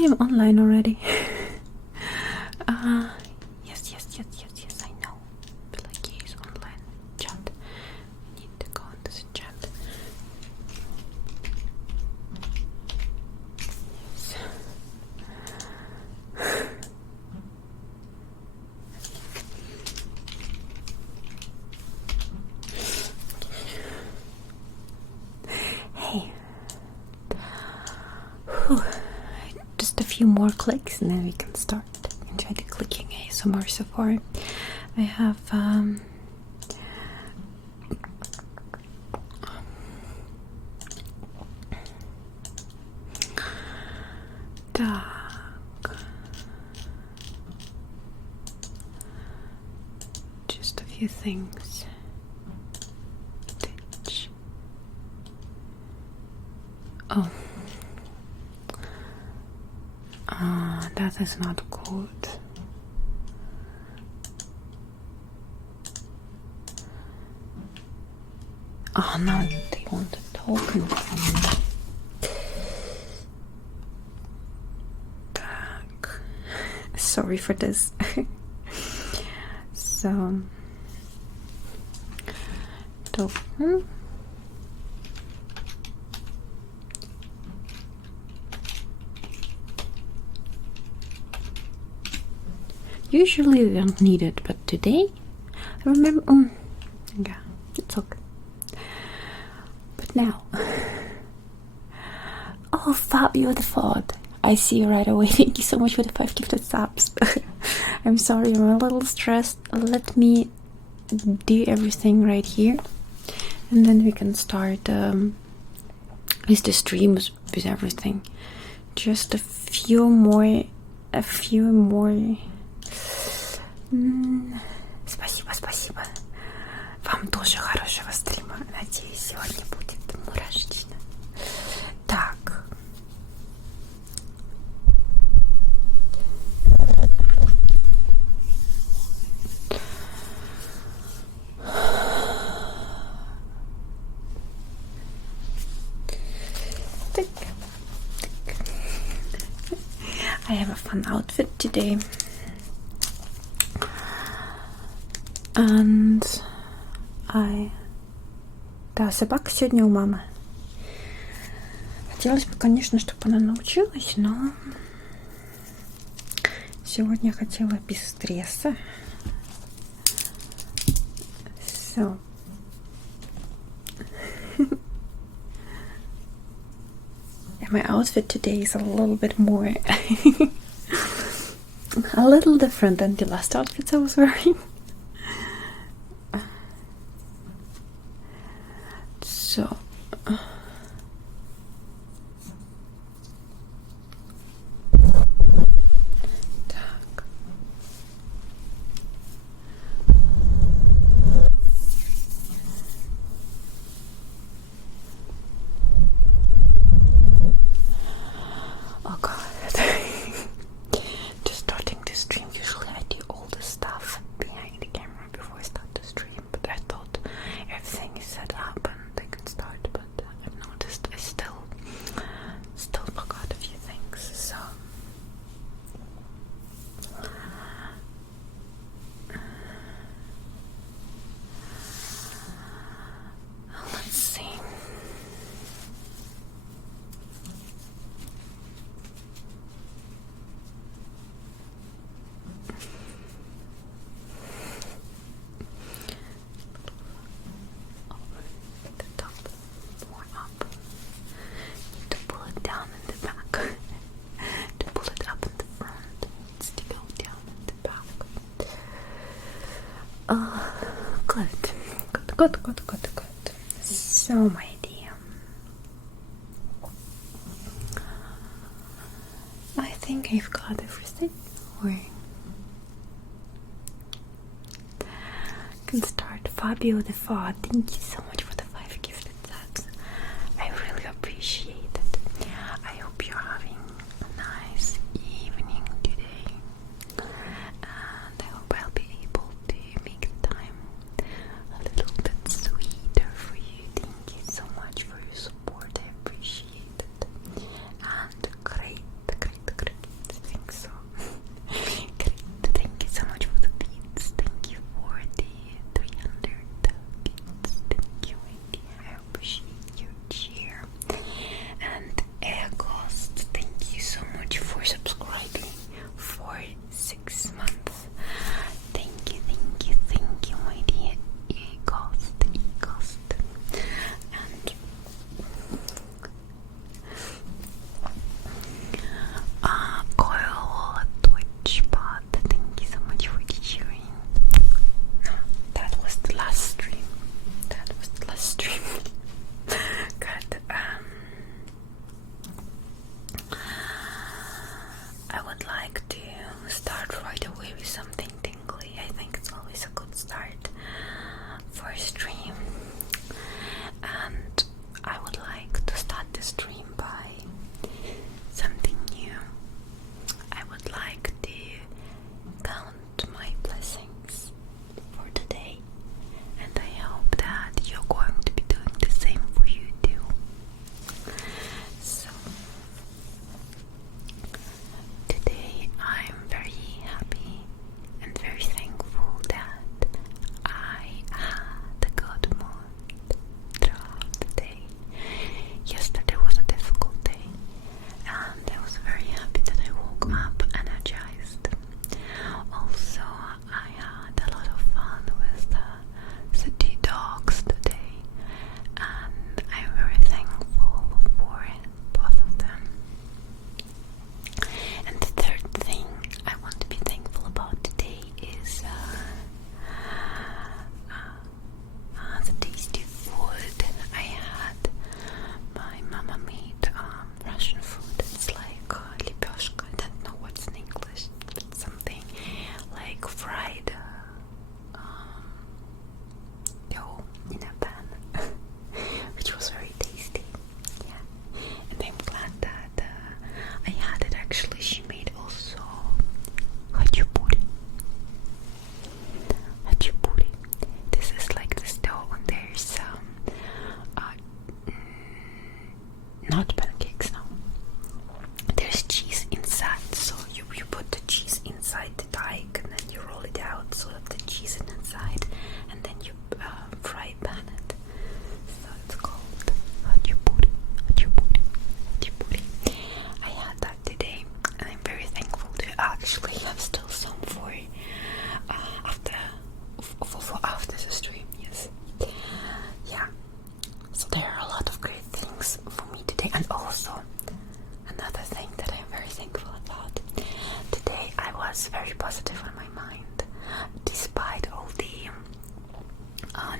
him online already. Yes, I know. But like he's online chat. I need to go into the chat. Yes. Hey. Whew. Just a few more clicks and then we can start. Enjoy the clicking ASMR so far. I have just a few things. Oh. That is not good. Oh no, they want a token. Sorry for this. So, token. Usually they don't need it, but today I remember. Yeah, it's okay. But now, oh Fabio the Fod, I see you right away. Thank you so much for the 5 gifted subs. I'm sorry, I'm a little stressed. Let me do everything right here, and then we can start with the streams, with everything. Just a few more. Спасибо. Вам тоже хорошего стрима. Надеюсь, сегодня будет мурашечно. Так. I have a fun outfit today. And Да, собака сегодня у мамы. Хотелось бы, конечно, чтобы она научилась, но сегодня хотела без стресса. So. My outfit today is a little bit more a little different than the last outfits I was wearing. So oh god. Just starting the stream, usually I do all the stuff behind the camera before I start the stream, but I thought everything is set up and I can start, but I've noticed I still forgot a few things, so let's see. The top more up. Need to pull it down in the back. To pull it up in the front, it needs to go down in the back. Good. So, my dear, I think I've got everything. We can start. Fabio the Fod, thank you so much for the 5 gifted subs. I really appreciate it. I hope you're having a nice evening today, and I hope I'll be able to make the time a little bit sweeter for you. Thank you so much for your support. I appreciate it. And great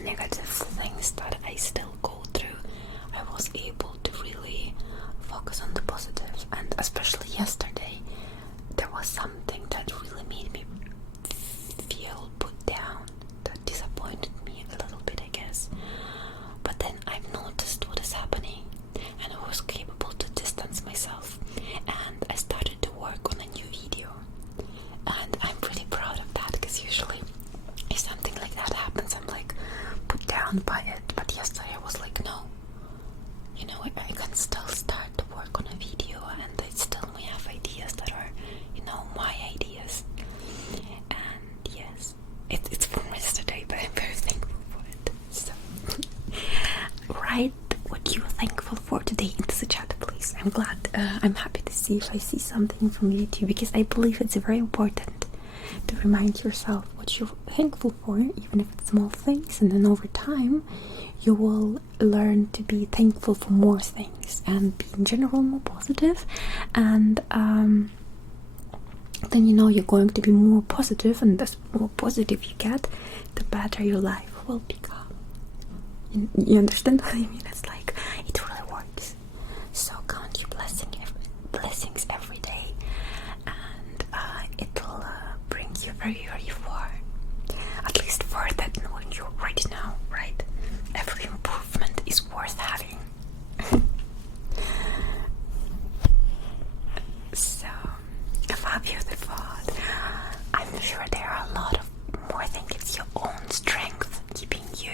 negative things that I still go through, I was able to really focus on the positive. And especially yesterday, there was something that really made me feel put down, that disappointed me a little bit, I guess. But then I've noticed what is happening, and I was capable to distance myself, and I started to work on a new video. And I'm pretty proud of that, because usually if something like that happens, I'm like put down by it. But yesterday I was like, no, you know, I can still start to work on a video, and I still may have ideas that are, you know, my ideas. And yes, it's from yesterday, but I'm very thankful for it. So write what you're thankful for today into the chat, please. I'm glad, I'm happy to see if I see something from YouTube, because I believe it's very important to remind yourself what you're thankful for, even if it's small things, and then over time you will learn to be thankful for more things and be in general more positive, and then you know you're going to be more positive, and the more positive you get, the better your life will become. You understand what I mean? It's like, it really works. So count your blessings every day, and it'll bring you very, very far. At least further than when you're right now, right? Every improvement is worth having. So, a fabulous thought. I'm sure there are a lot of more. I think it's your own strength keeping you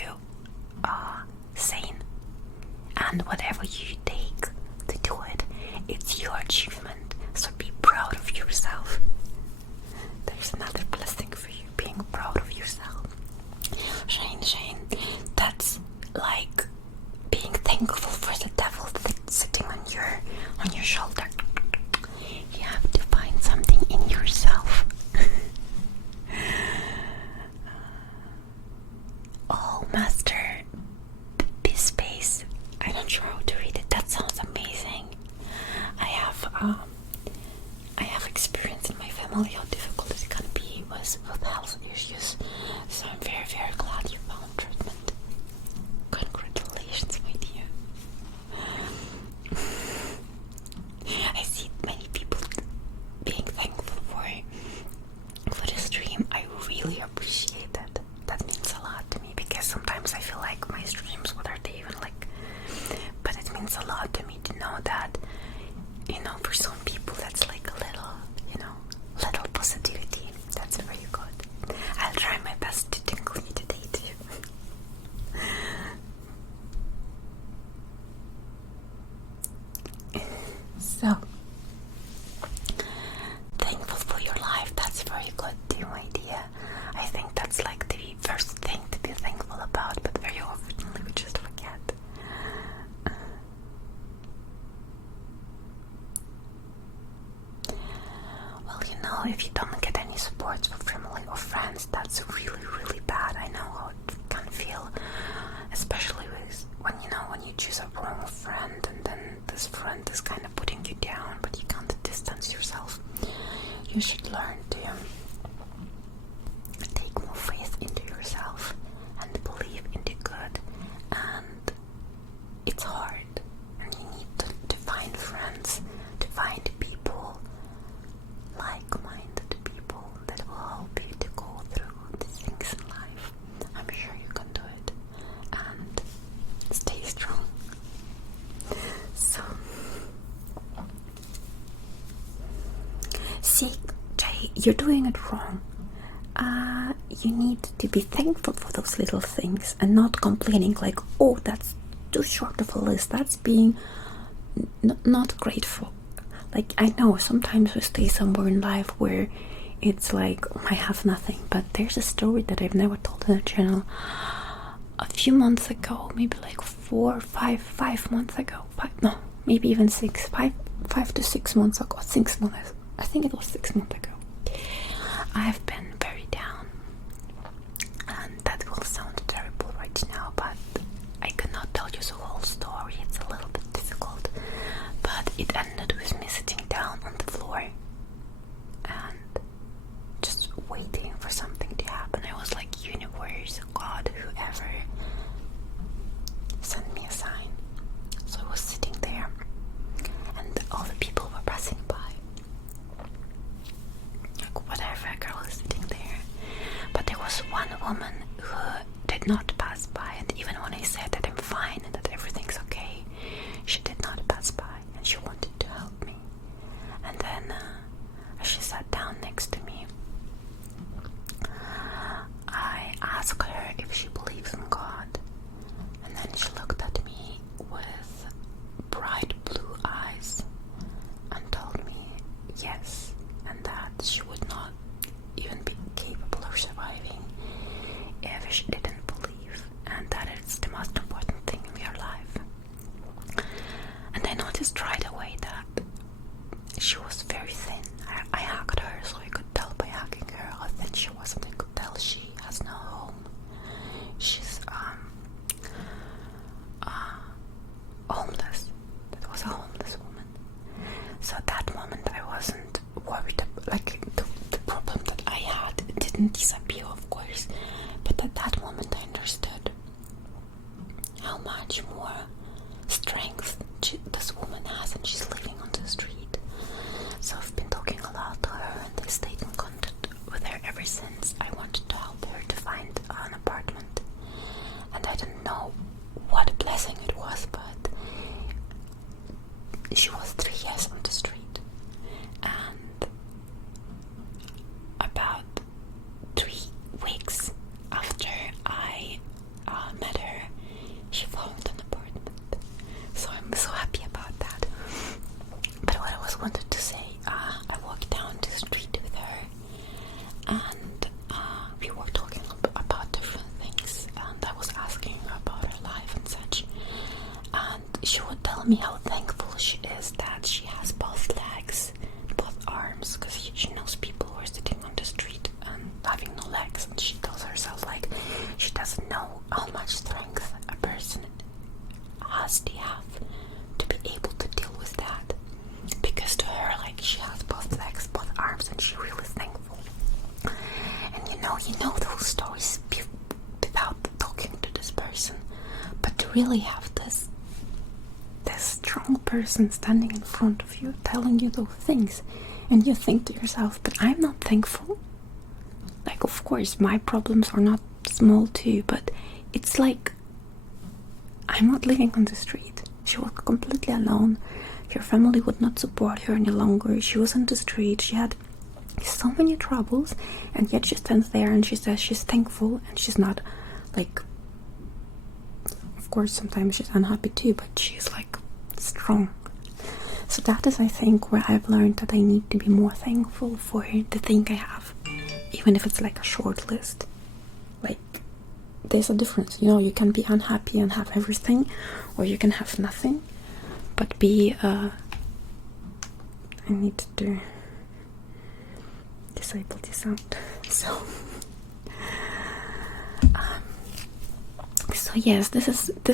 sane, and whatever you take to do it, it's your achievement. So be proud of yourself. There's another blessing for you, being proud of yourself. Shane, that's like being thankful for the devil that's sitting on your shoulder. You have to find something in yourself. Oh, Master Space. I'm not sure how to read it. That sounds amazing. I have experience in my family how difficult it can be with health issues. So I'm very, very glad you found treatment. Congratulations, my dear. I see many people being thankful for the stream. I really appreciate that. That means a lot to me, because sometimes I feel like my streams, what are they even like? But it means a lot to me to know that, you know, for some people that's like a little, you know, little positivity. That's very good. I'll try my best to tinkle you today too. So, thankful for your life. That's very good too, my dear. I think that's like the first thing to be thankful about, but very often we just forget. Well, you know, if you don't get any support from family or friends, that's really, really bad. I know how it can feel, especially when you choose a wrong friend, and then this friend is kind of putting you down, but you can't distance yourself. You should learn to take more faith into yourself and believe in the good. And it's hard, and you need to find friends, to find people, like-minded people that will help you to go through the things in life. I'm sure you can do it, and stay strong. So, see, Jay, you're doing it wrong. You need to be thankful for those little things and not complaining like, oh, that's too short of a list. That's being not grateful. Like, I know sometimes we stay somewhere in life where it's like, I have nothing. But there's a story that I've never told on the channel. A few months ago, maybe like 5 months ago, maybe even 5 to 6 months ago, 6 months, I think it was 6 months ago, I've been very down, and that will sound terrible right now, but I cannot tell you the whole story, it's a little bit difficult, but it ended with me sitting down on the floor and just waiting for something to happen. I was like, universe, God, whoever, much more strength this woman has, and she's living on the street. So I've been talking a lot to her and I stayed in contact with her ever since. I wanted to help her to find an apartment, and I don't know what a blessing it was, but she was 3 years on the street, and about 3 weeks after I met her, she found an apartment. So I'm so happy about that. But what I was wanted to say, I walked down the street with her, and we were talking about different things, and I was asking her about her life and such, and she would tell me how thankful she is that she has both legs, both arms, because she knows people who are sitting on the street and having no legs, and she tells herself like she doesn't know how much strength a person has to have to be able to deal with that, because to her, like, she has both legs, both arms, and she's really thankful. And you know those stories without talking to this person, but to really have this strong person standing in front of you telling you those things, and you think to yourself, but I'm not thankful. Like, of course my problems are not small too, but it's like I'm not living on the street. She was completely alone. Her family would not support her any longer. She was on the street. She had so many troubles, and yet she stands there and she says she's thankful, and she's not like, of course sometimes she's unhappy too, but she's like strong. So that is, I think, where I've learned that I need to be more thankful for the thing I have, even if it's like a short list. Like, there's a difference, you can be unhappy and have everything, or you can have nothing, but be I need to disable the sound. So yes, this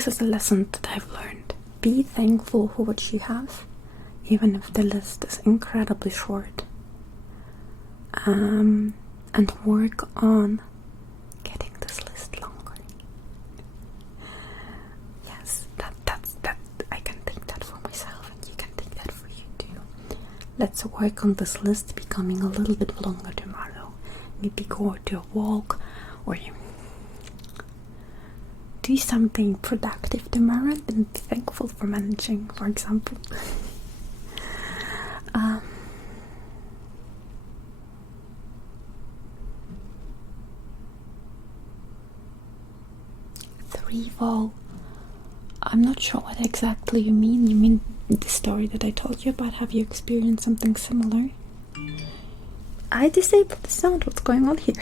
is a lesson that I've learned. Be thankful for what you have, even if the list is incredibly short, and work on getting this list longer. Yes, that I can take that for myself, and you can take that for you too. Let's work on this list becoming a little bit longer tomorrow. Maybe go to a walk, or you do something productive tomorrow and be thankful for managing, for example. Three-wall. I'm not sure what exactly you mean. You mean the story that I told you about? Have you experienced something similar? I disabled the sound. What's going on here?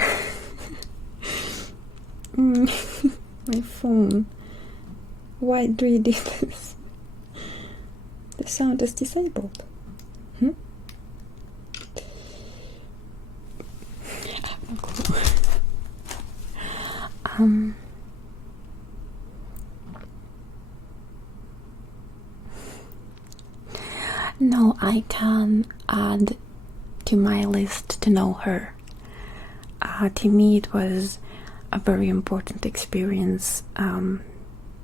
My phone. Why do you do this? The sound is disabled. I have no clue. No, I can add to my list to know her. To me it was a very important experience,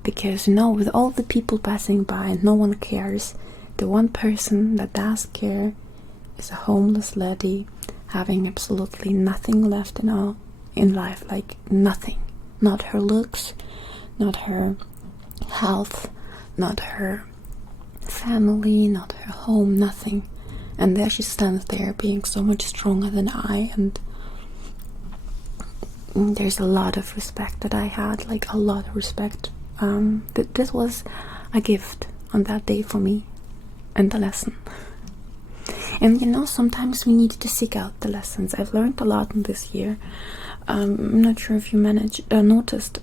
because with all the people passing by and no one cares, the one person that does care is a homeless lady having absolutely nothing left in life, like nothing. Not her looks, not her health, not her family, not her home, nothing. And there she stands there being so much stronger than I, and there's a lot of respect that I had, like a lot of respect. This was a gift on that day for me, and a lesson. And sometimes we need to seek out the lessons. I've learned a lot in this year. I'm not sure if you noticed.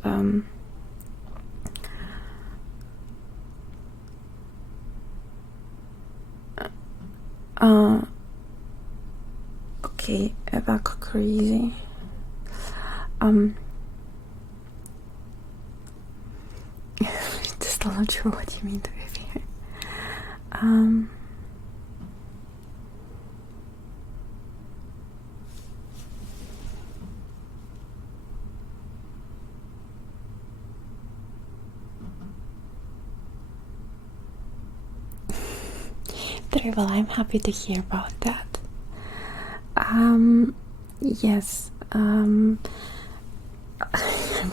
Okay, about crazy. Still not sure what you mean to be here. Very well, I'm happy to hear about that. Yes, I'm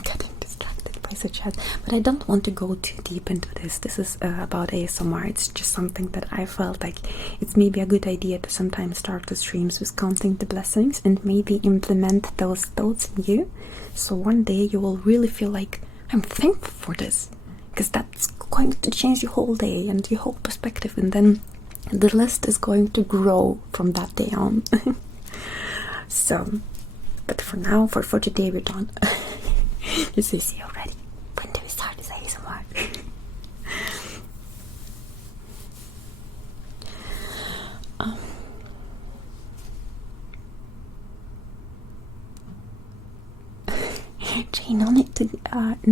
getting distracted by the chat, but I don't want to go too deep into this. This is about ASMR. It's just something that I felt like it's maybe a good idea to sometimes start the streams with counting the blessings and maybe implement those thoughts in you. So one day you will really feel like, I'm thankful for this, because that's going to change your whole day and your whole perspective, and then the list is going to grow from that day on. So, but for now, for today, we're done. You see already. When do we start this ASMR? Jay, no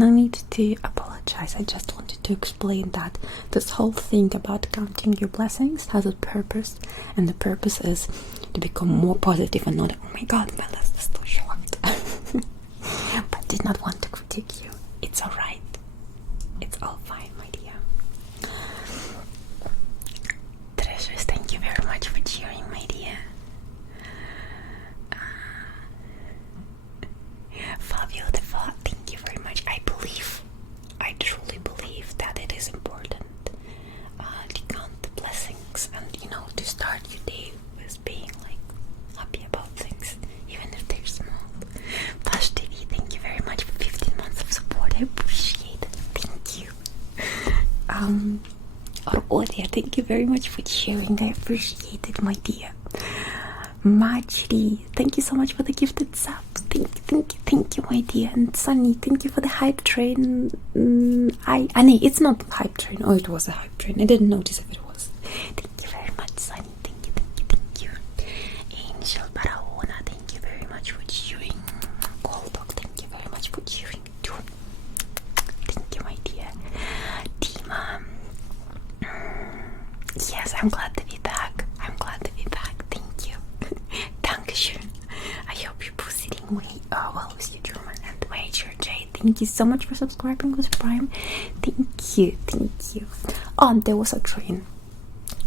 need to apologize. I just wanted to explain that this whole thing about counting your blessings has a purpose, and the purpose is to become more positive and not, oh my god, my list is too short. But did not want to critique you. It's alright. It's all fine, my dear. Treasures, thank you very much for cheering, my dear. Fabio the Thought, thank you very much. I truly believe that it is important to count the blessings and, to start your day with being like happy about things, even if they're small. Flash TV, thank you very much for 15 months of support. I appreciate it. Thank you. Audia, thank you very much for sharing. I appreciate it, my dear. Majri, thank you so much for the gifted sub. Thank you, my dear. And Sunny, thank you for the hype train. Annie, it's not hype train. Oh, it was a hype train. I didn't notice if it was. Thank you very much, Sunny. Thank you. Angel Barahona, thank you very much for cheering. Gold Dog, thank you very much for cheering too. Thank you, my dear. Dima. Yes, I'm glad to be back. Thank you. Dankeschön. I hope you're proceeding well with your German. And Major J, thank you so much for subscribing with Prime. Thank you. Oh, there was a train.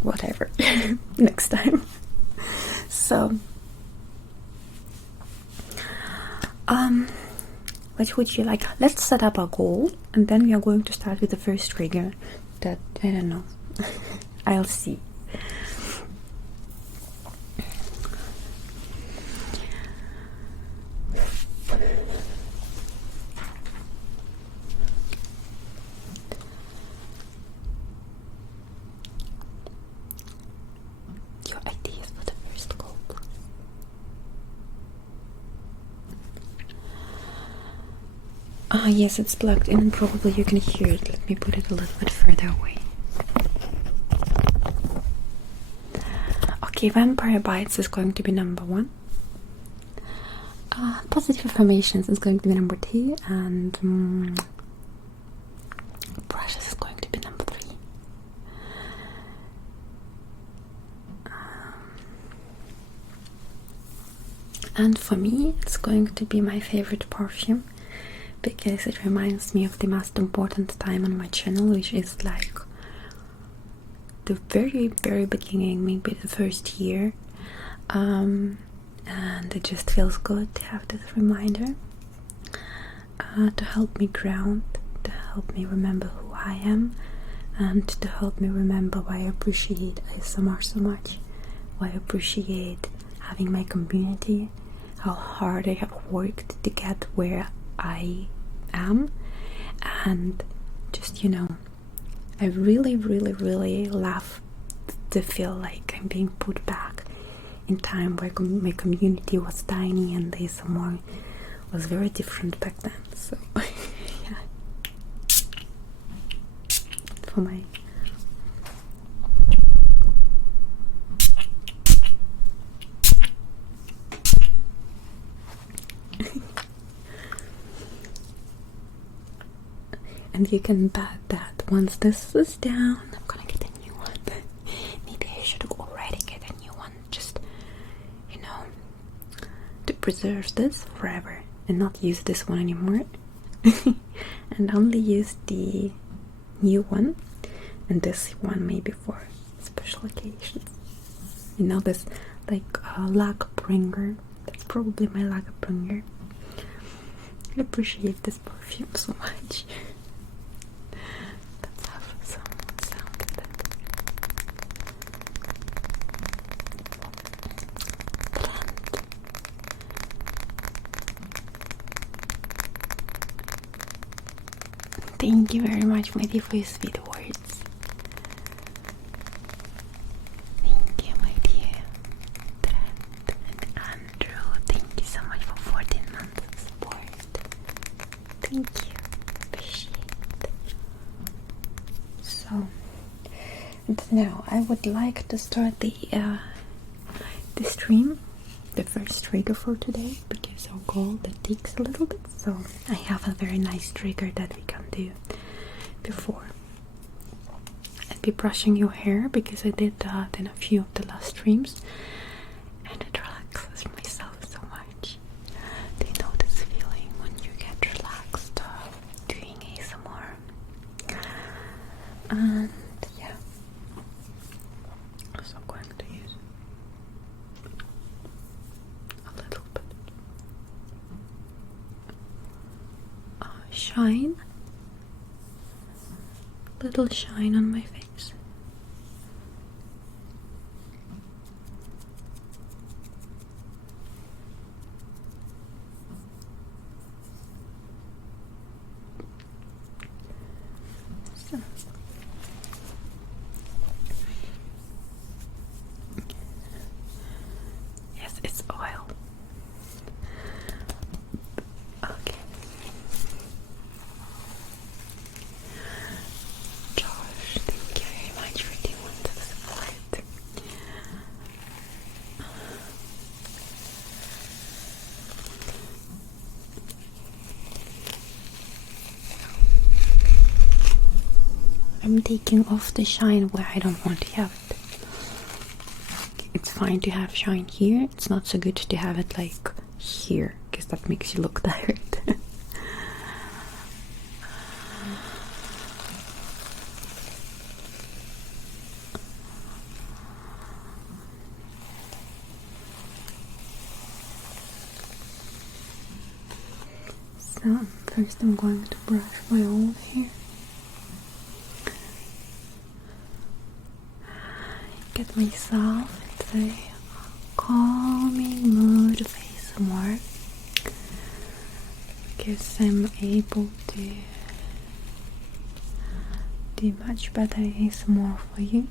Whatever. Next time. So, what would you like? Let's set up a goal, and then we are going to start with the first trigger. That, I don't know. I'll see. Your ideas for the first goal. Yes, it's plugged in and probably you can hear it. Let me put it a little bit further away. Okay, Vampire Bites is going to be number 1. Positive Affirmations is going to be number 2, and Brushes is going to be number 3. And for me, it's going to be my favorite perfume, because it reminds me of the most important time on my channel, which is like the very, very beginning, maybe the first year. And it just feels good to have this reminder to help me ground, to help me remember who I am, and to help me remember why I appreciate ASMR so much, why I appreciate having my community, how hard I have worked to get where I am, and just, I really, really, really love to feel like I'm being put back in time where my community was tiny and ASMR was very different back then. So, yeah. For my and you can bet that once this is down, I'm gonna get a new one. Maybe I should already get a new one, just, to preserve this forever and not use this one anymore. And only use the new one and this one maybe for special occasions. You know, this like luck bringer. That's probably my luck bringer. I appreciate this perfume so much. Let's have some sound with it. Thank you very much, my dear, for your sweet words. Thank you, my dear. Trent and Andrew, thank you so much for 14 months of support. Thank you. Appreciate it. So, and now I would like to start the stream, the first trigger for today, because our goal that takes a little bit. So I have a very nice trigger that we can do before. I'd be brushing your hair because I did that in a few of the last streams, and it relaxes myself so much. Do you know this feeling when you get relaxed doing ASMR? And yeah, so I'm going to use a little bit shine, little shine on my face. So. Yes, it's oil. Okay. Josh, thank you very much for the one to support. I'm taking off the shine where I don't want to have it. It's fine to have shine here. It's not so good to have it like here, because that makes you look tired. So first I'm going to brush my old hair. Get myself into a calming mood of ASMR, because I'm able to do much better ASMR for you.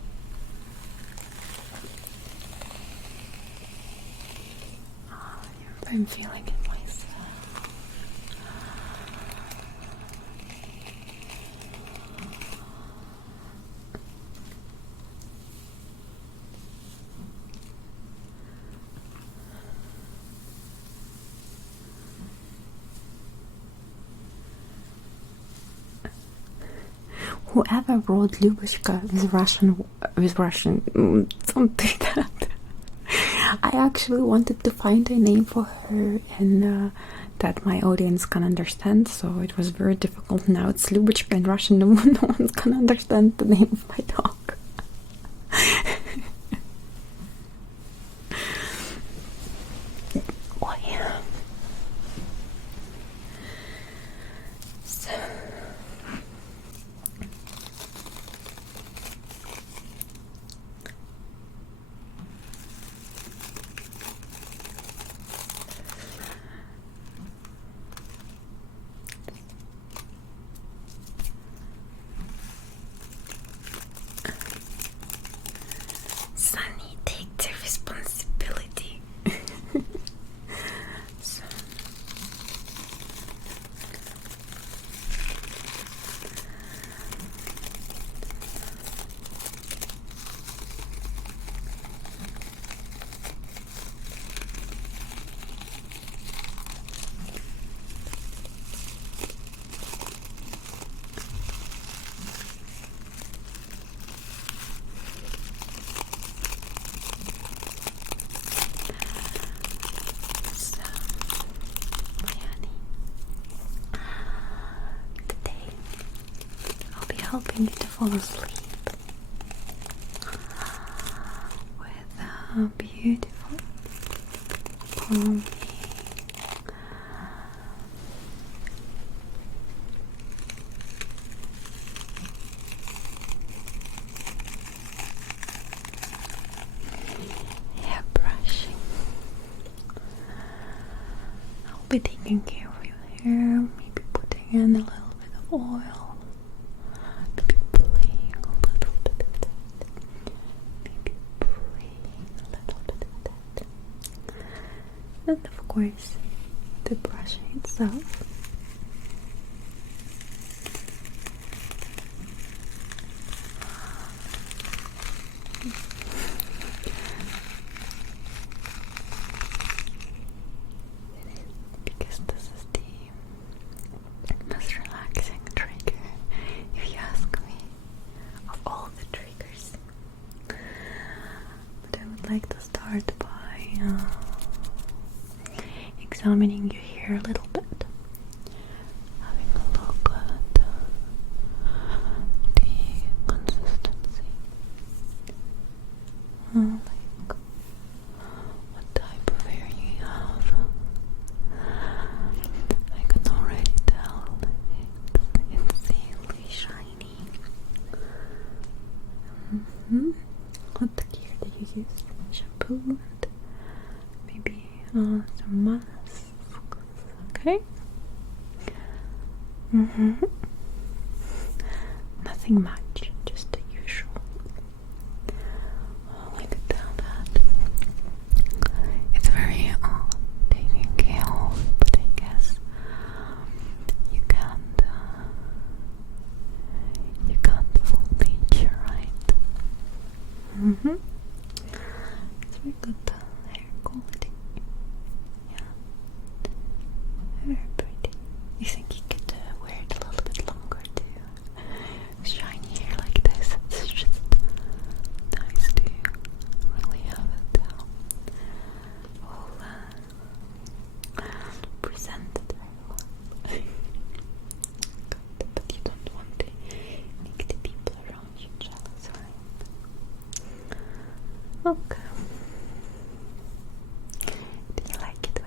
I'm feeling it myself. Whoever wrote Lyubashka with Russian, don't do that. I actually wanted to find a name for her and that my audience can understand, so it was very difficult. Now it's Lyubashka in Russian, no one's gonna understand the name of my dog. Oh yeah. So Sunny, take the responsibility. So. Today I'll be helping you to fall asleep. How beautiful. Calming. Hair brushing. I'll be taking care of your hair, maybe putting in a little bit of oil, maybe pulling a little bit of that, maybe pulling a little bit of that, and of course the brushing itself. Because this is the most relaxing trigger, if you ask me, of all the triggers. But I would like to start by examining your hair a little bit, having a look at the consistency, like what type of hair you have. I can already tell it's insanely shiny. What care did you use? Shampoo and maybe some masks. Okay. Nothing much, just the usual. I could tell that it's very taken care of, but I guess you can't fool nature, right? It's very good hair quality. Yeah, very pretty. You think you could wear it a little bit longer too? Shiny hair like this, it's just nice to really have it all presented very well. But you don't want to make the people around you jealous, right? Okay. Did you like it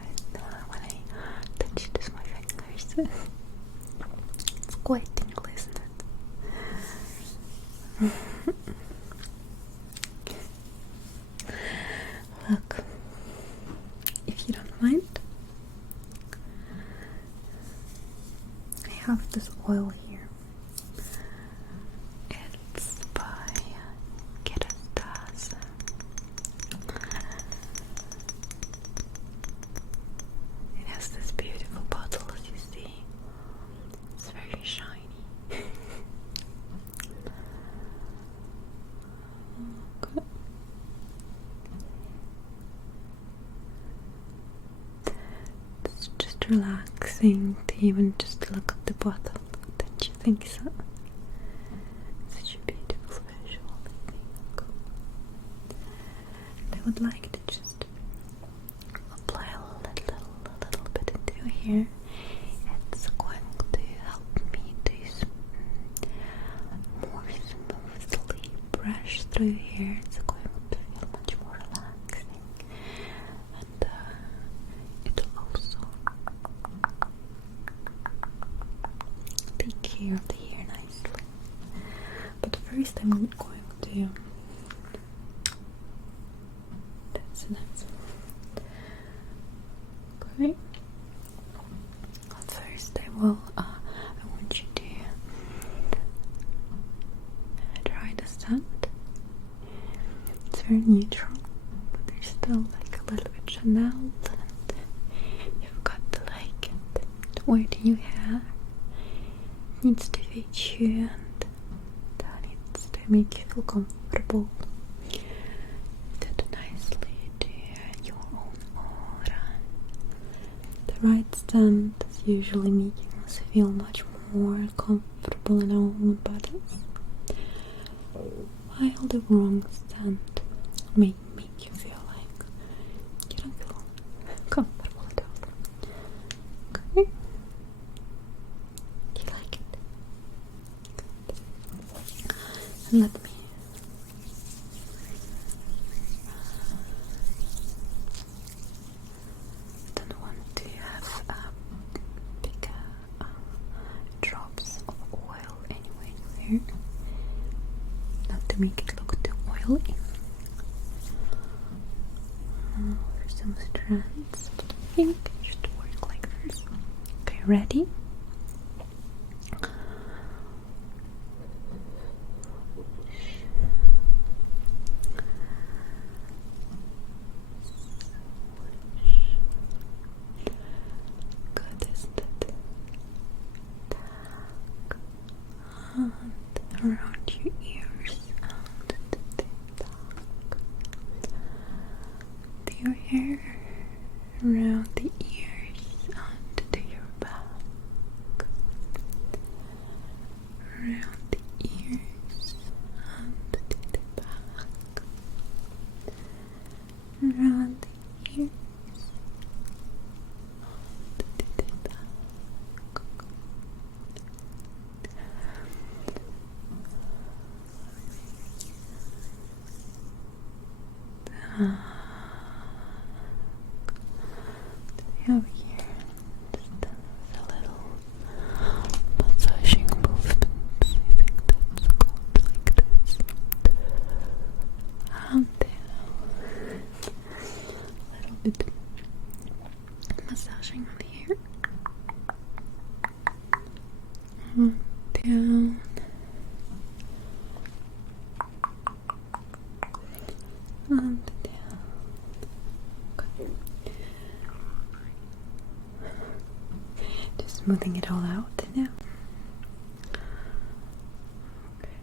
when I touched it with my fingers? It's quite tingly, isn't it? Look, if you don't mind, I have this oil here. It's by Kerastase. It has this beautiful bottle, as you see. It's very shiny. Okay. It's just relaxing to even just look at the bottle. Don't you think so? Such a beautiful visual, I think. And I would like to just apply a little bit into your hair. It's going to help me to more smoothly brush through your hair. It's going to feel much more relaxing, and it will also take care of the hair nicely. But first I'm going to that's okay. First I want you to try the scent. It's very neutral, but there's still like a little bit Chanel, and you've got to like it. Wear it in your hair. It needs to fit you, and that needs to make you feel comfortable. That nicely to your own aura. The right scent is usually making us feel much more comfortable in our own bodies, while the wrong scent may make you feel like you don't feel comfortable at all. Okay? Do you like it? And let me hair, not to make it look too oily. For some strands, but I think it should work like this. Okay, ready? Good, isn't it? And around your ears and the back. To your hair, around the ears and to your back. Around the ears and to the back. Around the ears and to the back. Over here, just a little massaging movements. I think that's called like this. And down. A little bit massaging on here. And down. And down. Okay. Just smoothing it all out now. Okay.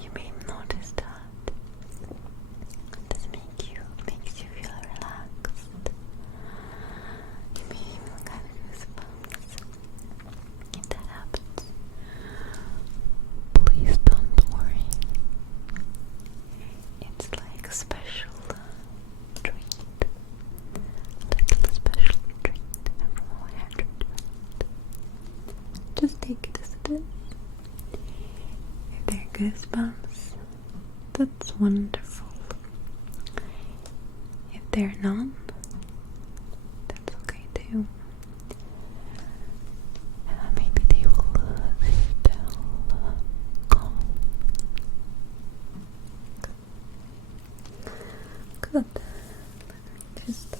You may have noticed that this makes you feel relaxed. You may even get goosebumps. If that happens, please don't worry. It's like a special treat. Like a special treat from our hair treatment. Just take it as it is. If there are goosebumps, that's wonderful. If there are none, that's okay too. Maybe they will still calm. Good. Let me just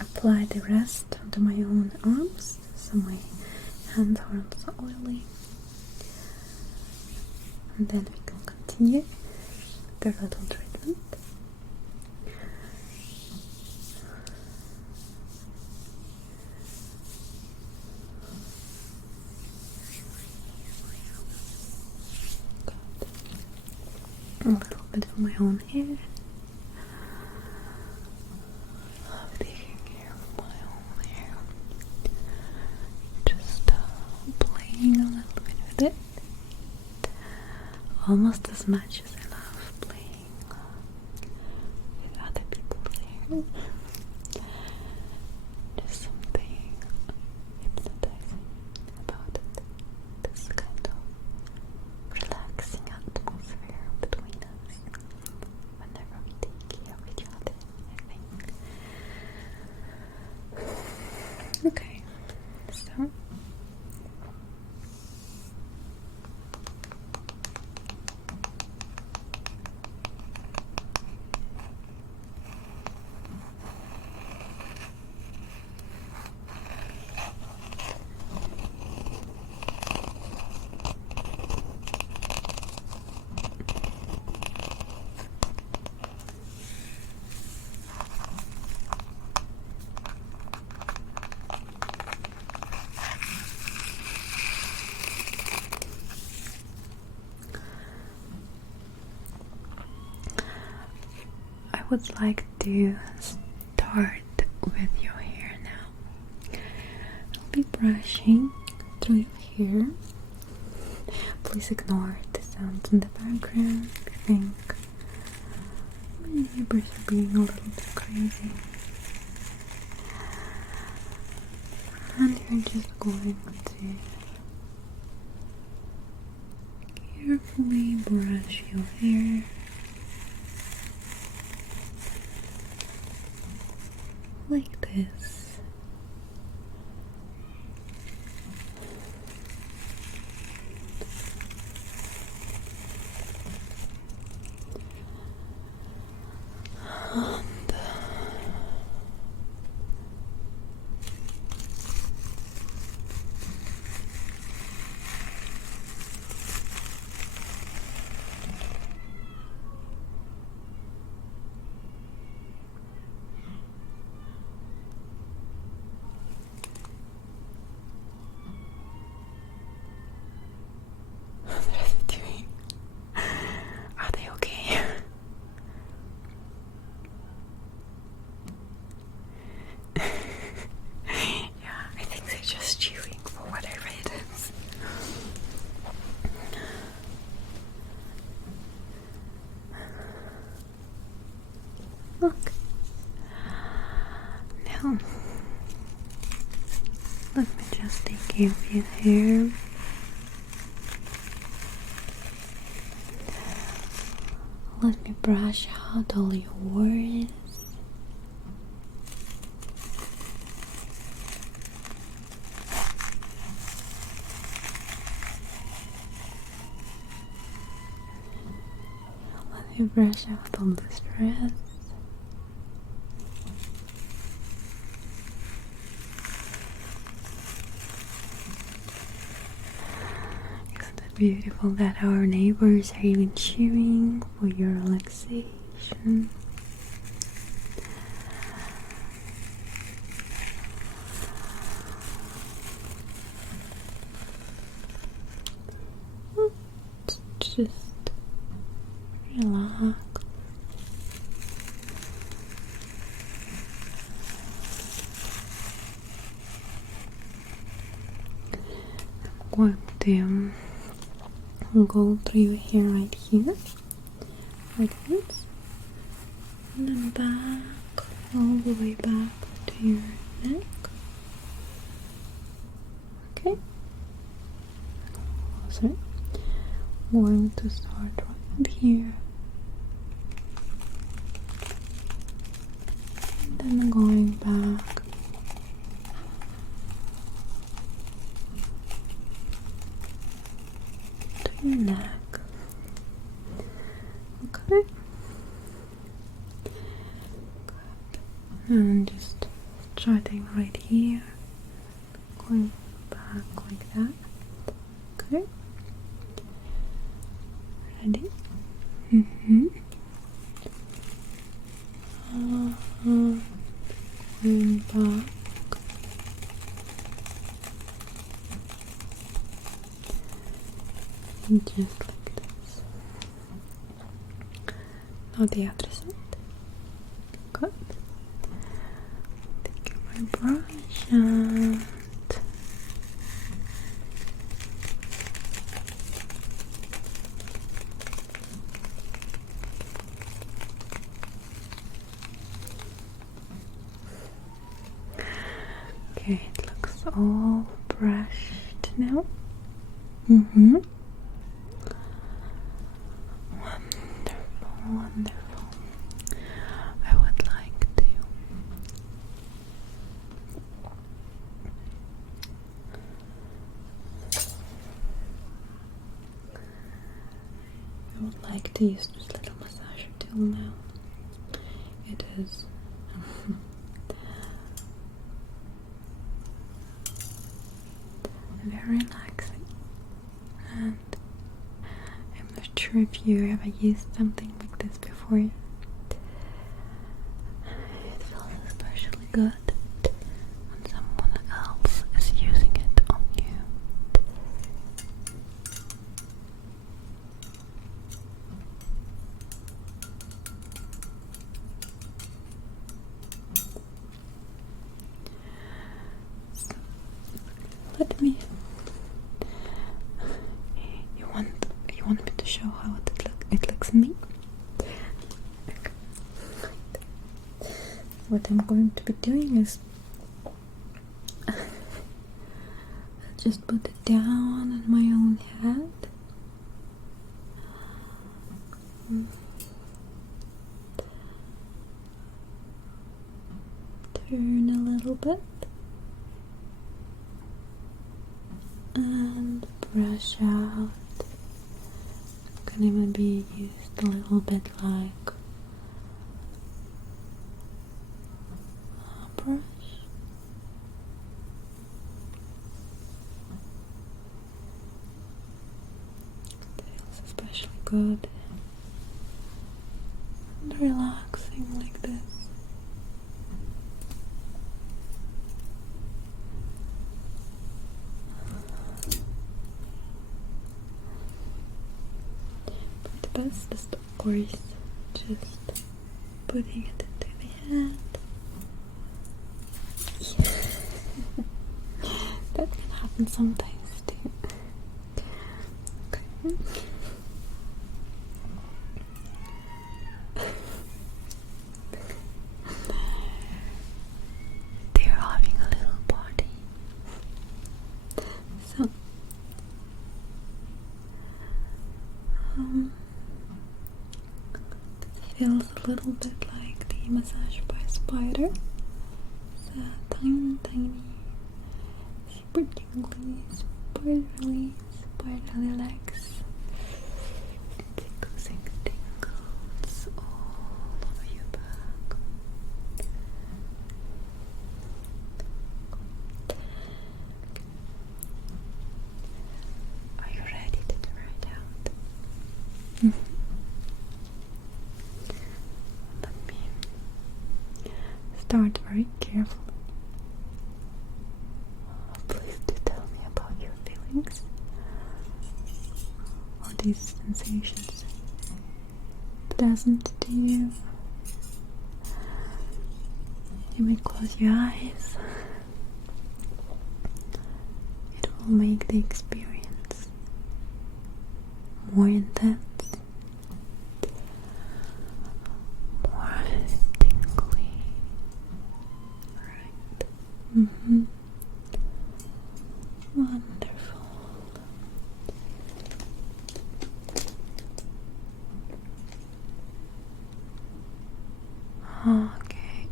apply the rest onto my own arms so my hands aren't so oily. And then we can continue the little treatment. A little bit of my own hair. Taking care of my own hair. Just playing a little bit with it. Almost as much as I love playing with other people's hair. There's something hypnotizing about it. This kind of relaxing atmosphere between us whenever we take care of each other, I think. Okay, so I would like to start with your hair now. I'll be brushing through your hair. Please ignore the sounds in the background. I think my neighbors are being a little bit crazy. And you're just going to carefully brush your hair. like this. Are they okay? Yeah, I think they're just chewing for whatever it is. Look. Now, let me just take care of your hair. Let me brush out all your worries. Let me brush out all the stress. Isn't it beautiful that our neighbors are even cheering for your relaxation? Just relax. I'm going to go through your hair right here, like this, and then back, all the way back to your neck. Okay. So I'm going to start right here, and then I'm going back to your neck. Okay. And just starting right here, going back like that. Okay. Ready? Going back. And just like this. Now the other side. Good. Take my brush and okay, it looks all brushed now. Wonderful. I would like to use this little massager tool now. It is very relaxing, and I'm not sure if you ever used something like this before. It feels especially good when someone else is using it on you. Let me. You want me to show how it looks in me? What I'm going to be doing is just put it down on my own head. turn a little bit and brush out. Can even be used a little bit like a brush. It feels especially good and relaxing like this. But the best is, of course, just putting it into the hand. Yeah. That can happen sometimes too. Okay. They're having a little party. So it feels a little bit like the massage by a spider. It's a tiny, super tingly, spiderly legs. Tingles all over your back. Are you ready to try it out? Let me start very carefully. Please do tell me about your feelings. Are these sensations pleasant to you? You may close your eyes. It will make the experience more intense, more tingly. Right. Wonderful. Okay.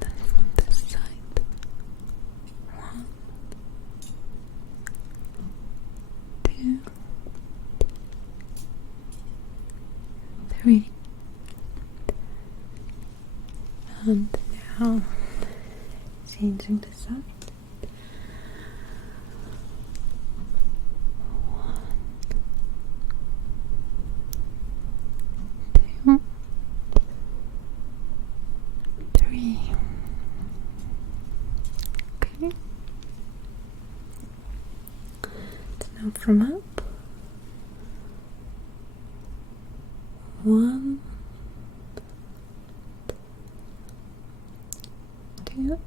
Then from this side. 1, 2, 3. And now changing the side. 1, 2, 3. Okay. Now from up. 1, 2,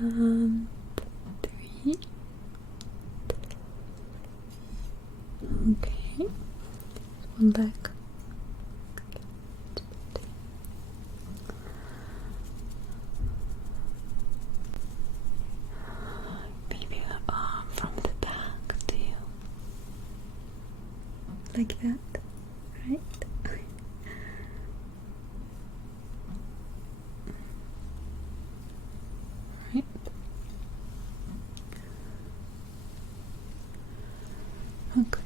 and 3. Okay. One leg. Maybe from the back to you. Like that, right? Right. Okay.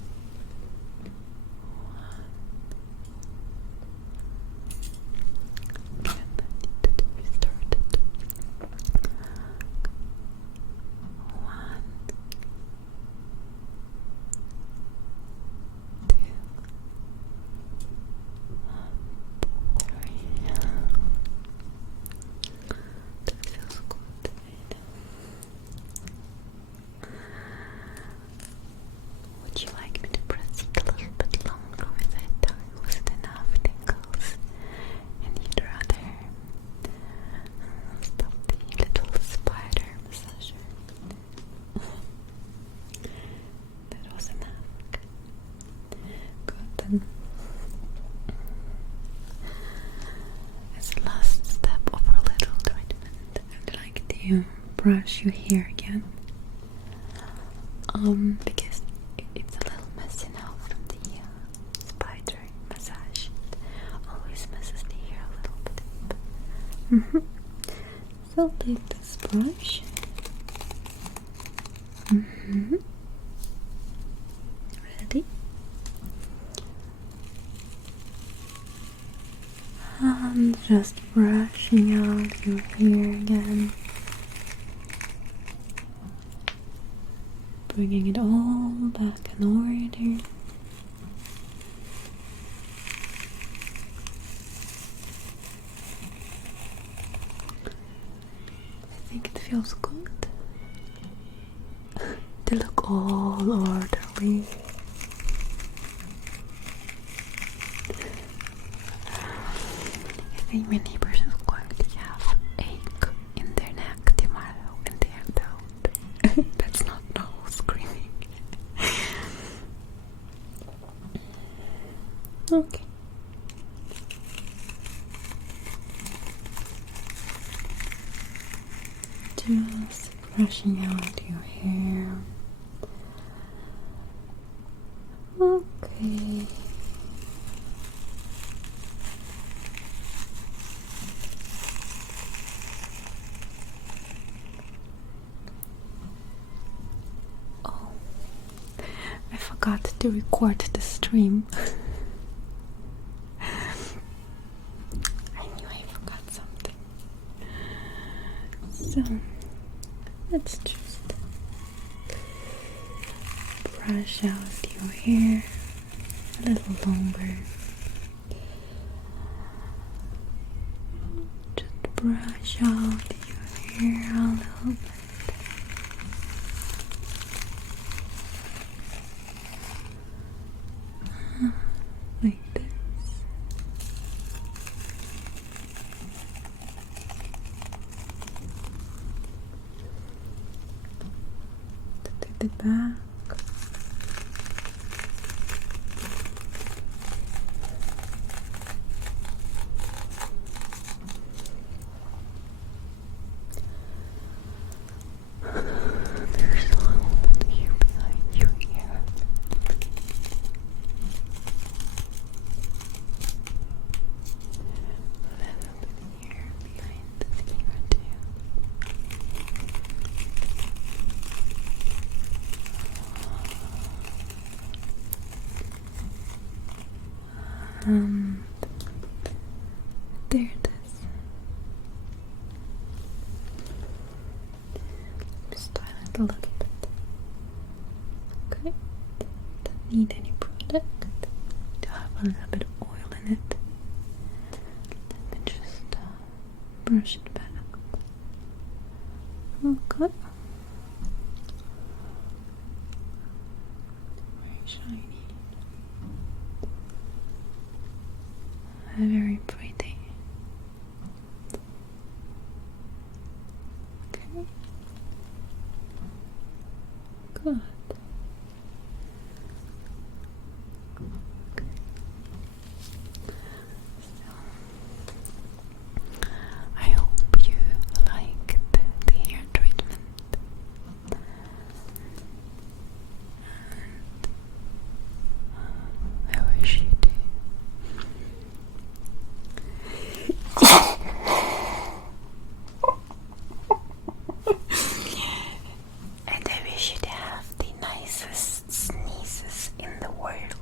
Would you like me to proceed a little bit longer with it, or was it enough tingles? And you'd rather stop the little spider massager? That was enough. Good then. As a last step of our little treatment, I'd like to brush your hair again. because it's a little messy now from the spider massage. It always messes the hair a little bit. So take this brush. Ready? And just brushing out your hair again. Bringing it all back in order. I think it feels good. They look all orderly. I think my neighbors are going to have ache in their neck tomorrow and they have don't. That's not normal screaming. Okay. Just brushing out your hair. Okay. Oh, I forgot to record the stream. I knew I forgot something. So, let's just brush out your hair a little longer. Just brush out your hair a little bit. Like this. To the back. There's a little bit here behind your ear. A little bit here behind the ear too. There it is. Style it a little bit. Okay. Don't need any product. To have a little bit of oil in it. And just brush it back. Okay. Very shiny. Very pretty. Okay. Good. Okay. So, I hope you liked the hair treatment. And I wish you did. And I wish you to have the nicest sneezes in the world.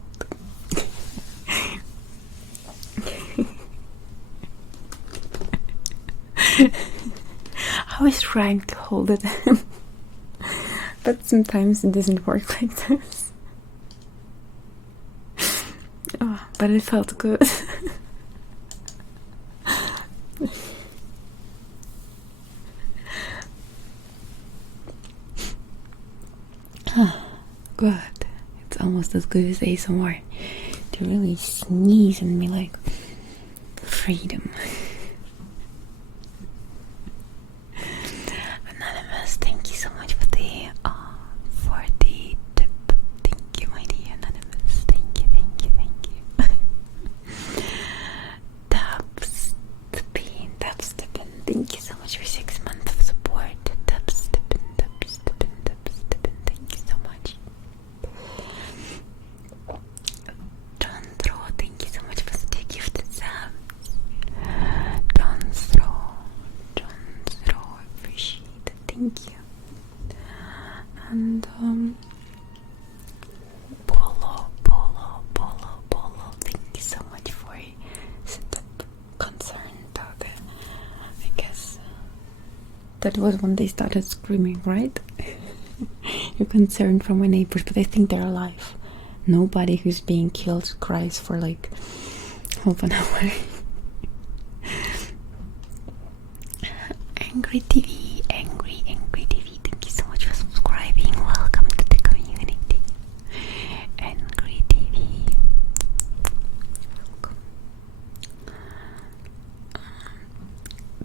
I was trying to hold it in, but sometimes it doesn't work like this. Oh, but it felt good. Good. It's almost as good as ASMR. To really sneeze and be like, freedom. Anonymous, thank you so much for the tip. Thank you, my dear Anonymous. Thank you, thank you, thank you. Dubstepin, thank you so much for 6 months of support. Dubstepin, thank you so much. And Polo, thank you so much for the concern dog. I guess that was when they started screaming, right? You're concerned from my neighbors, but I think they're alive. Nobody who's being killed cries for like half an hour. Angry TV, angry TV. Thank you so much for subscribing. Welcome to the community. Angry TV. Welcome.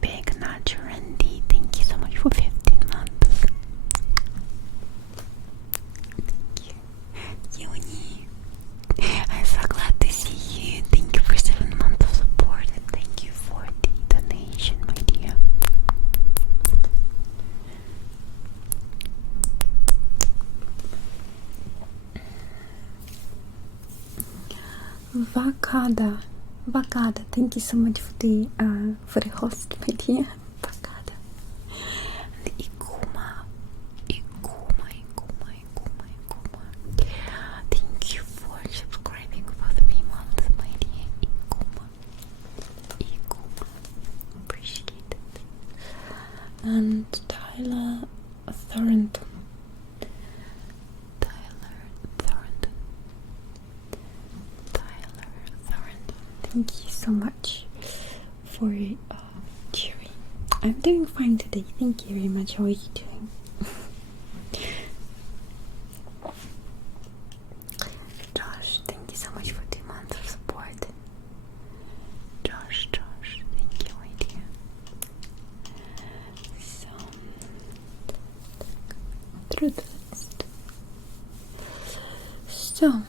Big Nacho Randy, thank you so much for 15 months. Thank you. Yoni, I'm so glad to see you. Thank you for 7 months of support, and thank you for the donation, my dear. Vakada, thank you so much for the host, my dear. Vakada. And Ikuma. Thank you for subscribing for 3 months, my dear. Ikuma. Appreciate it. And Tyler Thornton. Thank you so much for cheering. I'm doing fine today. Thank you very much. How are you doing? Josh, thank you so much for 2 months of support. Josh, thank you, my dear. So, through the list. So,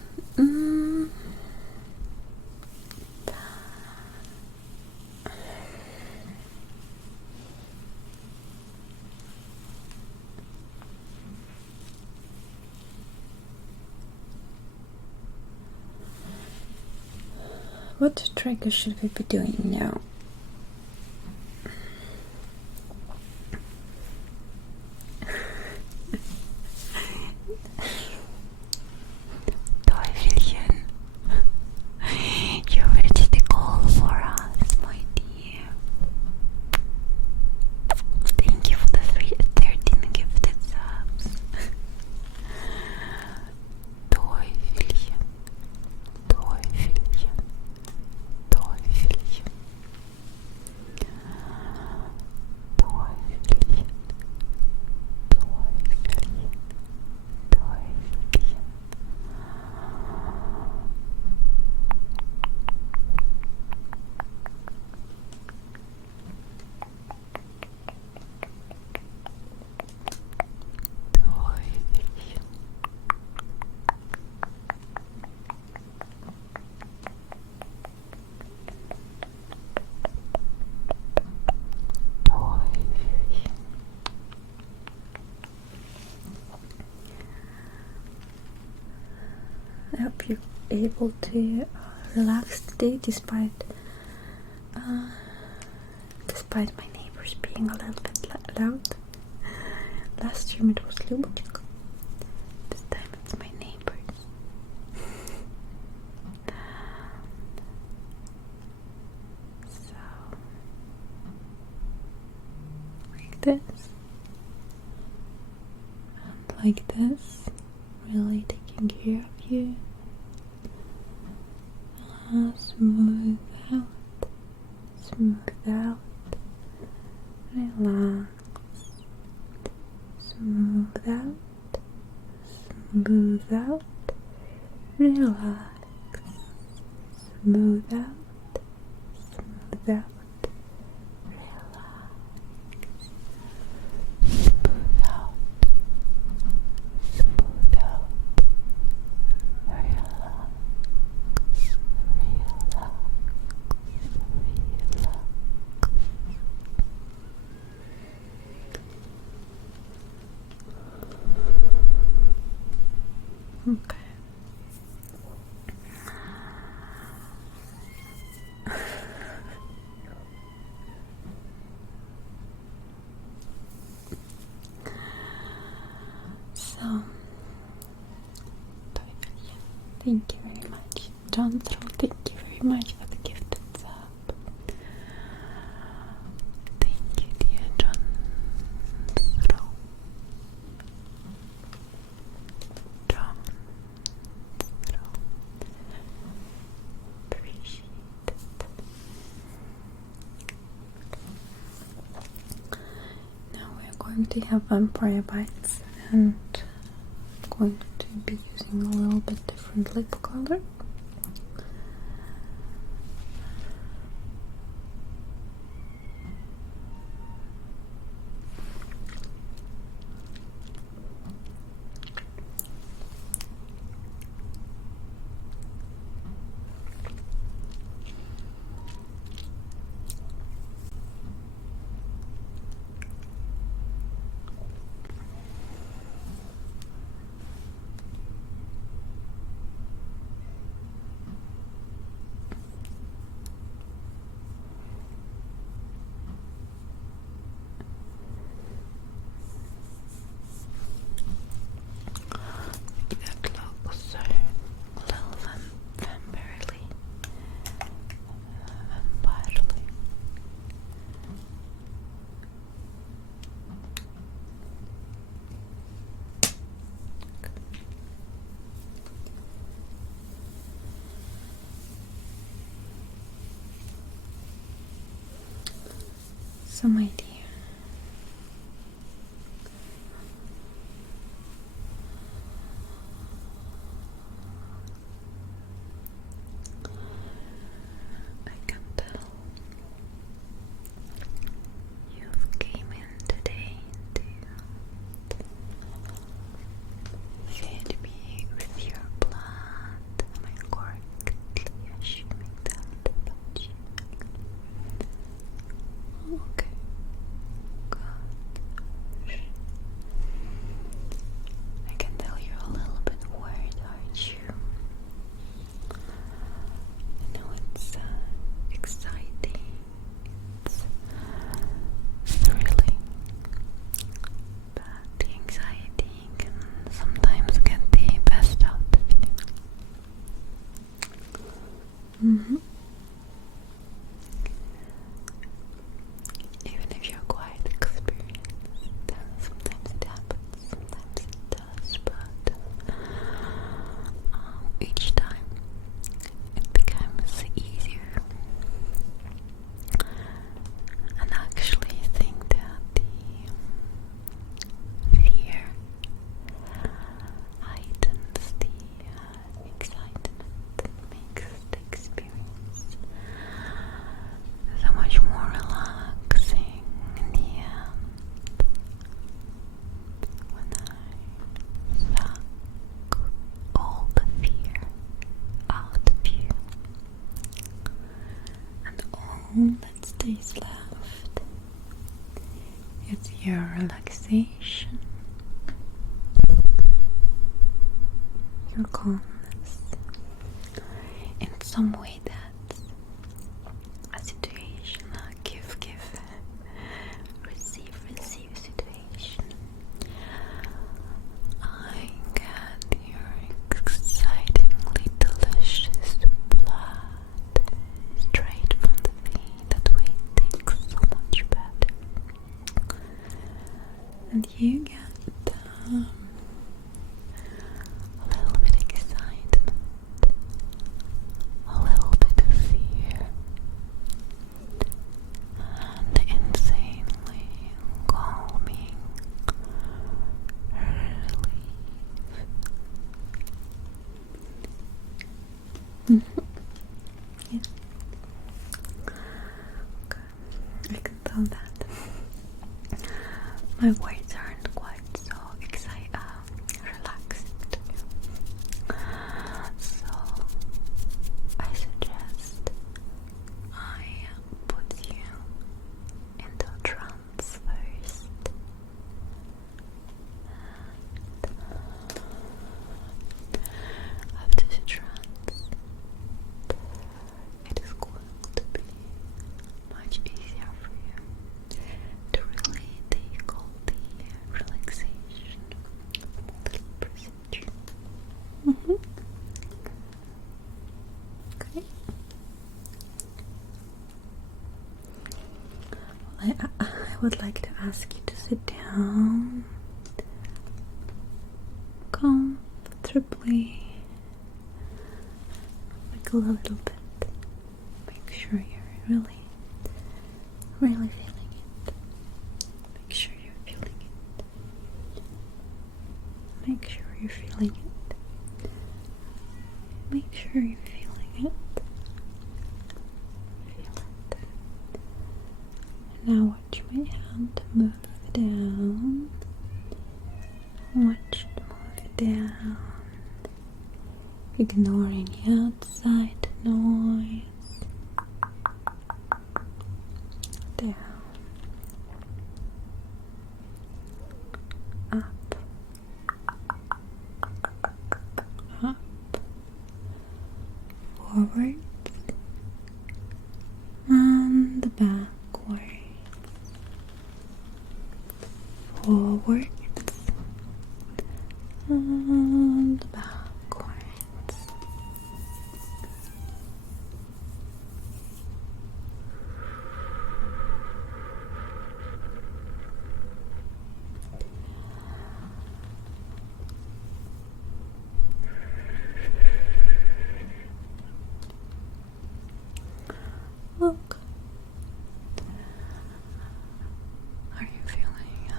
what trigger should we be doing now? Teufelchen, you're ready to call for us, my dear. Thank you for the 13 gifted subs. Teufelchen. I hope you're able to relax today despite my neighbors being a little bit loud. Last stream it was Lubachik. This time it's my neighbors. So, like this. And like this. Really taking care of you. Smooth out, relax, smooth out, relax, smooth out, relax, okay. So Thank you very much. John Throw, thank you very much for the gifted sub. Thank you, dear John Throw. John Throw. Appreciate it. Now we're going to have vampire bites, and I'm going to be using a little bit different lip color. So my dear, I can tell you've came in today to feed me with your blood. Am I correctly assuming that about you? Okay. Good. I can tell you're a little bit worried, aren't you? I know it's exciting, it's thrilling, but the anxiety can sometimes get the best out of you. Even if you're quite experienced, sometimes it happens, sometimes it does, but each time it becomes easier. And I actually think that the fear heightens the excitement and makes the experience so much more relaxing in the end. When I suck all the fear out of you, and all that stays left is your relaxation, your calmness. In some way that's a situation, a give, receive situation. I get your excitingly delicious blood straight from the vein. That way it tastes so much better. And you get a little bit excitement, a little bit of fear, and insanely calming relief. Yeah. Okay. I can tell that my words aren't quite so relaxing to you. So I suggest I put you into a trance first. After the trance, would like to ask you to sit down comfortably, wiggle a little bit, make sure you're really feeling it. Make sure you're feeling it. Make sure you're feeling it. Make sure you're feeling it. Feel it. Now watch my hand move down. Watch it move down. Ignoring outside noise. Down. Up. Up. Forward. And backwards. Forwards. And backwards. Look. Are you feeling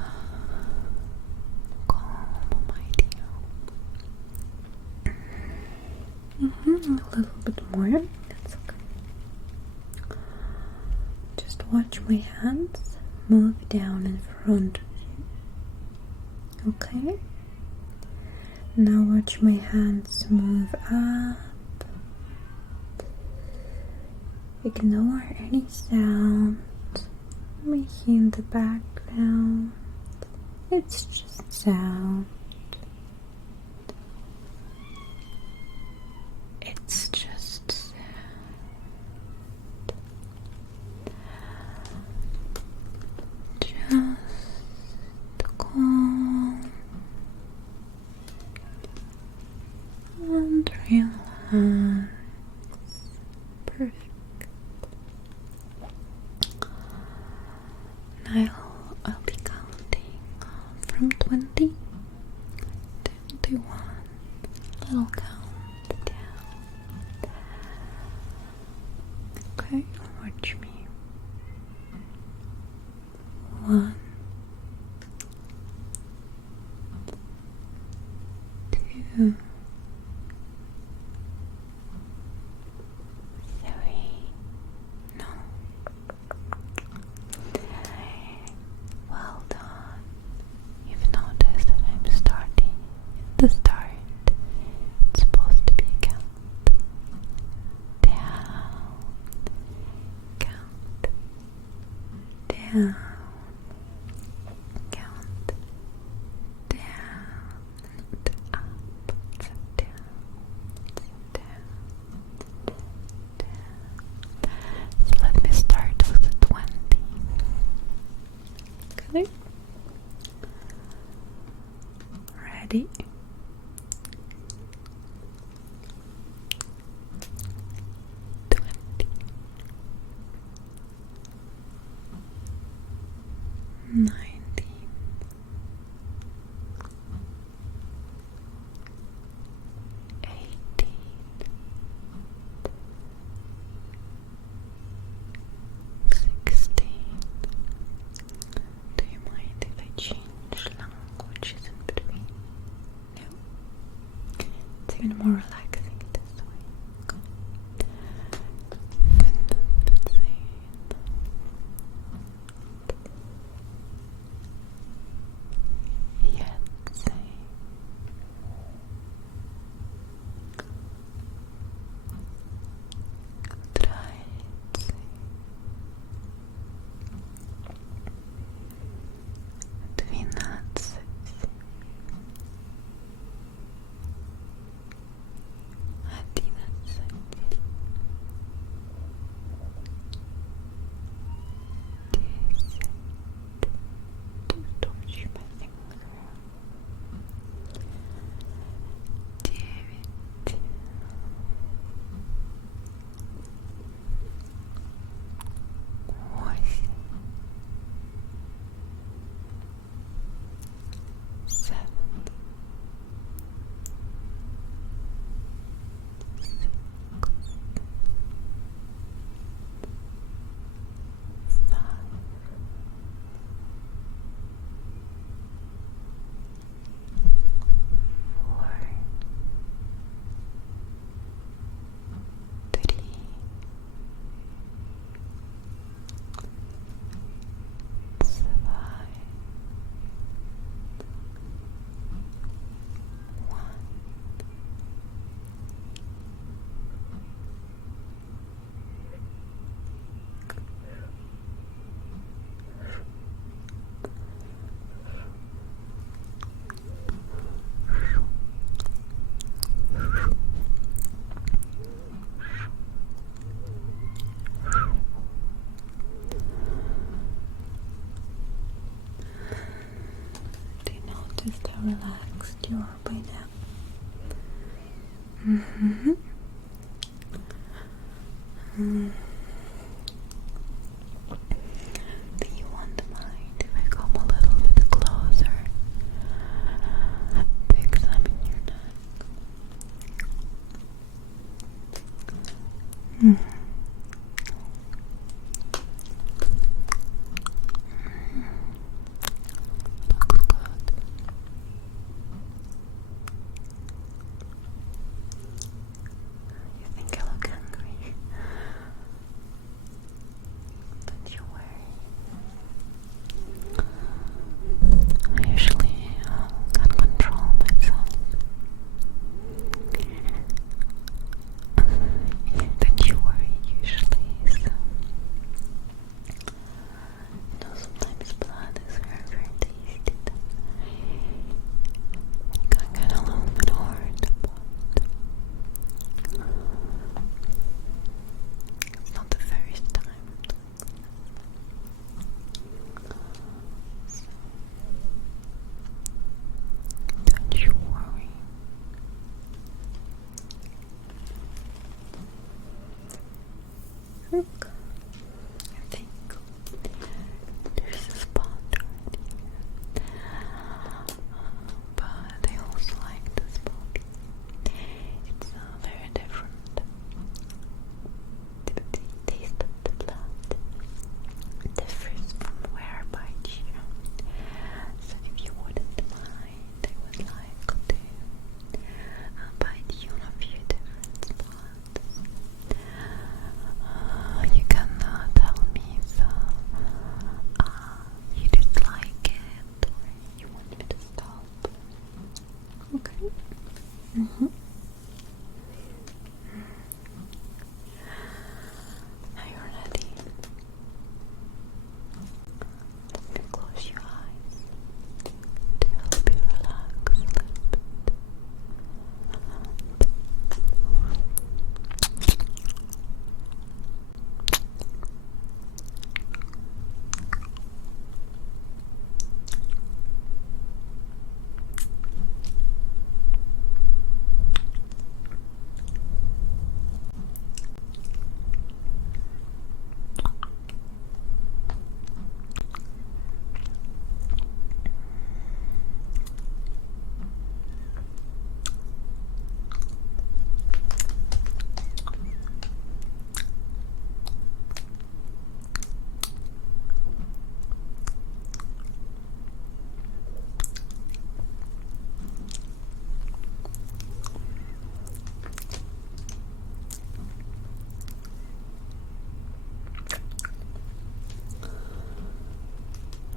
calm, my dear? A little bit more. That's okay. Just watch my hands move down in front of you. Okay? Now watch my hands move up. Ignore any sound making in the background. It's just sound. It's just sound. Just calm and relax. Perfect. I'll be counting from 20 to 21. Little count down. Okay, watch me. 1, 2, 3. No. Well done. You've noticed that I'm starting at the start. It's supposed to be a count. Down. Count. Down. Count. Down. And up. So down. So down. Down. So let me start with the 20. Okay. Ready? 20. 19. 18. 16. Do you mind if I change languages in between? No? It's even more relaxing this way. Go. 12. noticed how relaxed you are by now. Mm-hmm. Do you want mine if I come a little bit closer to examine your neck? Looks good. You think I look hungry? Don't you worry. I usually can't control myself. Don't you worry, usually. So, sometimes blood is very, very tasty. It can get a little bit hard, but it's not the first time. So, don't you worry. Look, I think there's a spot right here. But I also like this spot. It's very different. The taste of the blood differs from where I bite you. So if you wouldn't mind, I would like to bite you on a few different spots. You can tell me if you dislike it or you want me to stop. Okay. Are you ready? Let me close your eyes to help you relax a little bit.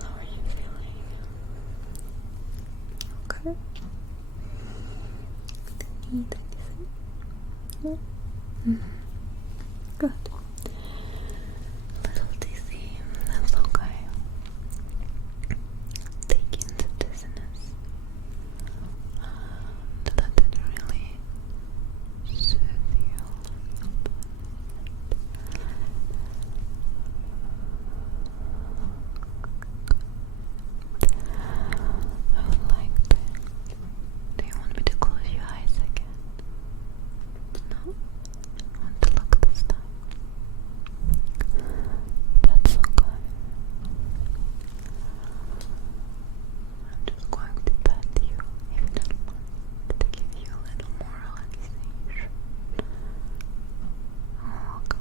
How are you feeling? Okay. Need anything? No? Good. Little dizzy. That's okay. Take in the dizziness. Let it really soothe you a little bit. I would like to. Do you want me to close your eyes again? No? I want to look this time. That's okay. I'm just going to pet you, if you don't mind, to give you a little more relaxation. Okay.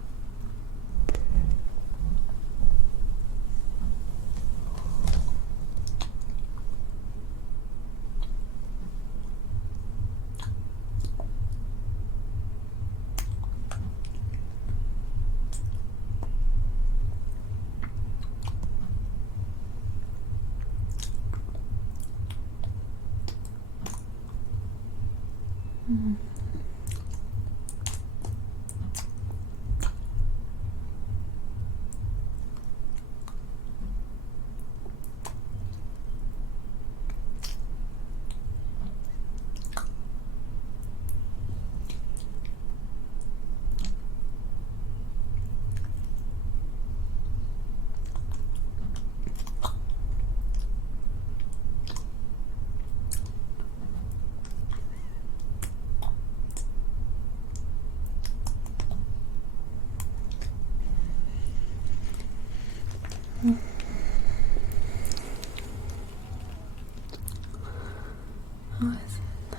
How is it?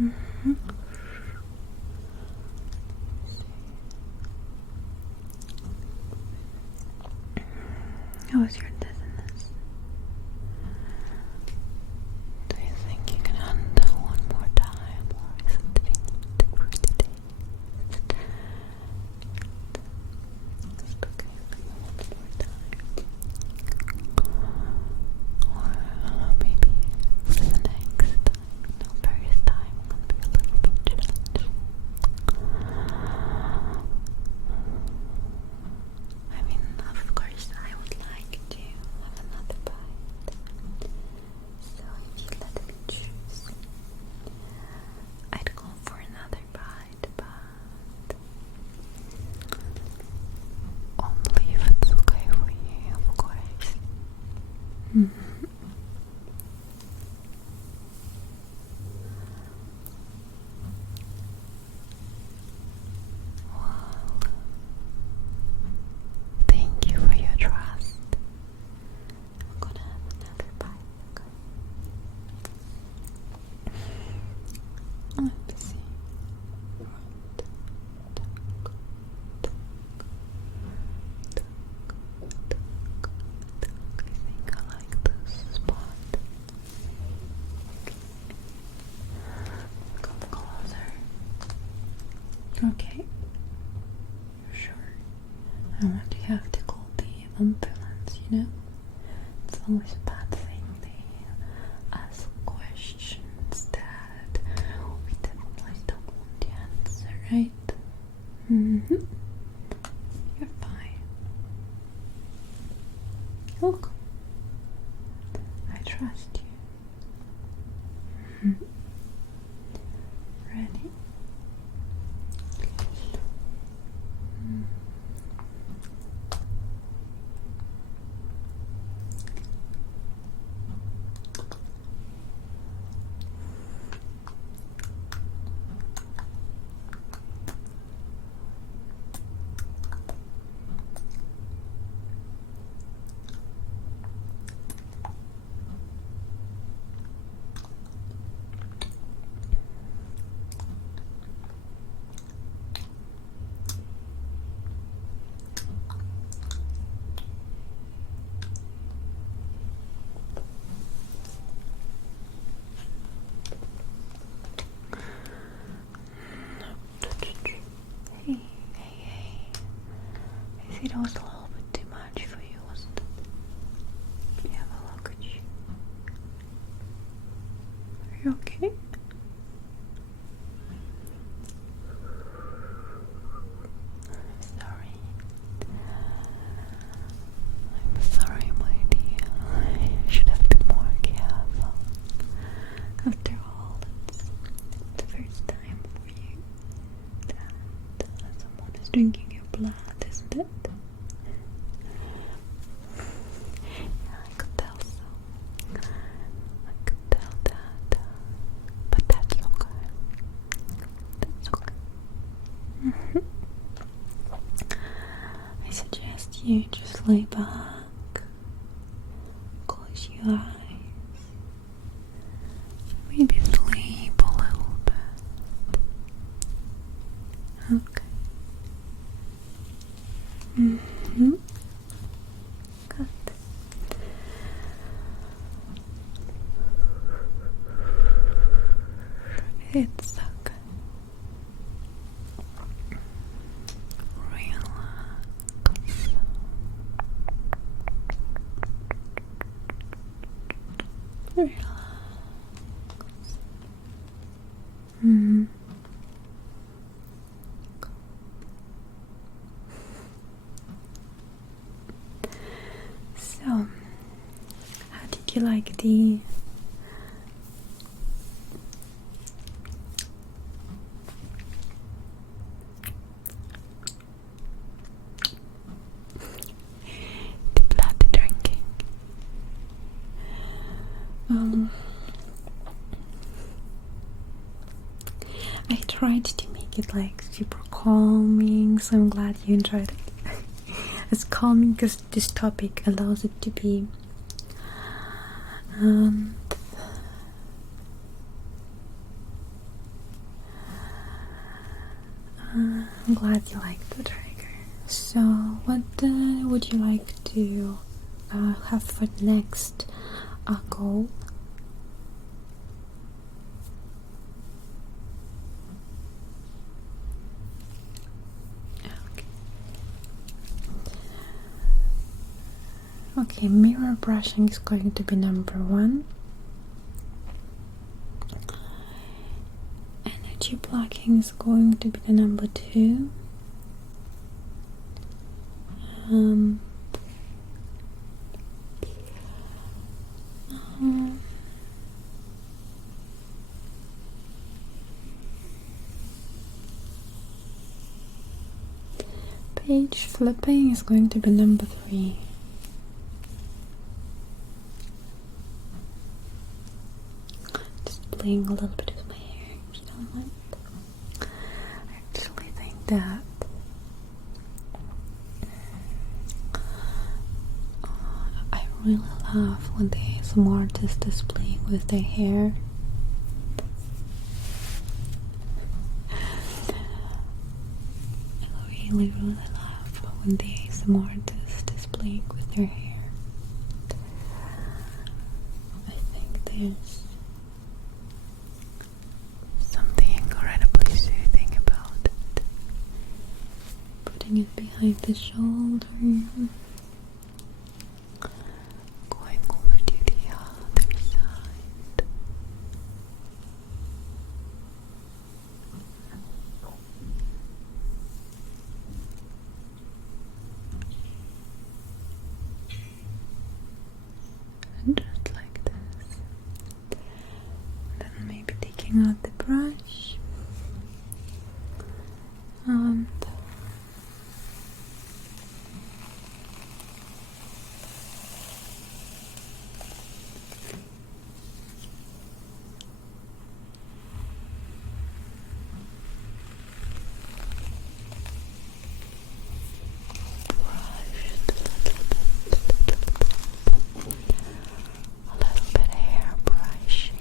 Mm-hmm. How is your dizziness? Do you think you can handle one more time, or is it finished for today? It's okay if you one more time. Or maybe for the next time. No, first time can be a little bit challenging. I mean, of course, I would like to have another bite. So if you let me choose, I'd go for another bite, but only if it's okay for you, of course. Well, thank you for your trust. I'm gonna have another bite, okay? Let me see. I think I like this spot. Come closer. Okay. You're sure? I want to have to call the ambulance, you know? It's always a bad thing. They ask questions that we definitely don't want to answer, right? You're fine. Look. I trust you. Ready? Hey. I see that was a little bit too much for you, wasn't it? Yeah, well, look at you. Are you okay? I'm sorry, my dear. I should have been more careful. After all, it's the first time for you that someone is drinking your blood, isn't it? Yeah, I could tell so. I could tell that. But that's okay. That's okay. I suggest you just lay back, close your eyes, maybe sleep a little bit. Okay. Good. It's okay. Relax. Relax. So, how did you like the blood drinking? I tried to make it like super calming, so I'm glad you enjoyed it. It's calming because this topic allows it to be And I'm glad you liked the trigger. So, what would you like to have for the next goal? Okay, mirror brushing is going to be number 1. Energy blocking is going to be the number 2. Page flipping is going to be number 3. Just playing a little bit with my hair, if you don't mind. I actually think that I really love when the ASMR artist is playing with their hair. I really love when the ASMR artist is playing with their hair. I think there's something incredibly soothing about it. Putting it behind the shoulder, going over to the other side. And just like this. Then maybe taking out the brush and a little bit hair brushing.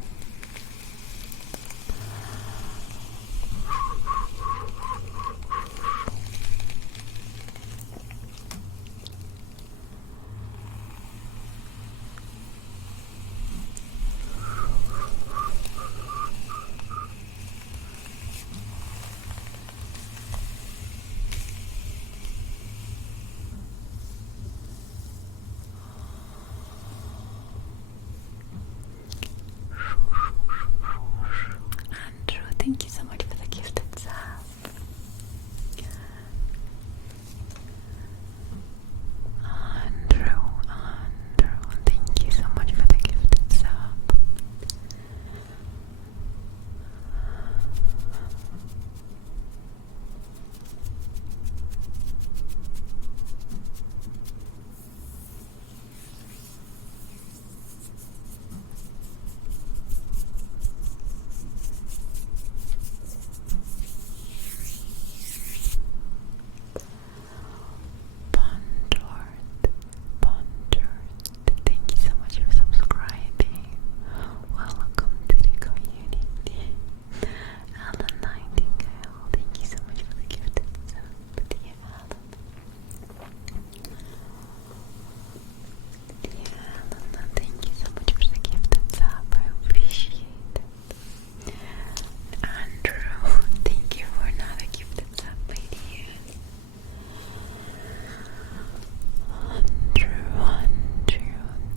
Andrew, thank you so much for the gifted sub. Andrew, thank you so much for the gifted sub. Pondered, thank you so much for subscribing. Welcome to the community. Alan Nightingale, thank you so much for the gifted sub. Dear Alan. Dear Alan, thank you so much for the gifted sub. I appreciate it. Andrew, thank you for another gifted sub, my dear. Andrew,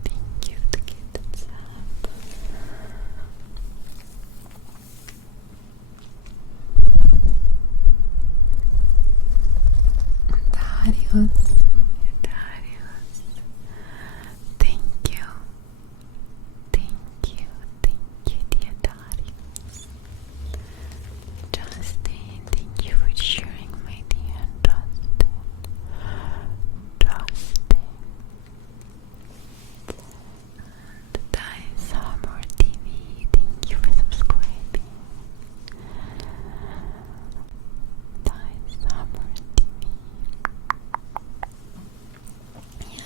thank you for the gifted sub. Darius, thank you, dear Darius. Justin, thank you for sharing, my dear Justin. And Dice Summer TV, thank you for subscribing. Dice Summer TV.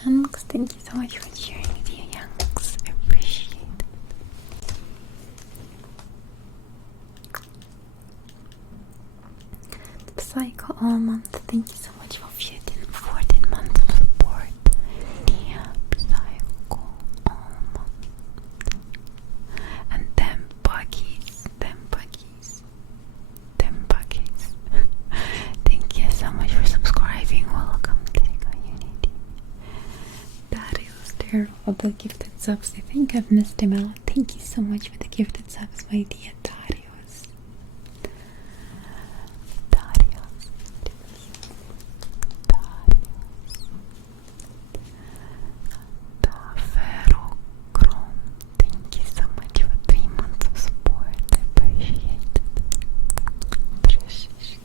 Yanks, thank you so much for sharing, dear Yanks. I appreciate Psycho Almond, thank you so much for 14 months of support. Dear Psycho Almond. And them buggies. Thank you so much for subscribing. Welcome to the community. Darius, there are all the gifted subs. I think I've missed them out. Thank you so much for the gifted subs, my dear Darius. Thank you so much for 3 months of support. I appreciate it.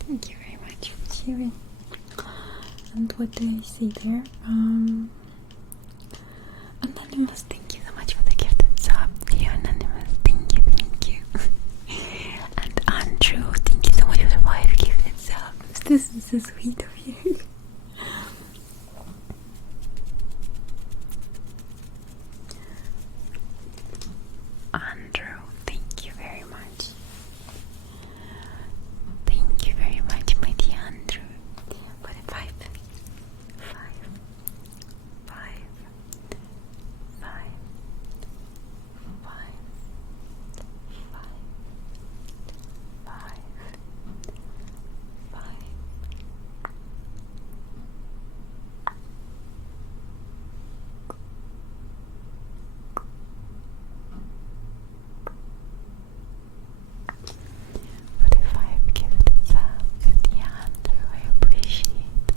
Thank you very much for cheering. And what do I see there? Anonymous, thank you so much for the gifted sub. Dear Anonymous, thank you. And Andrew, thank you so much for the 5 gifted subs. This is so sweet of you. Andrew, thank you very much. Thank you very much, my dear Andrew, for the 5. For the 5 gifted subs, dear Andrew, I appreciate it.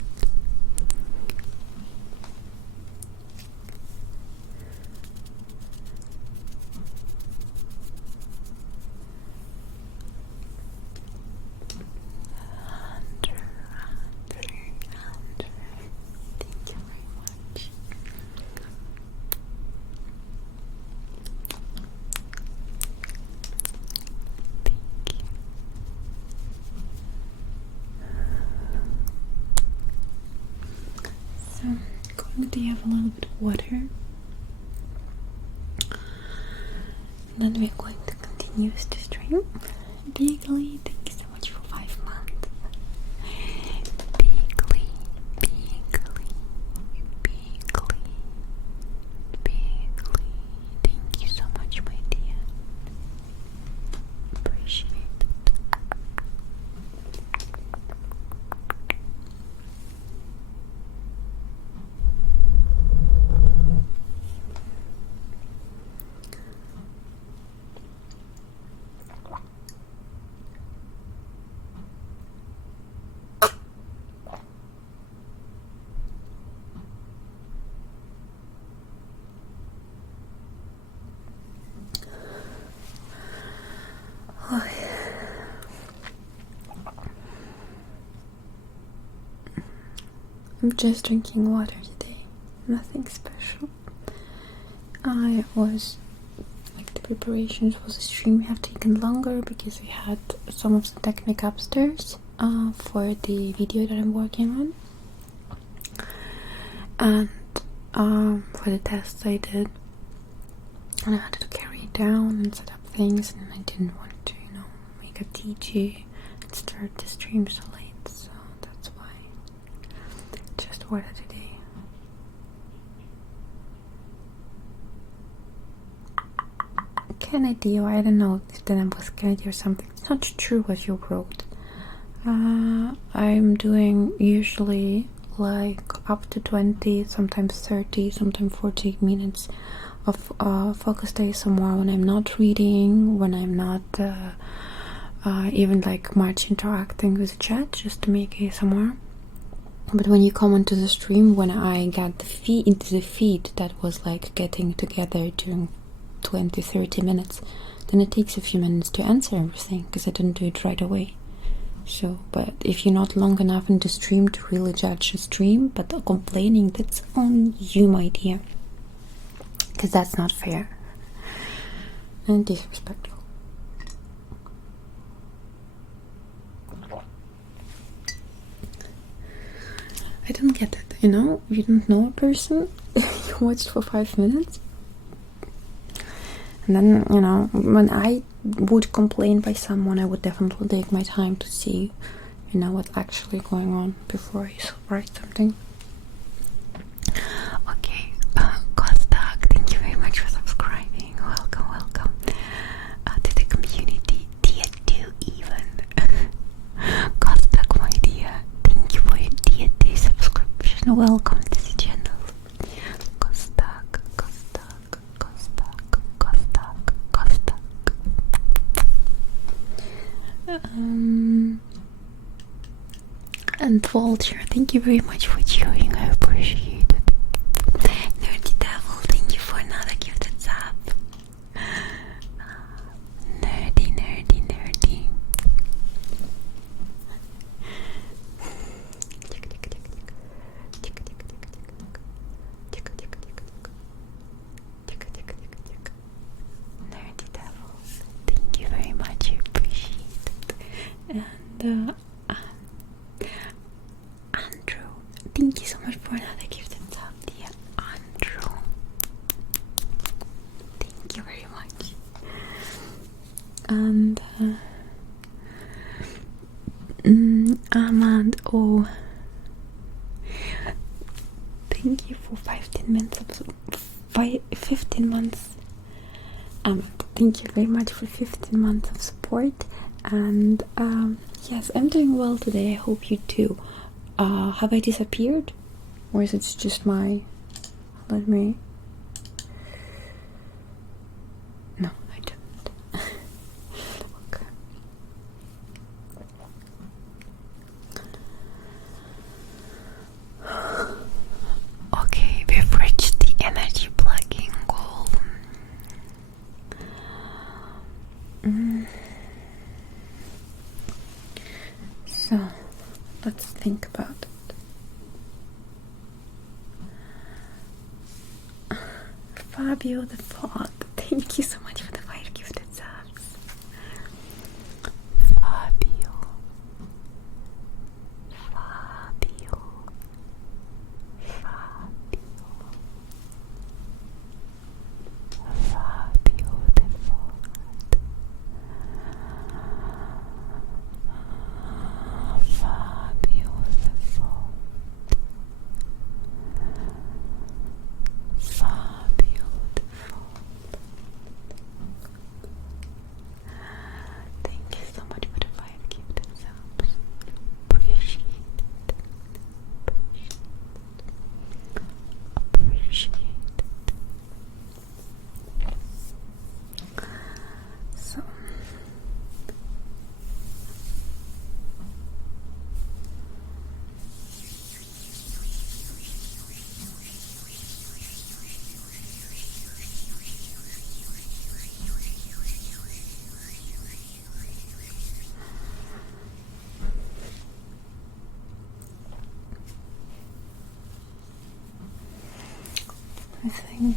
Andrew, thank you very much. Thank you. So, I'm going to have a little bit of water. And then we're going to continue to stream. Bigly, thank you so much for 5 months. Bigly. Thank you so much, my dear. Appreciate it. I'm just drinking water today, nothing special. The preparations for the stream have taken longer because we had some of the technique upstairs for the video that I'm working on, and for the tests I did, and I had to carry it down and set up things, and I didn't want to, make a TG and start the stream so late, so that's why. Just water today. Kennedy, or I don't know if the name was Kennedy or something. It's not true what you wrote. I'm doing usually like up to 20, sometimes 30, sometimes 40 minutes of focused ASMR when I'm not reading, when I'm not even like much interacting with chat, just to make ASMR. But when you come onto the stream, when I got into the feed that was like getting together during 20-30 minutes, then it takes a few minutes to answer everything because I didn't do it right away. So, but if you're not long enough in the stream to really judge the stream, but complaining, that's on you, my dear, because that's not fair and disrespectful. I don't get it, you don't know a person, you watched for 5 minutes, and then, when I would complain by someone, I would definitely take my time to see, you know what's actually going on before I write something. Okay, Kostak, thank you very much for subscribing. Welcome to the community. Tier 2 even. Kostak, my dear, thank you for your tier 2 subscription. Welcome to the channel. Kostak. And Vulture, thank you very much for joining. I appreciate it. Nerdy Devil, thank you for another gifted sub. Nerdy. Nerdy Devil, thank you very much. I appreciate it. And Andrew, thank you so much for another gifted sub, dear Andrew. Thank you very much. And Ahmad, thank you for 15 months. Thank you very much for 15 months of support. And yes, I'm doing well today. I hope you too. Have I disappeared? Or is it just my... Let me... No, I didn't. Okay. Okay, we've reached the energy plugging goal. So, let's think about it. Fabio the Fog, thank you so much for the 5 gifted subs. Fabio. the Fog. Fabio the Fog. Thank you so much for the 5 gifted subs. Appreciate it. So I think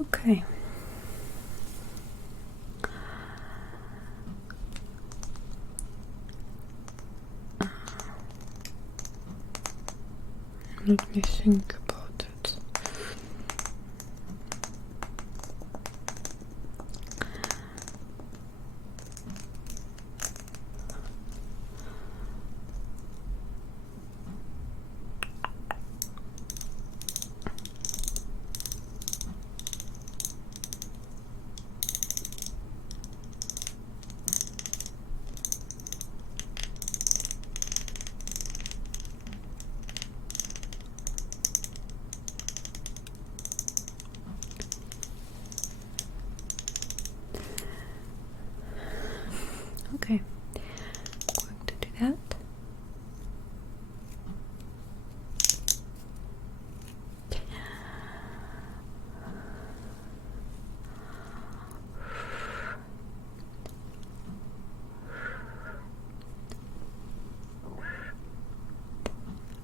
okay. Let me think about it. Okay, I'm going to do that.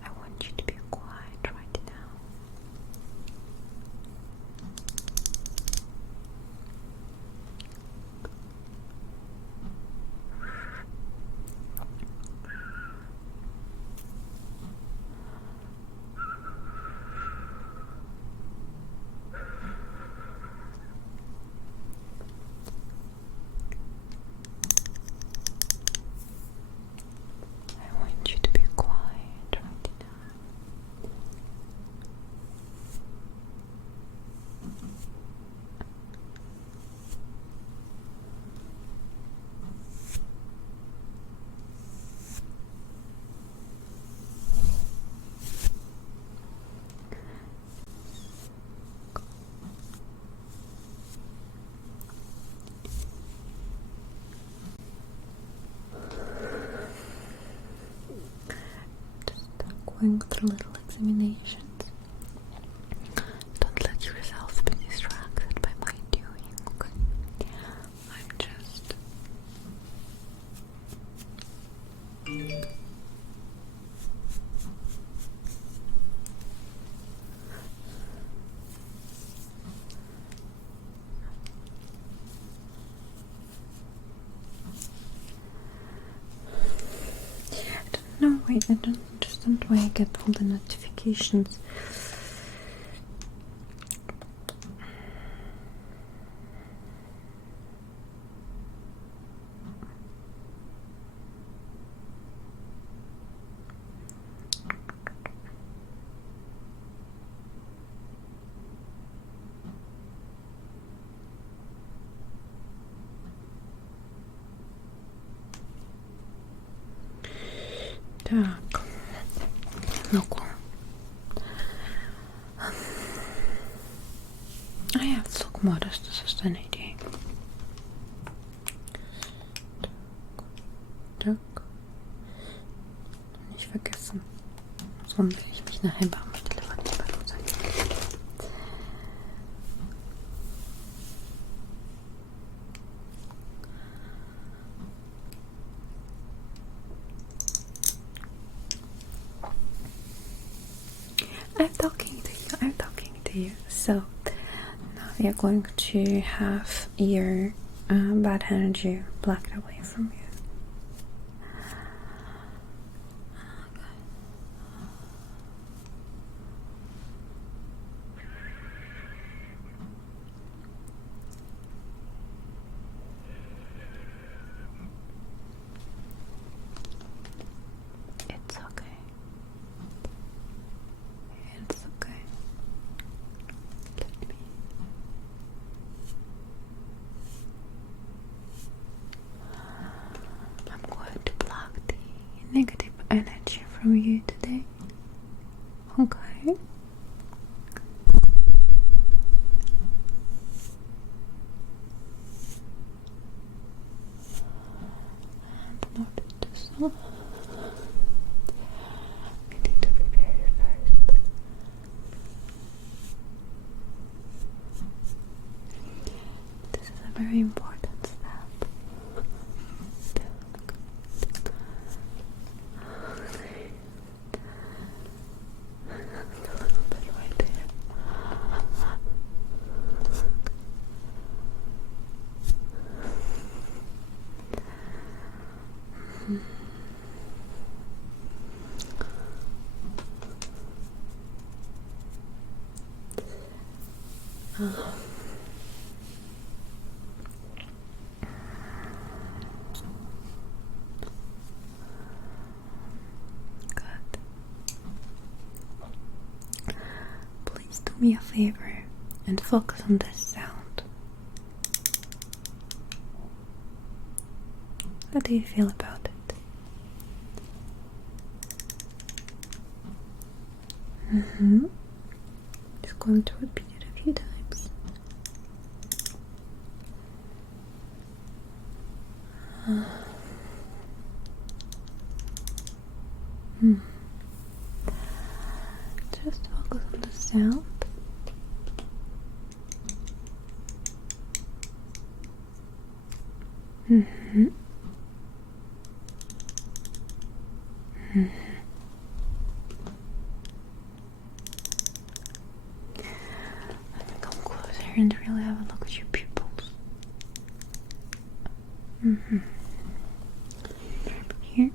I want you to be quiet right now. I want you to be quiet right now. Just going through little examinations. Don't let yourself be distracted by my doing, okay? I'm just no, wait, I don't understand why I get all the notifications. Так, ну-ка. Ah ja, Flugmodus, das ist eine Idee. Tak. Nicht vergessen. Sonst will ich mich nachher beim Telefon nicht benutzen. I'm talking to you. So now we are going to have your bad energy blocked away from you. It's okay. It's okay. Let me. I'm going to block the negative energy from you today. Okay. And not this one. We need to prepare you first. This is a very important step. A little bit right there. Good. Please do me a favor and focus on this sound. How do you feel about it? Just going to repeat it a few times. Just focus on the sound. Let me come closer and really have a look at your pupils. Here.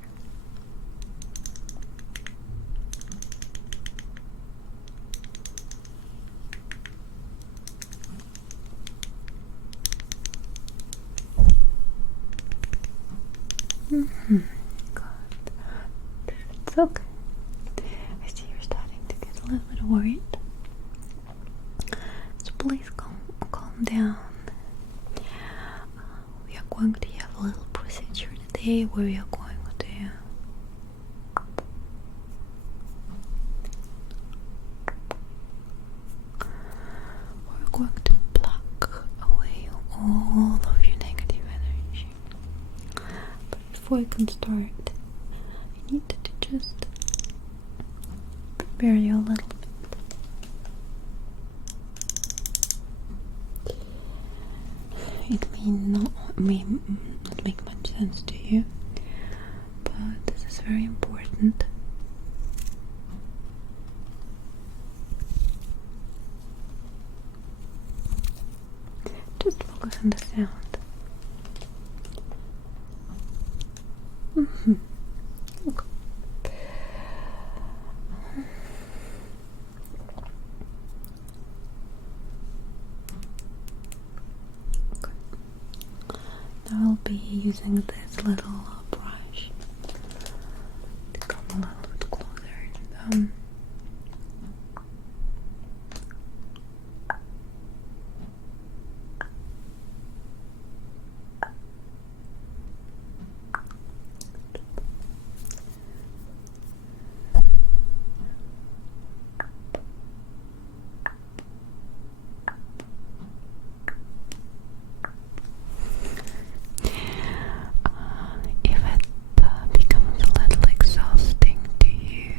Good. It's okay. I see you're starting to get a little bit worried. So please calm down. We are going to have a little procedure today where we are going to block away all of your negative energy. But before I can start, I need to just prepare you a little bit. It may not make much sense to you, but this is very important. Just focus on the sound. Okay. Now I'll be using this little brush to come a little bit closer and if it becomes a little exhausting to you,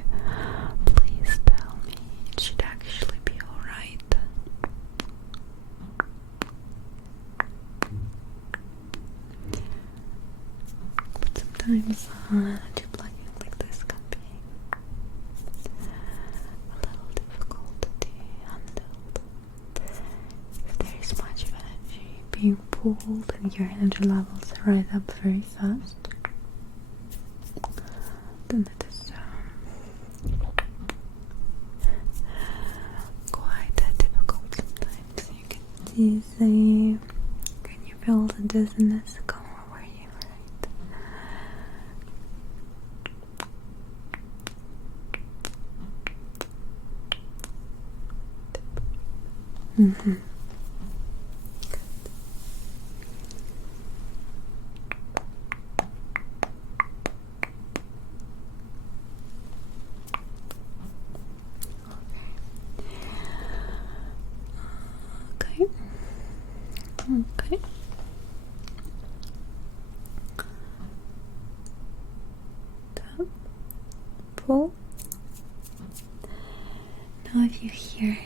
please tell me. It should actually be alright. But sometimes energy blocking like this can be a little difficult to handle. If there is much energy being pulled and your energy levels rise up very fast, then it is quite difficult sometimes. You can dizzy. Can you feel the dizziness come over you, right? Okay. Tap, pull. Now if you hear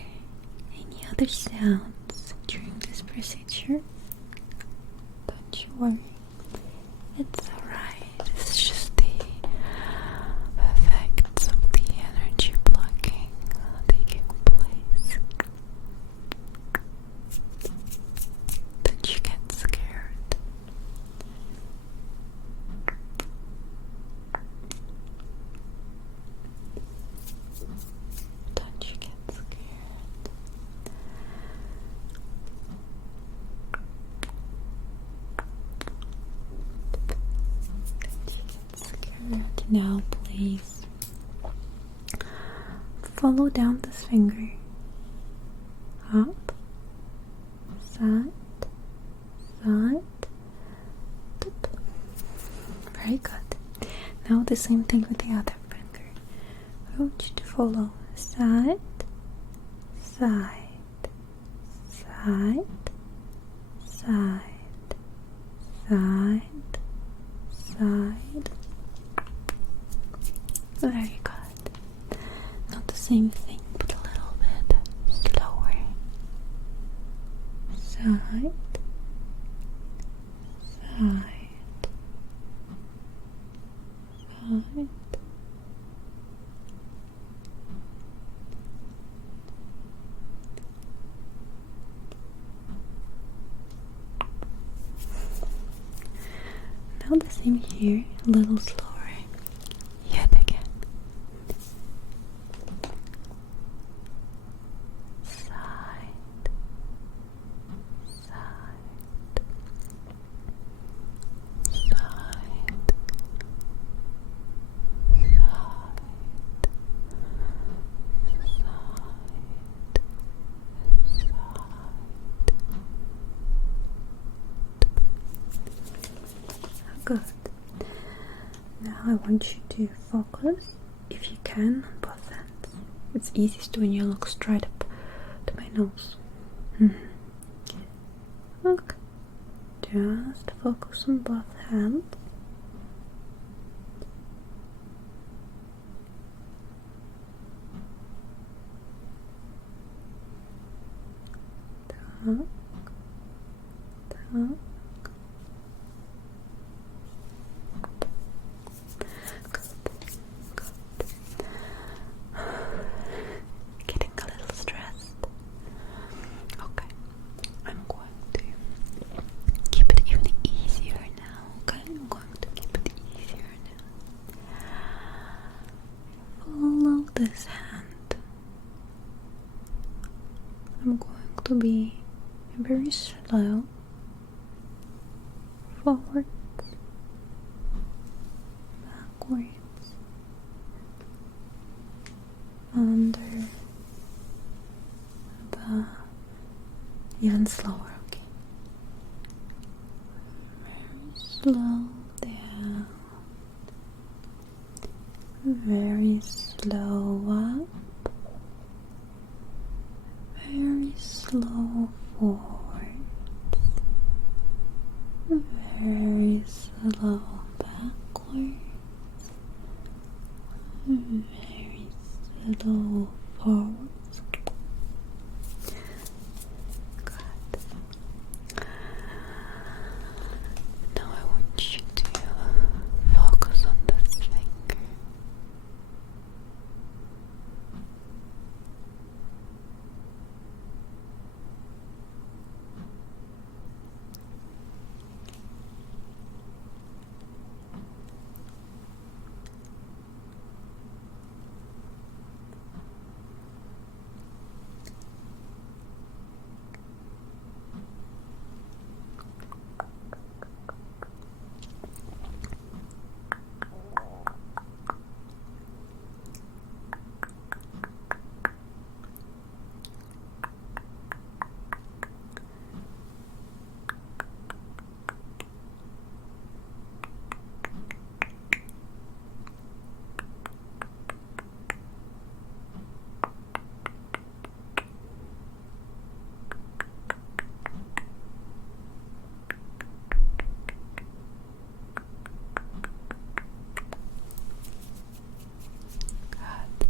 any other sounds during this procedure, don't you worry. It's alright. It's just the effects of the energy blocking taking place. Don't you get scared. Don't you get scared. Now please follow down this finger. Up, side, side, tip. Very good. Now the same thing with the other finger. I want you to follow side, side, side, side, side, side. Very good. Not the same thing, but a little bit slower. Side, side, side. Now the same here, a little slower. Yet again. Side, side, side, side, Good. Now I want you to focus, if you can, on both hands. It's easiest when you look straight up to my nose. Look. Just focus on both hands. Tuck, tuck. Getting a little stressed. Okay, I'm going to keep it even easier now. Okay, I'm going to keep it easier now. Follow this hand. I'm going to be very slow forwards, backwards, under, above, even slower, okay? Very slow down, very slow up, very slow forwards, very slow backwards, very slow forwards. Good. Now I want you to focus on this finger. Good.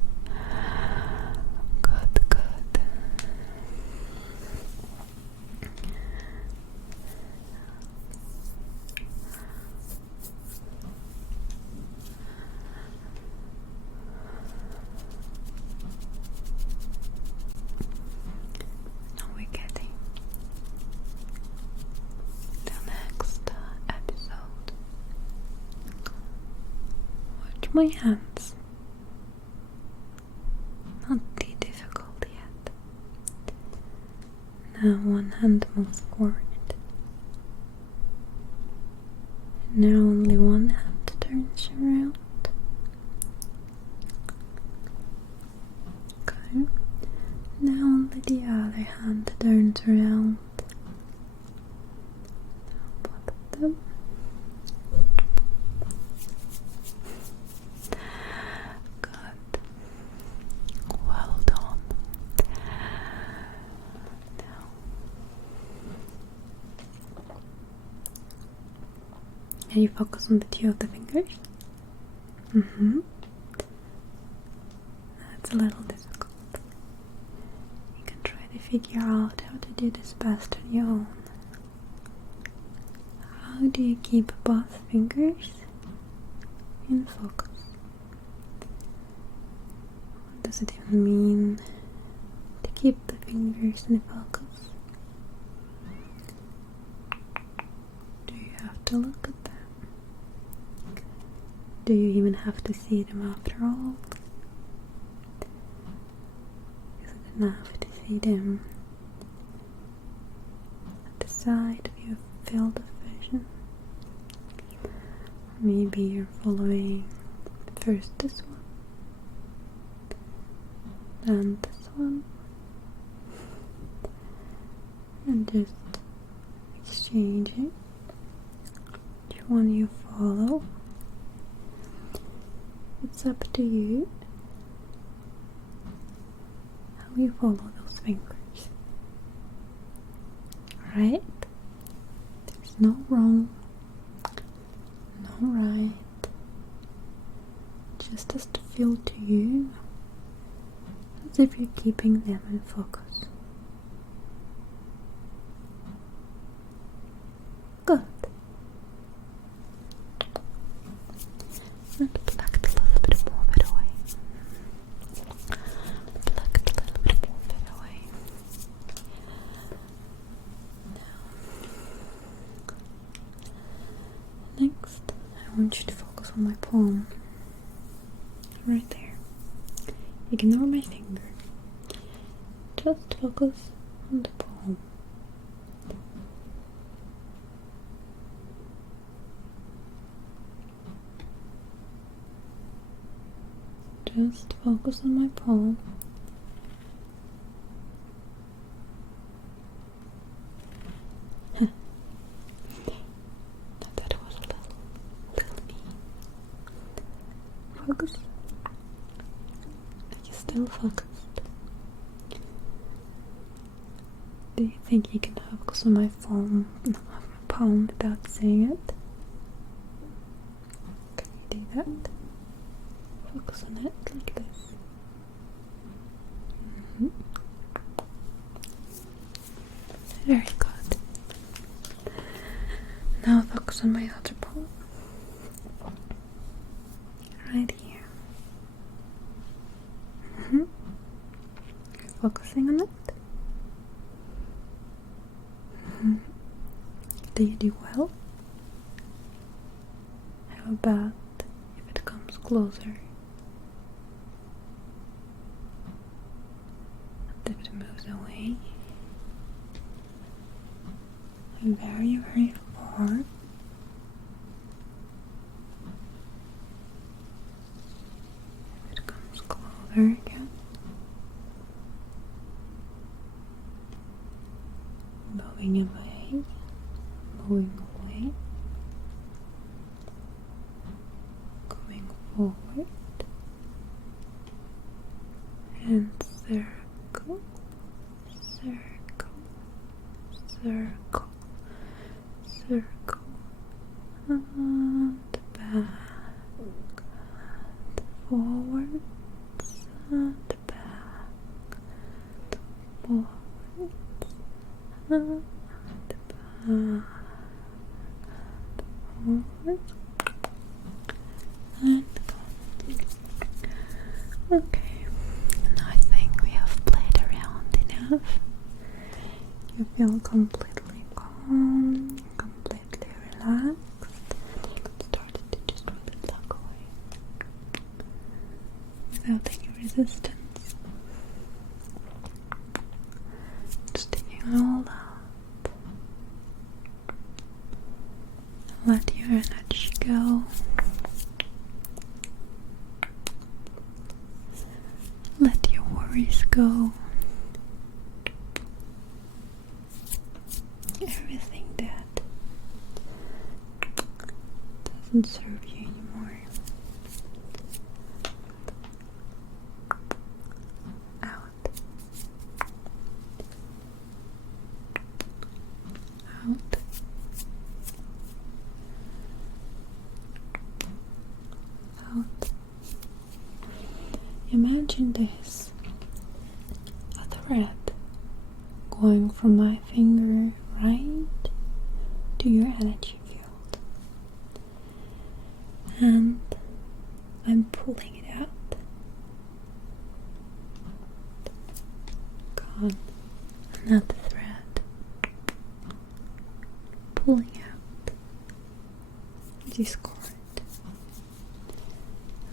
Now we're getting the next episode. Watch my hands. Not too difficult yet. Now one hand moves forward. Now only one hand turns around. the other hand turns around. Both of them. Good. Well done. Now. Can you focus on the two of the fingers? That's a little difficult. You can try to figure out how to do this best on your own. How do you keep both fingers in focus? What does it even mean to keep the fingers in focus? Do you have to look at them? Do you even have to see them after all? Is it enough to see them at the side of your field of vision? Maybe you're following first this one, then this one, and just exchanging which one you follow. It's up to you how you follow those fingers. Alright? There's no wrong, no right. Just has to feel to you as if you're keeping them in focus. Good. And pluck a little bit more of it away. Pluck a little bit more of it away. Now, next, I want you to focus on my palm. Right there. Ignore my finger. Just focus on the palm. Just focus on my palm. I thought it was a little me. Focus. Are you still focused? Do you think you can focus on my palm without saying it? Can you do that? Focus on it like this. Very good. Now focus on my other palm. Right here. You're focusing on it. Do you do well? How about if it comes closer? If it moves away very, very far, if it comes closer again, moving away, going forward, and circle, circle, circle, circle, and back, and forwards, and back, forwards, and back, forwards, and go. Okay. I think we have played around enough. You feel completely calm, completely relaxed. Let's start to just rub it tuck away without any resistance. Just taking it all out. Let your energy go. Let your worries go. doesn't serve you anymore. Out. Out. Out. Imagine this, a thread going from my finger right to your energy field, and I'm pulling it out. Gone. Another thread. Pulling out. Discord.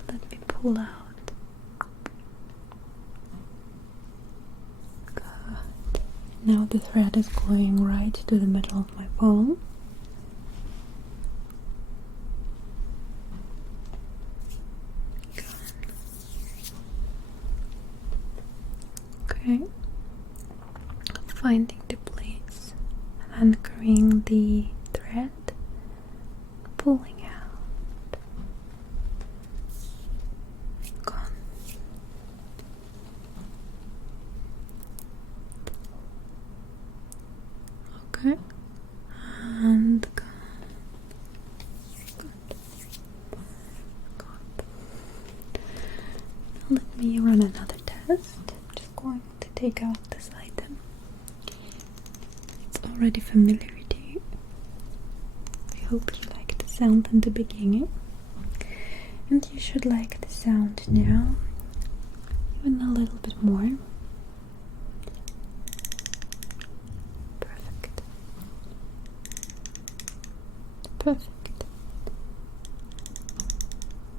Let me pull out. Good. Now the thread is going right to the middle of my palm. Okay, finding the place, anchoring the thread, pulling out, gone. Okay, and gone. Good. Now let me run another test. Just going to take out this item. It's already familiar to you. I hope you liked the sound in the beginning, and you should like the sound now, even a little bit more. Perfect. Perfect.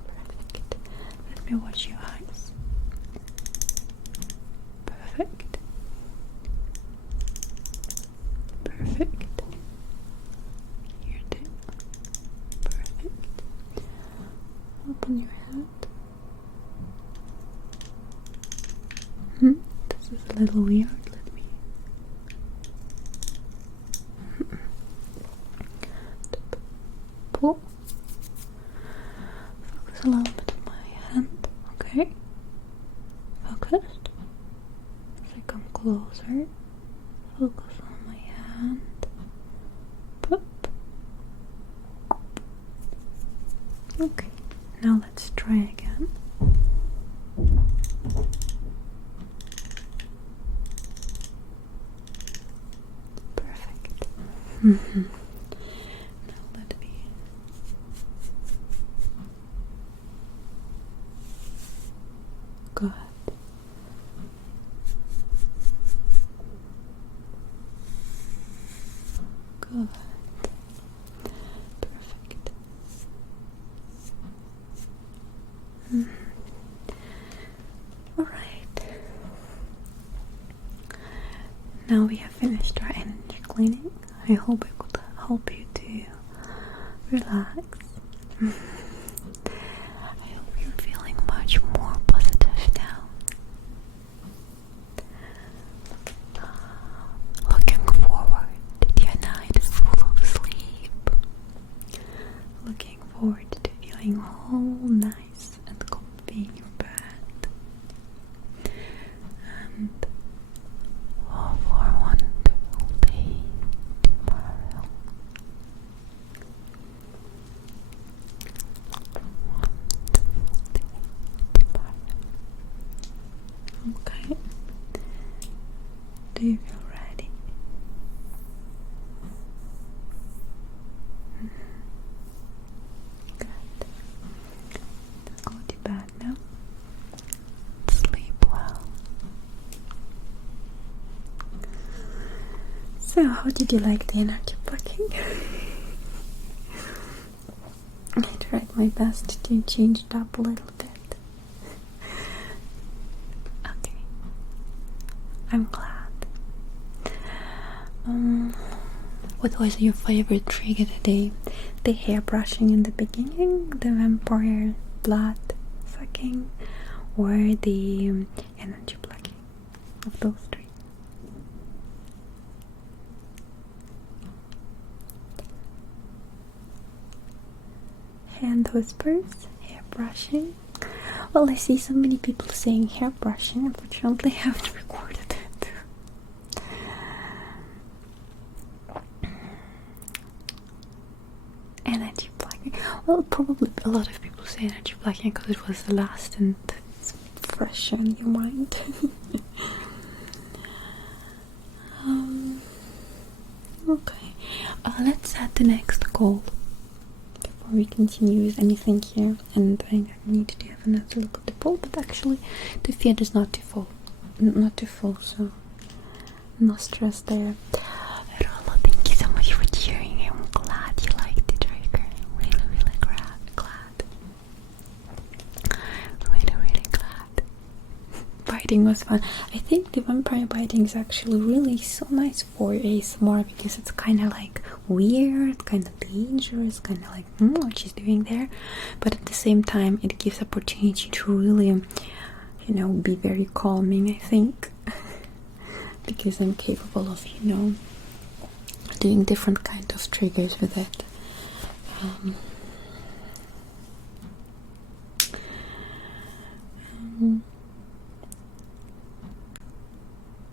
Perfect. Let me watch your eyes. Perfect. Perfect. Here too. Perfect. Open your head. This is a little weird. Let me. Pull. Focus a little bit on my hand. Okay. Focused. As I come closer, focus on my hand. Pop. Okay, now let's try again. Perfect. Now let me. Good. Good. Perfect. Alright. Now we have finished our energy cleaning. I hope it could help you to relax. I hope you're feeling much more positive now. Looking forward to a night full of sleep. Looking forward to feeling all nice and comfy in your bed. And all for a wonderful day tomorrow. Okay. Do you feel ready? Good. Go to bed now. Sleep well. So, how did you like the energy blocking? I tried my best to change it up a little bit. Okay. I'm glad. What was your favorite trigger today? The hair brushing in the beginning, the vampire blood sucking, or the energy blocking? Of those three. hand whispers, hair brushing. Well, I see so many people saying hair brushing. Unfortunately, I haven't recorded it. Energy blocking. Well, probably a lot of people say energy blocking because it was the last and it's fresher in your mind. Okay, let's set the next goal before we continue with anything here. And I need to have another look at the poll, but actually the feed is not too full, so no stress there. Rolla, thank you so much for cheering. I'm glad you liked the trigger. Really glad. Really glad. Biting was fun. I think the vampire biting is actually really so nice for ASMR because it's kind of like weird, kind of dangerous, kind of like what she's doing there, but at the same time it gives opportunity to really, be very calming, I think. Because I'm capable of, doing different kind of triggers with it.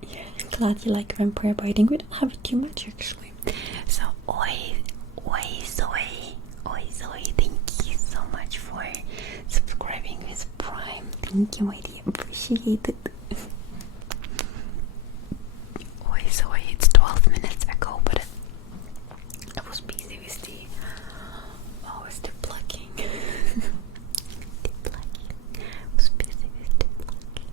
Yeah, I'm glad you like vampire biting. We don't have it too much actually. So, oi, Zoe, thank you so much for subscribing with Prime. Thank you, my dear, appreciate it. Oi, Zoe, it's 12 minutes ago, but I was busy with the plucking. I was busy with the plucking.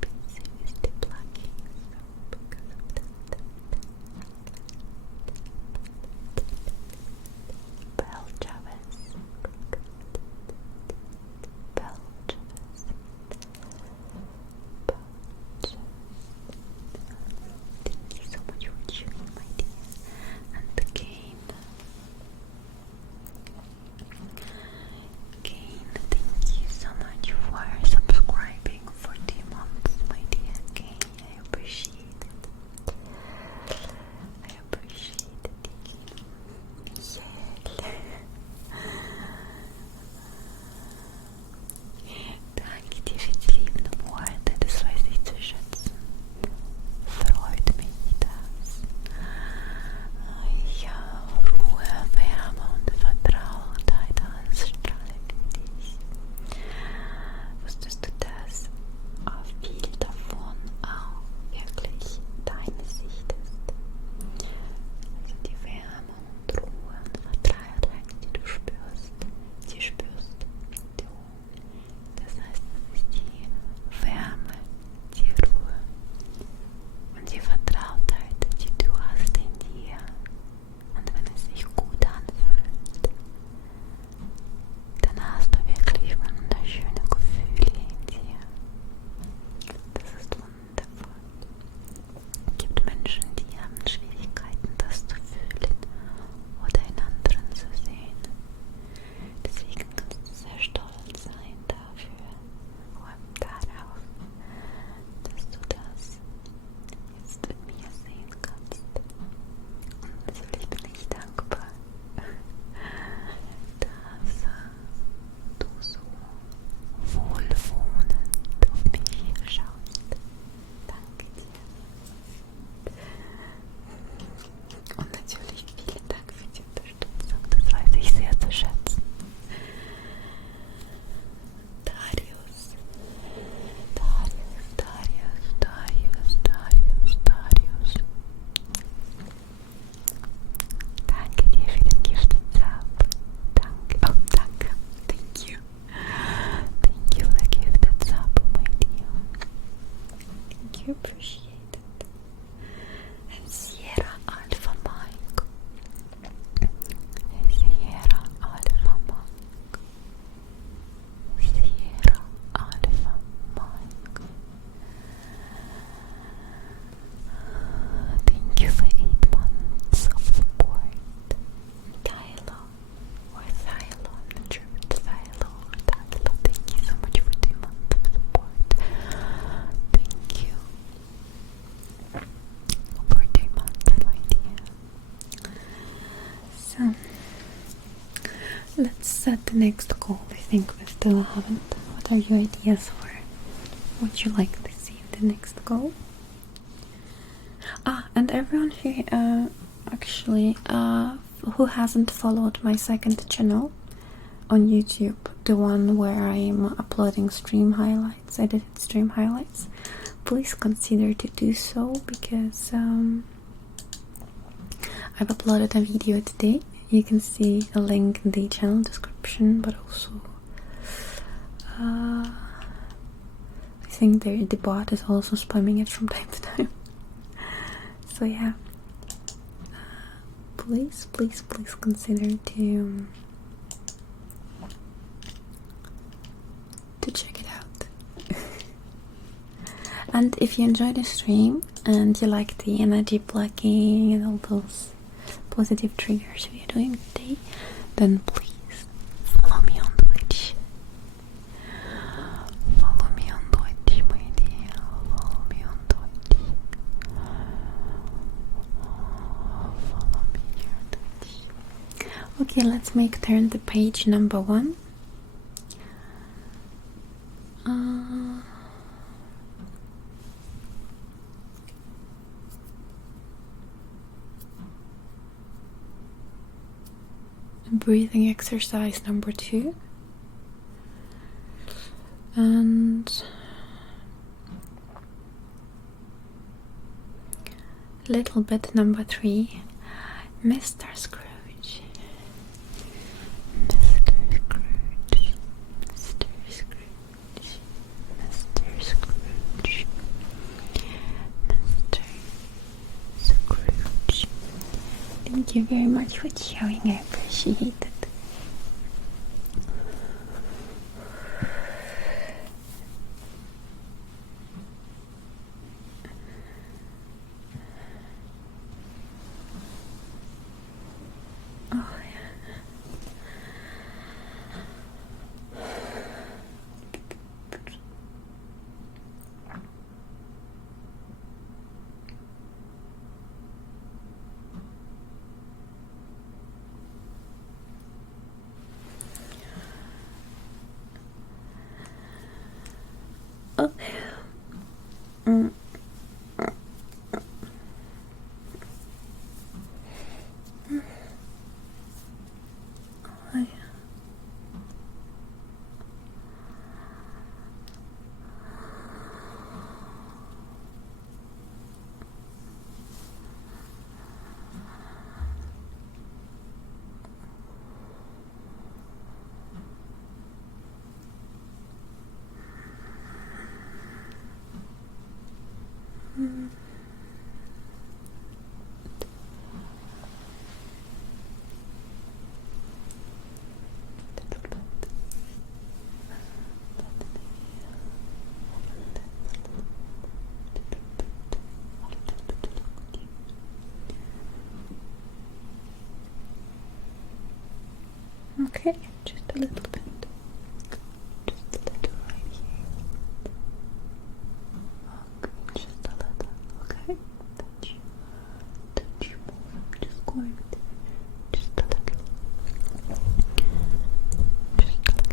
Busy with the plucking. So because of that. Bell Chavez. let's set the next goal. I think we still haven't. What are your ideas for what you like to see in the next goal? And everyone who who hasn't followed my second channel on YouTube, the one where I'm uploading stream highlights, edited stream highlights, please consider to do so, because I've uploaded a video today. You can see a link in the channel description, but also I think the bot is also spamming it from time to time. So yeah, please consider to check it out. And if you enjoy the stream and you like the energy blocking and all those positive triggers we are doing today, then please follow me on Twitch. Follow me on Twitch, my dear. Follow me on Twitch. Follow me on Twitch. Okay, let's make turn to page number 1. Breathing exercise number 2, and little bit number 3, Mr. Scrooge. Mr. Scrooge. Mr. Scrooge. Mr. Scrooge. Mr. Scrooge. Thank you very much for sharing. I appreciate it. Oh yeah. Oh. Okay, just a little bit. Just a little right here. Okay, just a little. Okay, touch more. I'm just going to. Just a little. Just a little.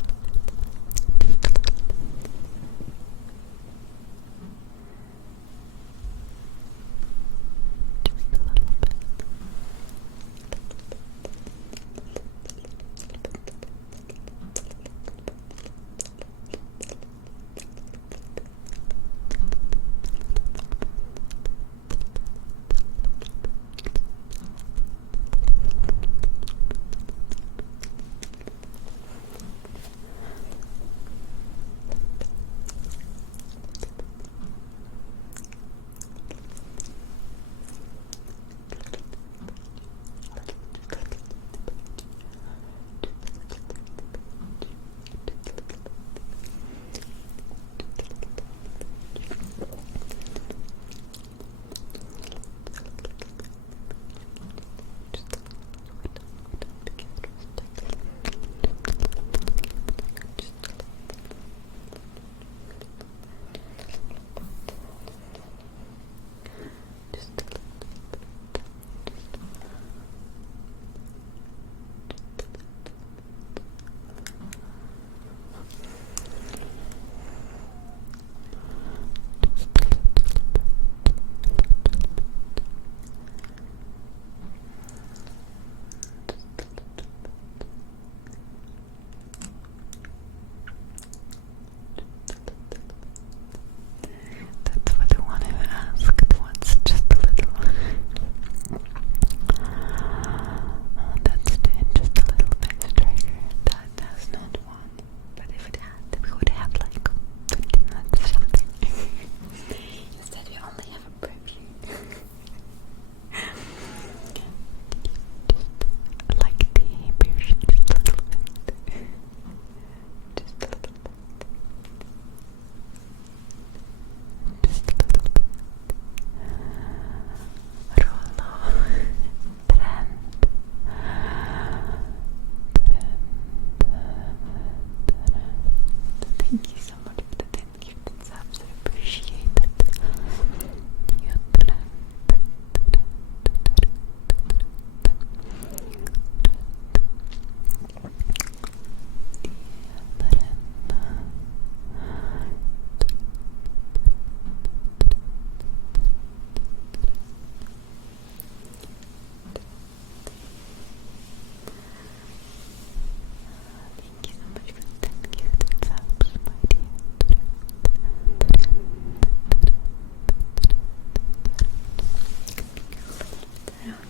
Just a little.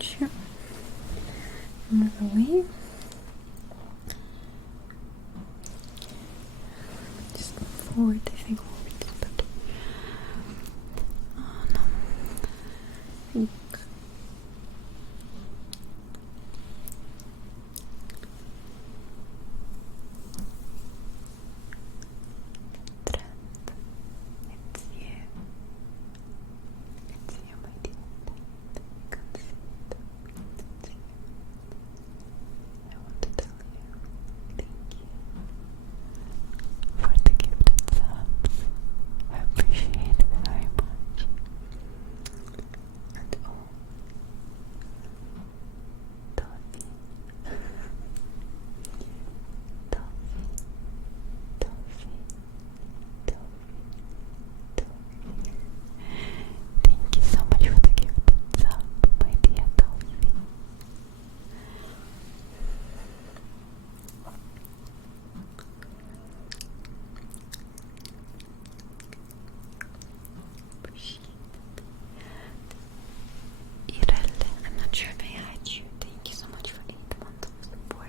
Sure. Move away. Just move forward, I think will be better. Oh no. I think it's you. It's you, my dear. I can see it. It's you. I want to tell you thank you for the gifted subs. I appreciate it very much. And oh, Toffee. Thank you so much for the gifted sub, my dear Toffee. Appreciate it. Irel, I'm not sure if I had you. Thank you so much for 8 months of support.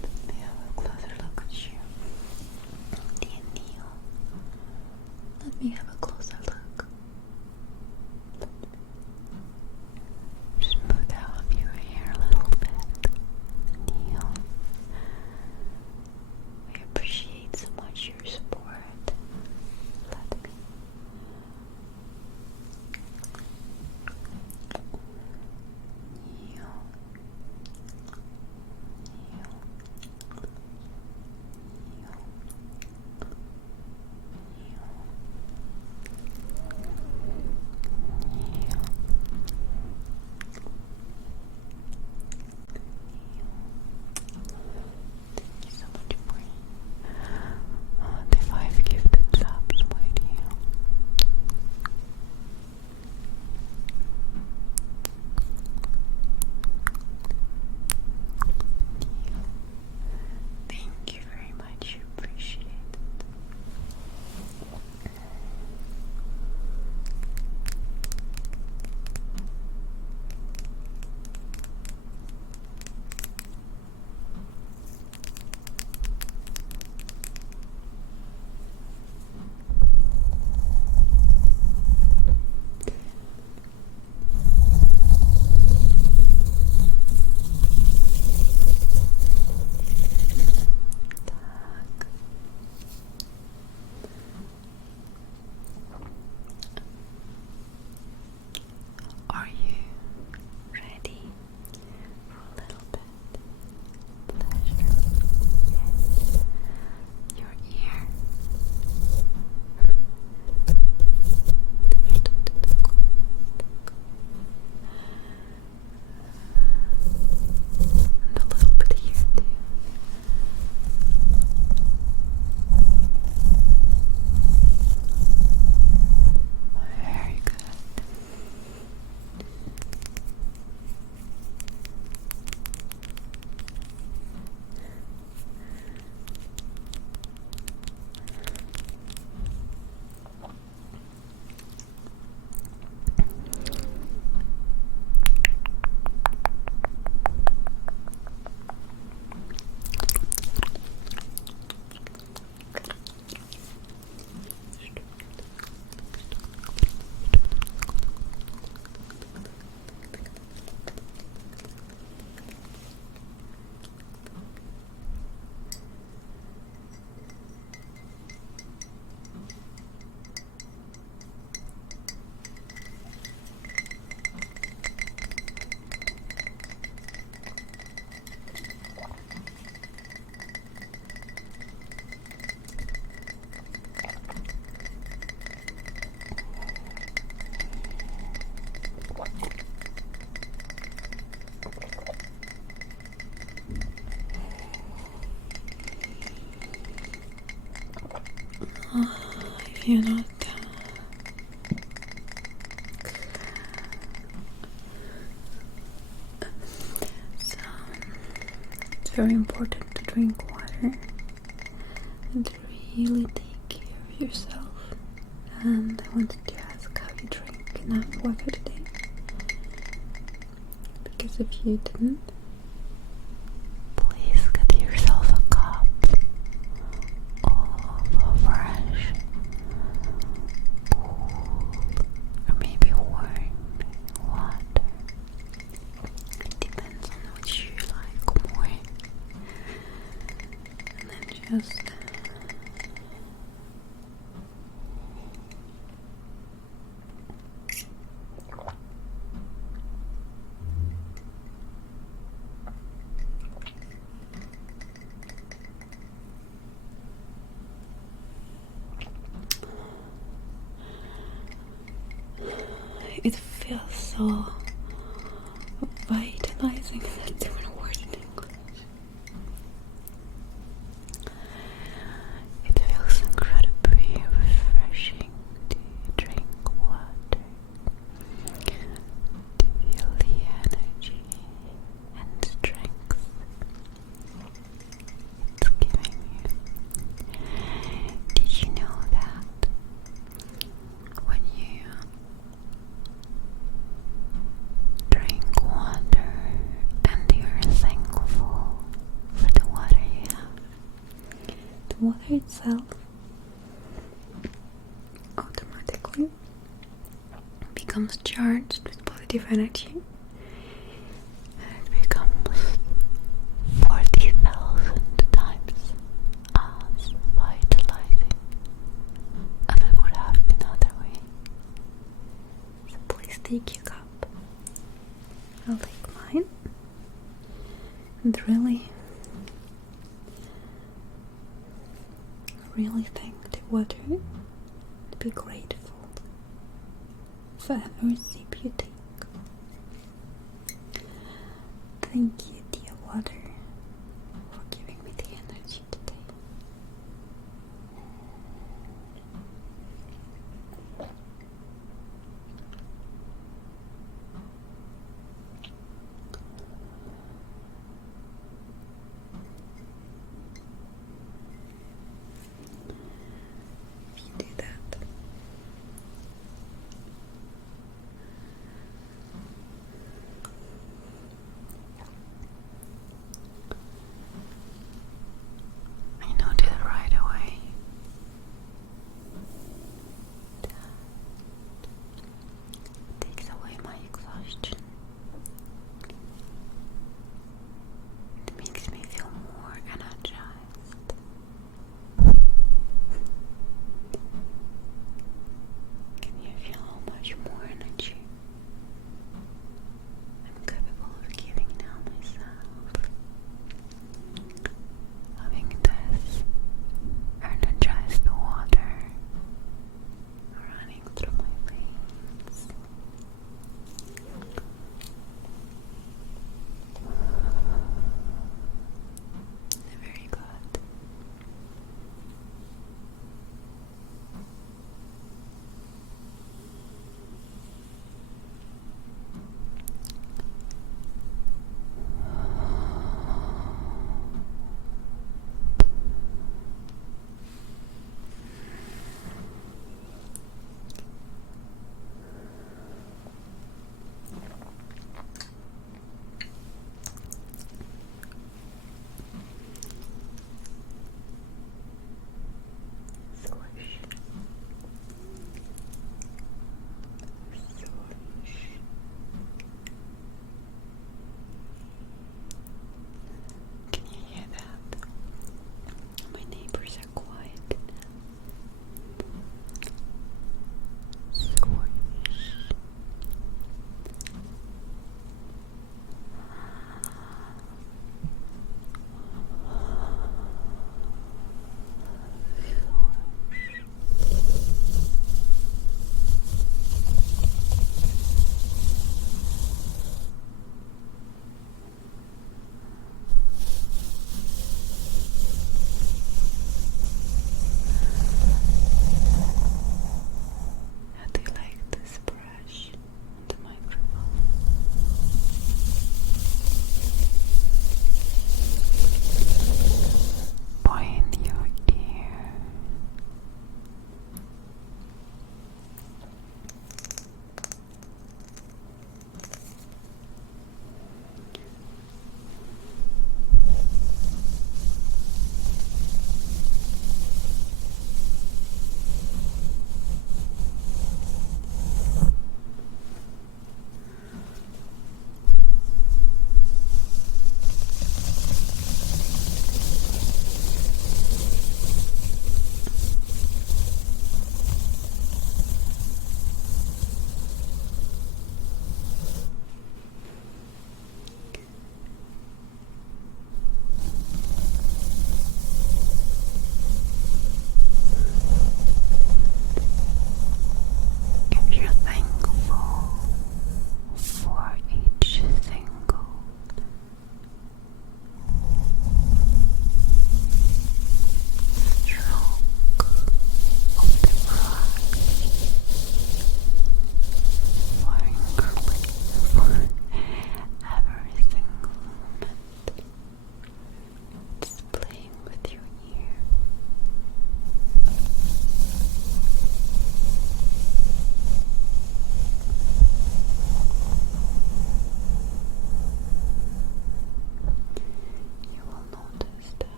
Let me have a closer look at you. Dear Neil, let me have a closer look. Smooth out your hair a little bit. Neil, we appreciate so much your support. Let me. Neil. Thank you so much for the 5 gifted subs, my dear. Thank you very much. Appreciate it. Are you ready for a little bit pleasure? Yes. Your ear. And a little bit here too. Very good. If you're not very important to drink water and really take care of yourself. And I wanted to ask, have you drank enough water today? Because if you didn't, please get yourself a cup of fresh, cool, or maybe warm water. It depends on what you like more. And then just it feels so vitalizing. That's even a word in English. It feels incredibly refreshing to drink water, to feel the energy and strength it's giving you. Did you know that when you drink water and you're thankful for the water you have, the water itself automatically becomes charged with positive energy, and it becomes 40,000 times as vitalizing as it would have been other way. So please take your cup. I'll take mine and really thank the water, to be grateful for every sip you take. Thank you, dear water, for giving me the energy today. If you do that,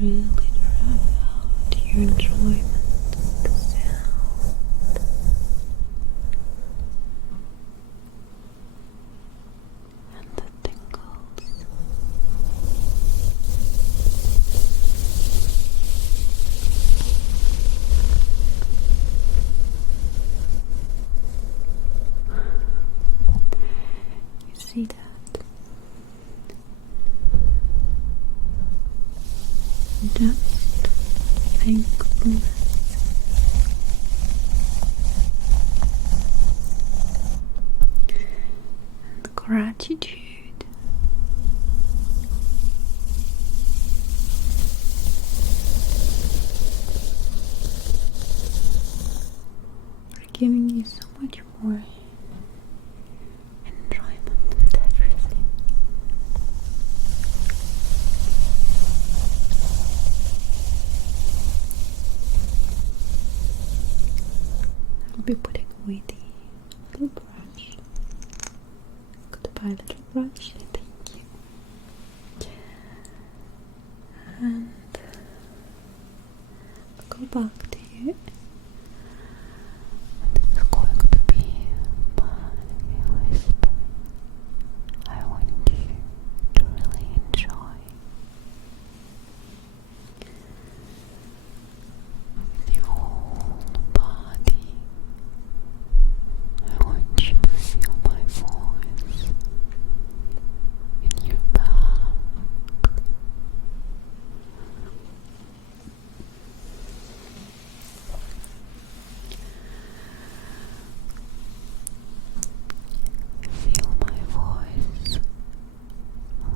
really drive out your enjoyment of the sound and the tingles. You see that? Just thankfulness and gratitude for giving you so much more enjoyment with everything. I'll be putting away the little brush. Goodbye, little brush. Thank you. And I'll go back to you. This is going to be my whisper. I want you to really enjoy the whole body. I want you to feel my voice in your back. Feel my voice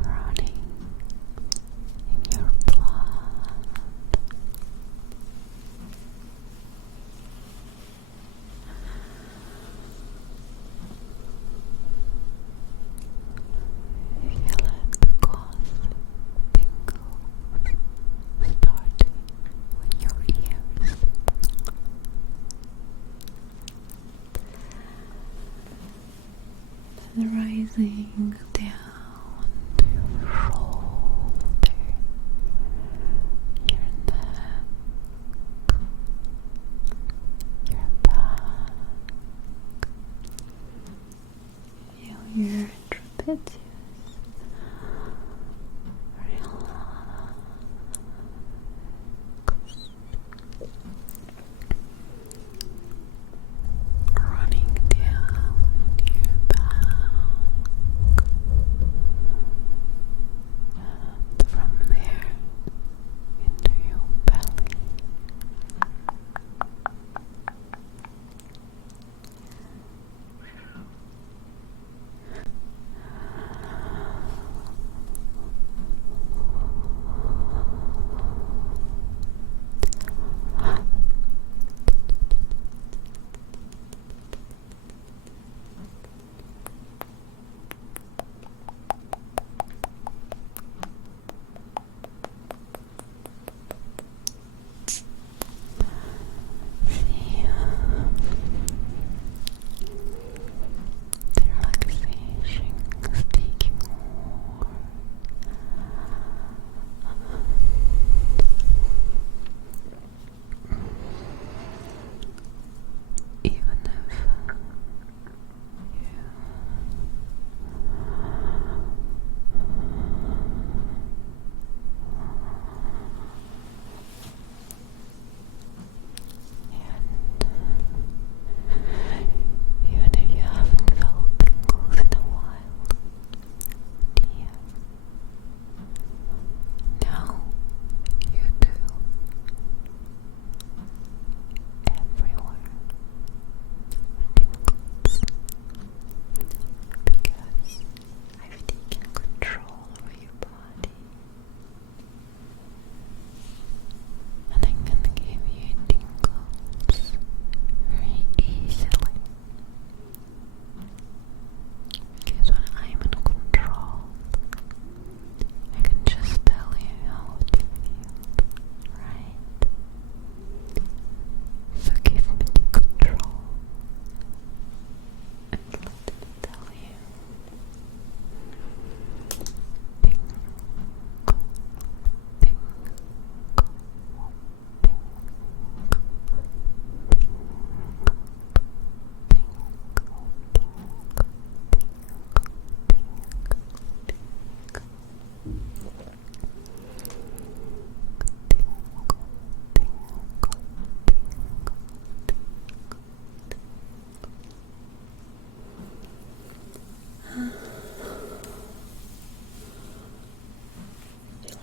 running in your blood. Feel it cause tingles starting on your ears. And rising down to your shoulder, your neck, your back. Feel your trapezius relax. Running down your back,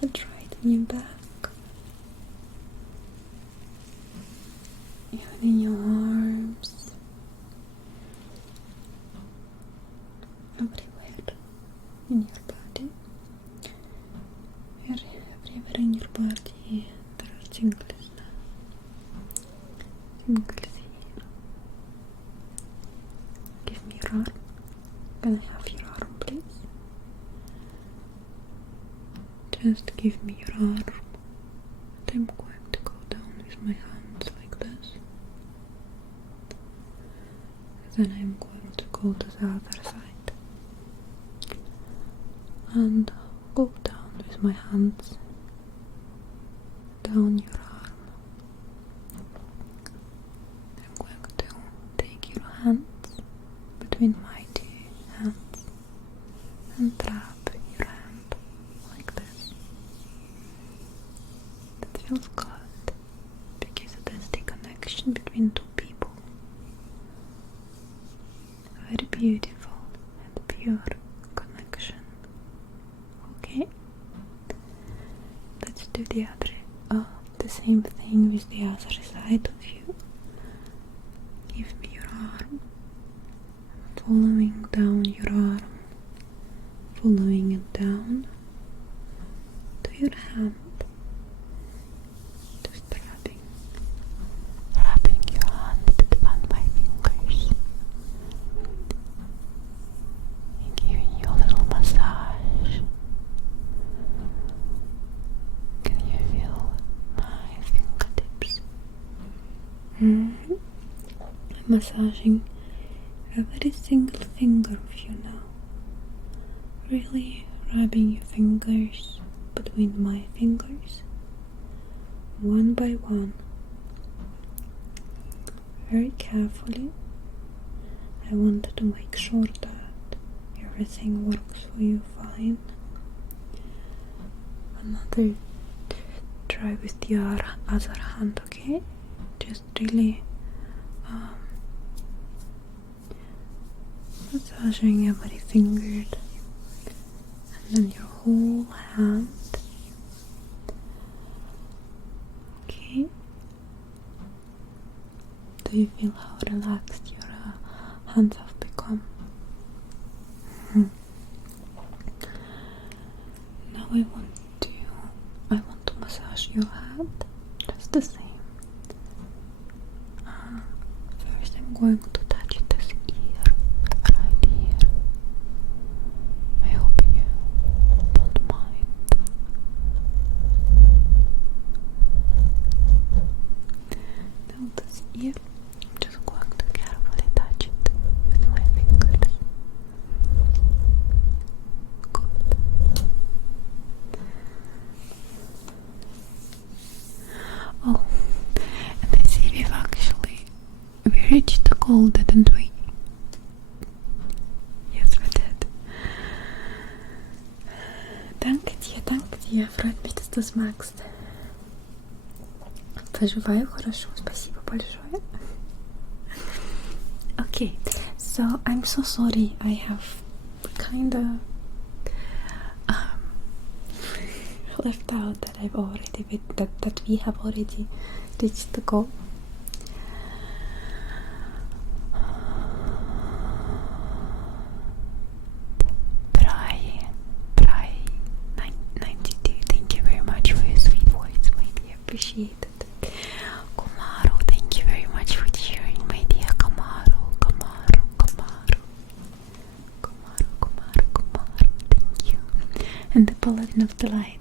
Let's right in your back, even in your arms, everywhere in your body. Everywhere in your body there are tingles now. Tingles here. Give me your arm. Can I have your arm, please? Just give me your arm. And I'm going to go down with my hands like this. Then I'm going to go to the other side. And go down with my hands. Down your arm. I'm going to take your hands between my two hands and trap your hand like this. That feels good because it is the connection between two people. A very beautiful and pure connection. Okay? Let's do the same thing with the other side of you. Give me your arm. Following down your arm. Following it down to your hand. Just rubbing your hand between my fingers. And giving you a little massage. Can you feel my fingertips? I'm massaging every single finger of you now. Really rubbing your fingers between my fingers, one by one, very carefully. I wanted to make sure that everything works for you fine. Another try with your other hand, okay? Just really massaging every finger. And then your whole hand. Okay. Do you feel how relaxed your hands have become? Now I want to massage your hand just the same. First I'm going to touch this ear right here. I hope you don't mind. Now this ear, I'm just going to carefully touch it with my fingers. Good. Oh, and I see we reached the goal, didn't we? Yes, we did. Danke dir, freut mich, dass du es magst. Поживаю хорошо, спасибо большое. Okay, so I'm so sorry, I have kinda left out that that we have already reached the goal. Appreciate it. Komaru, thank you very much for cheering, my dear Komaru, thank you. And the Paladin of the Light.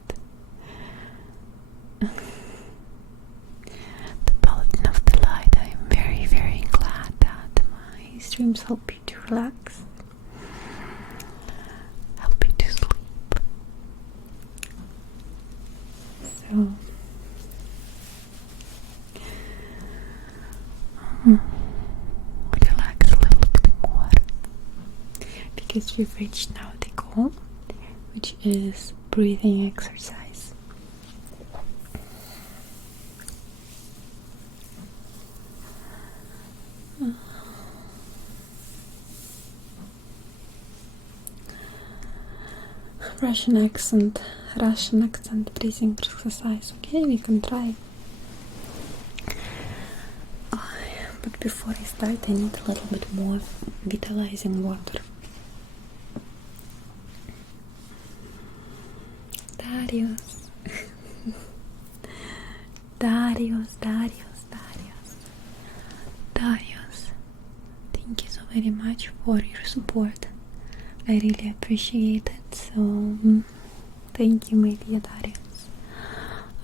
The Paladin of the Light, I'm very, very glad that my streams help you to relax, help you to sleep. So relax a little bit more, because we've reached now the goal, which is breathing exercise. Russian accent Russian accent breathing exercise. Okay, we can try. But before I start, I need a little bit more vitalizing water. Darius. Darius. Thank you so very much for your support. I really appreciate it. So, thank you, my dear Darius.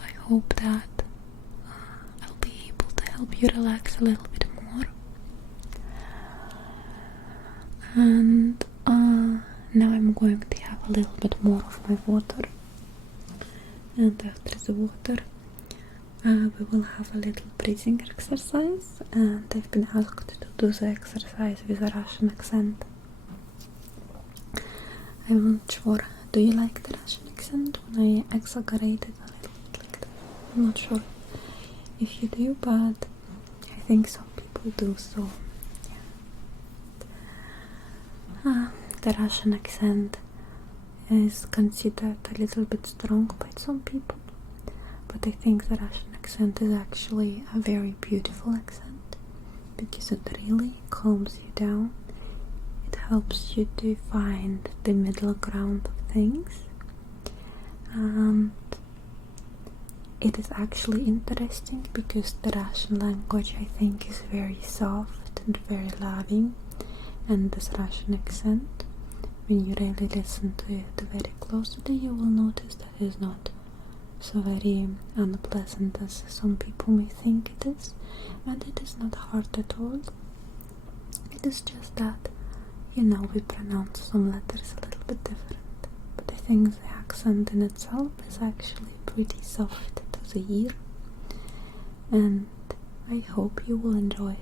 I hope that I'll be able to help you relax a little bit more. And now I'm going to have a little bit more of my water. And after the water, we will have a little breathing exercise. And I've been asked to do the exercise with a Russian accent. I'm not sure. Do you like the Russian accent when I exaggerate it a little bit like that? I'm not sure if you do, but I think some people do, so yeah. The Russian accent is considered a little bit strong by some people, but I think the Russian accent is actually a very beautiful accent because it really calms you down. It helps you to find the middle ground of things, and it is actually interesting because the Russian language, I think, is very soft and very loving, and this Russian accent, when you really listen to it very closely, you will notice that it is not so very unpleasant as some people may think it is, and it is not hard at all. It is just that, you know, we pronounce some letters a little bit different, but I think the accent in itself is actually pretty soft to the ear, and I hope you will enjoy it.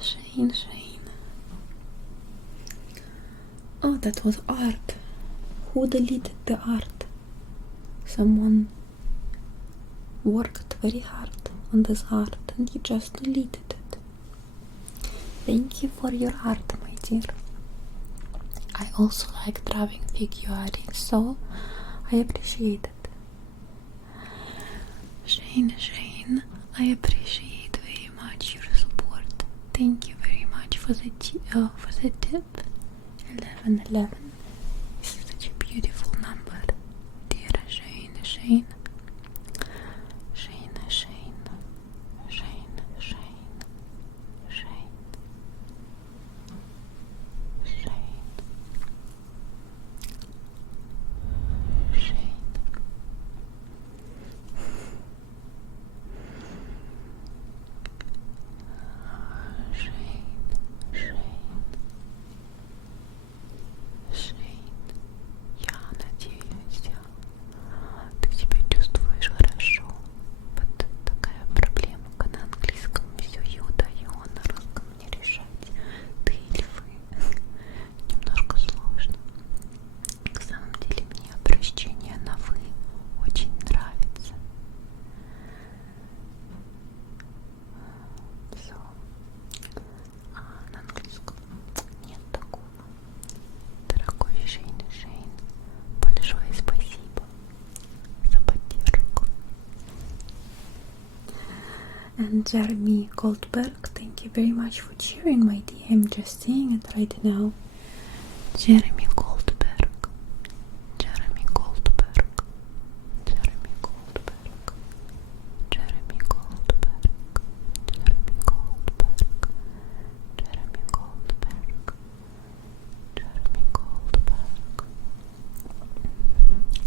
Shane. Oh, that was art. Who deleted the art? Someone worked very hard on this art and you just deleted it. Thank you for your art, my dear. I also like drawing figurine, so I appreciate it. Shane, I appreciate very much your support. Thank you very much for the tip. 1111. This is such a beautiful number, dear Shane. Shane. And Jeremy Goldberg, thank you very much for cheering, my dear. I'm just seeing it right now. Jeremy Goldberg. Jeremy Goldberg. Jeremy Goldberg. Jeremy Goldberg. Jeremy Goldberg. Jeremy Goldberg. Jeremy Goldberg.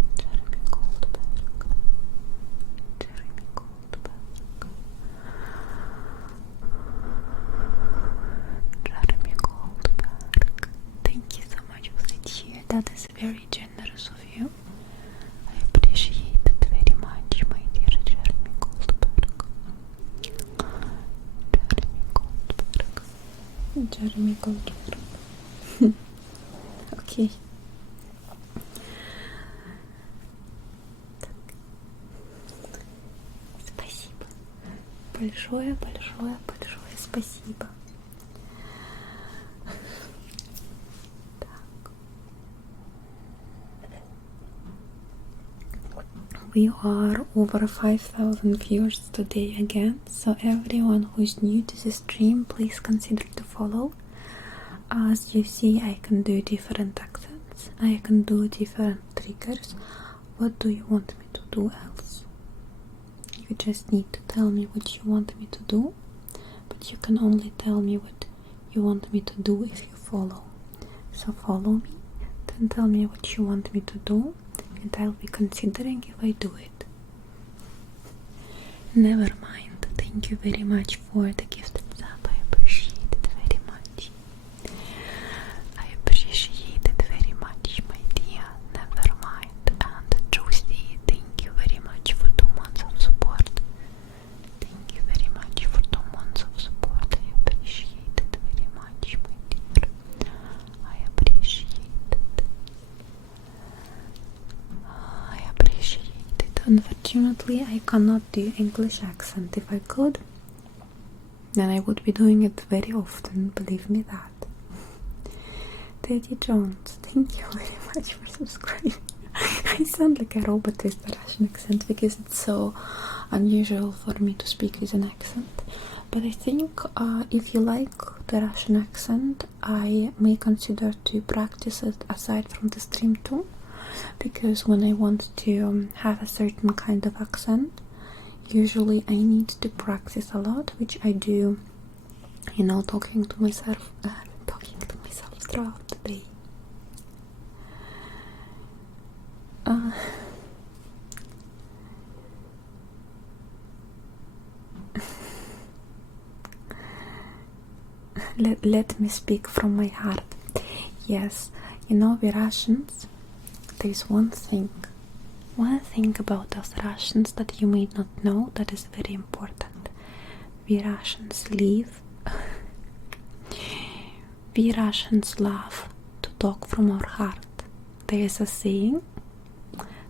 Jeremy Goldberg. Jeremy Goldberg. Jeremy Goldberg. Thank you so much for the cheer. That is very generous of you. I appreciate it very much, my dear Jeremy Goldberg. Jeremy Goldberg. Okay. Спасибо. большое спасибо. We are over 5,000 viewers today again, so everyone who is new to the stream, please consider to follow. As you see, I can do different accents, I can do different triggers. What do you want me to do else? You just need to tell me what you want me to do, but you can only tell me what you want me to do if you follow. So follow me, then tell me what you want me to do, and I'll be considering if I do it. Never mind. Thank you very much for the gifted sub. I appreciate it very much. I appreciate it very much, my dear. Never mind. And Juicy, thank you very much for 2 months of support. Thank you very much for 2 months of support. I appreciate it very much, my dear. I appreciate it. I appreciate it. Unfortunately, I cannot do English accent. If I could, then I would be doing it very often, believe me that. Teddy Jones, thank you very much for subscribing. I sound like a robot with the Russian accent because it's so unusual for me to speak with an accent. But I think if you like the Russian accent, I may consider to practice it aside from the stream too. Because when I want to have a certain kind of accent, usually I need to practice a lot, which I do, talking to myself throughout the day. Let me speak from my heart. Yes, we Russians, there's one thing about us Russians that you may not know that is very important. We Russians love to talk from our heart. There is a saying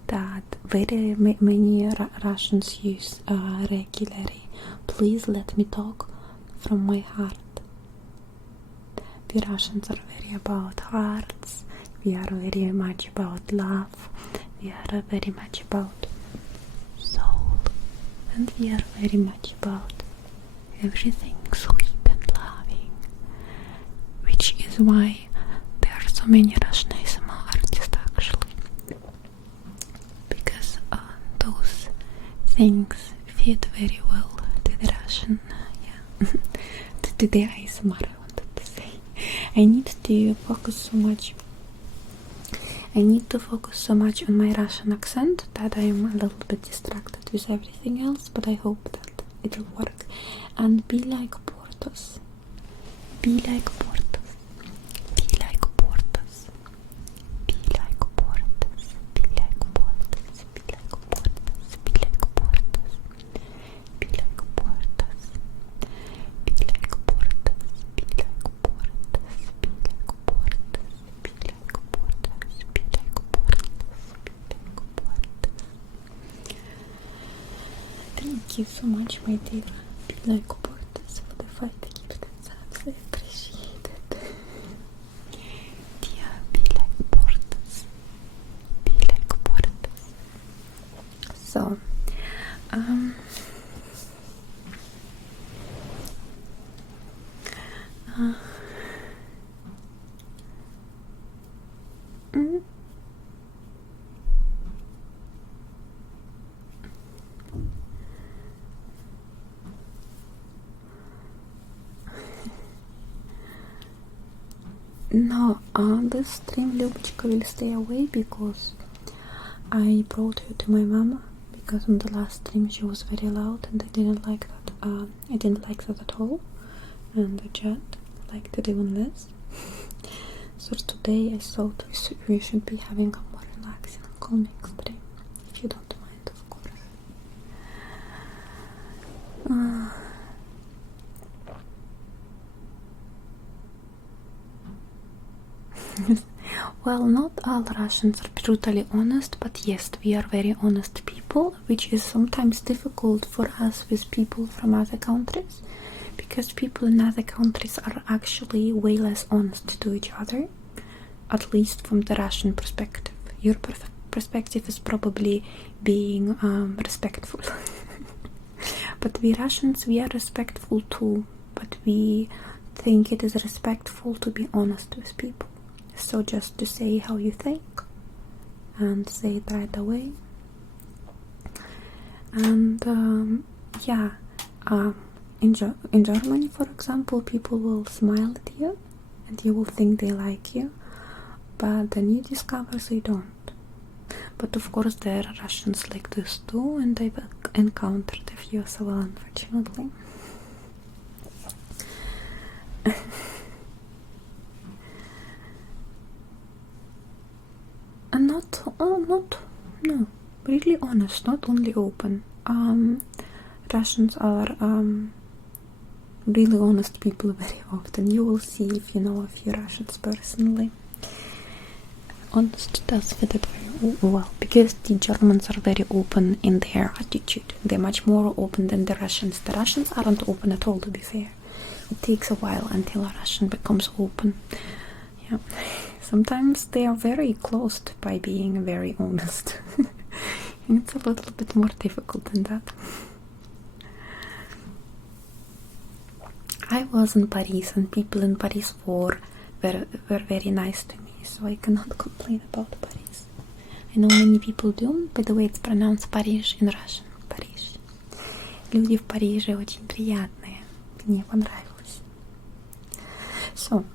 that very many Russians use regularly. Please let me talk from my heart. We Russians are very about hearts. We are very much about love. We are very much about soul. And we are very much about everything sweet and loving. Which is why there are so many Russian ASMR artists actually. Because those things fit very well to the Russian, to the ASMR I wanted to say. I need to focus so much on my Russian accent that I am a little bit distracted with everything else, but I hope that it'll work. And be like Portos. Be like Portos. Be like Portos. Be like Portos. Be like Portos. Be like Portos. Be like Portos. Be like Portos. Be like Portos. Be like Portos. Be like Portos. Be like Portos. Be like Portos. Thank you so much, my dear. Be like Portos for the 5 gifted subs. I appreciate it. Dear, be like Portos. Be like Portos. So, no, this stream Lyubочка will stay away because I brought her to my mama, because on the last stream she was very loud and I didn't like that. I didn't like that at all, and the chat liked it even less. So today I thought we should be having a more relaxing, calming stream, if you don't mind, of course. Well, not all Russians are brutally honest, but yes, we are very honest people. people, which is sometimes difficult for us with people from other countries, because people in other countries are actually way less honest to each other, at least from the Russian perspective. Your perspective is probably being respectful. But we Russians, we are respectful too, but we think it is respectful to be honest with people. So just to say how you think and say it right away. And in Germany, for example, people will smile at you and you will think they like you, but then you discover they don't. But of course there are Russians like this too, and I've encountered a few as well, unfortunately. And no, really honest, not only open. Russians are really honest people very often. You will see if you know a few Russians personally. Honest does fit it very well, because the Germans are very open in their attitude. They're much more open than the Russians. The Russians aren't open at all, to be fair. It takes a while until a Russian becomes open. Yeah. Sometimes they are very closed by being very honest. It's a little bit more difficult than that. I was in Paris, and people in Paris were very nice to me, so I cannot complain about Paris. I know many people do. By the way, it's pronounced Paris in Russian. Париж. Люди в Париже очень приятные. Мне понравилось. So,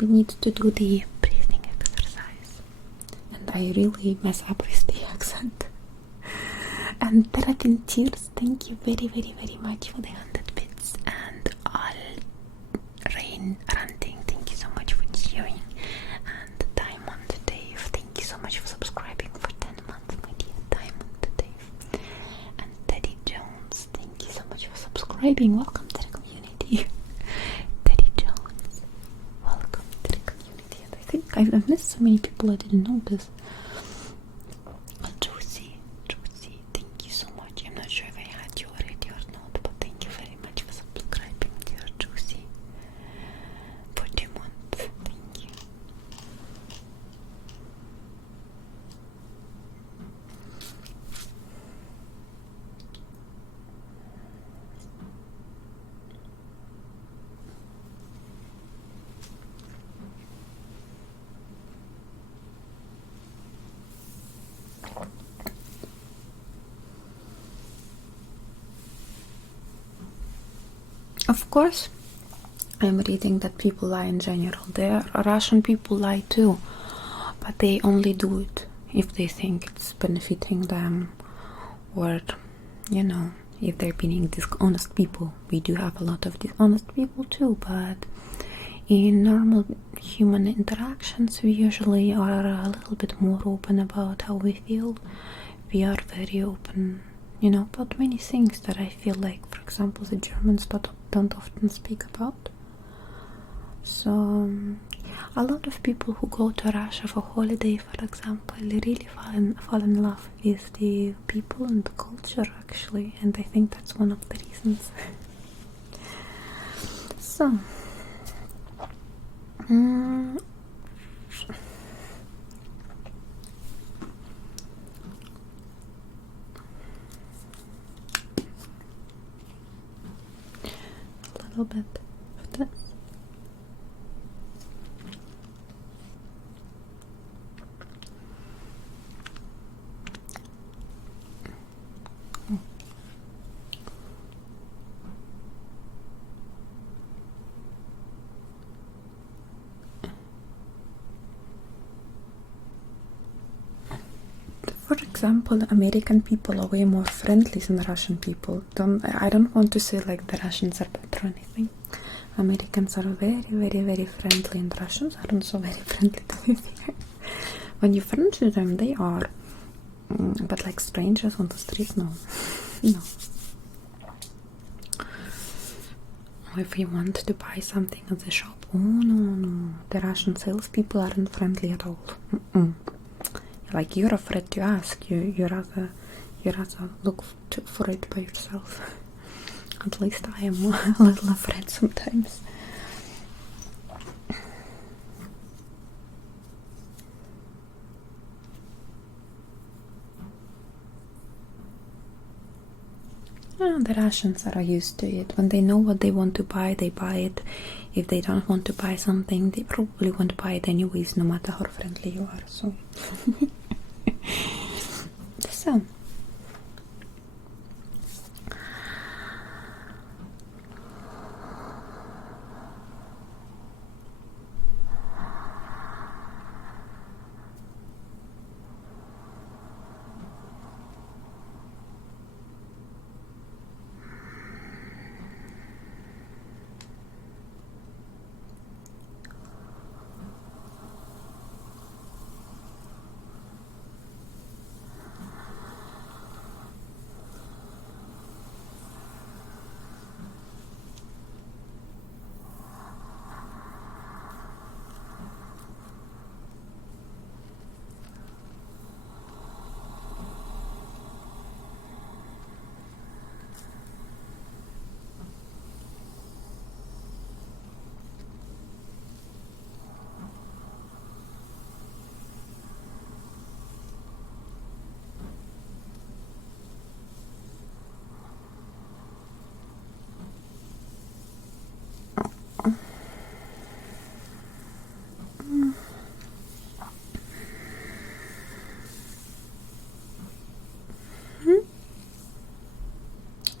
we need to do the breathing exercise. And I really mess up with the accent. And Terrapin Tears, thank you very, very, very much for the 100 bits. And all Rain Ranting, thank you so much for cheering. And Diamond Dave, thank you so much for subscribing for 10 months, my dear Diamond Dave. And Teddy Jones, thank you so much for subscribing. Welcome to the community. Teddy Jones, welcome to the community. And I think I've missed so many people I didn't notice. Josie, thank you so much. I'm not sure if I had you already or not, but thank you very much for subscribing, dear Josie. 40 months, thank you. Of course, I'm reading that people lie in general. There are Russian people lie too, but they only do it if they think it's benefiting them, or, you know, if they're being dishonest people. We do have a lot of dishonest people too, but in normal human interactions we usually are a little bit more open about how we feel. We are very open, you know, about many things that I feel like, for example, the Germans don't often speak about. So a lot of people who go to Russia for holiday, for example, really fall in love with the people and the culture, actually, and I think that's one of the reasons. So a little bit of this. For example, American people are way more friendly than Russian people. I don't want to say like the Russians are better or anything. Americans are very, very, very friendly, and Russians aren't so very friendly, to be fair. When you're friends with them, they are. But like strangers on the street, no. No. If you want to buy something at the shop, oh no. The Russian salespeople aren't friendly at all. Like, you're afraid to ask. You rather, you rather look for it by yourself. At least I am a little afraid sometimes. The Russians are used to it. When they know what they want to buy, they buy it. If they don't want to buy something, they probably won't buy it anyways, no matter how friendly you are. So, so.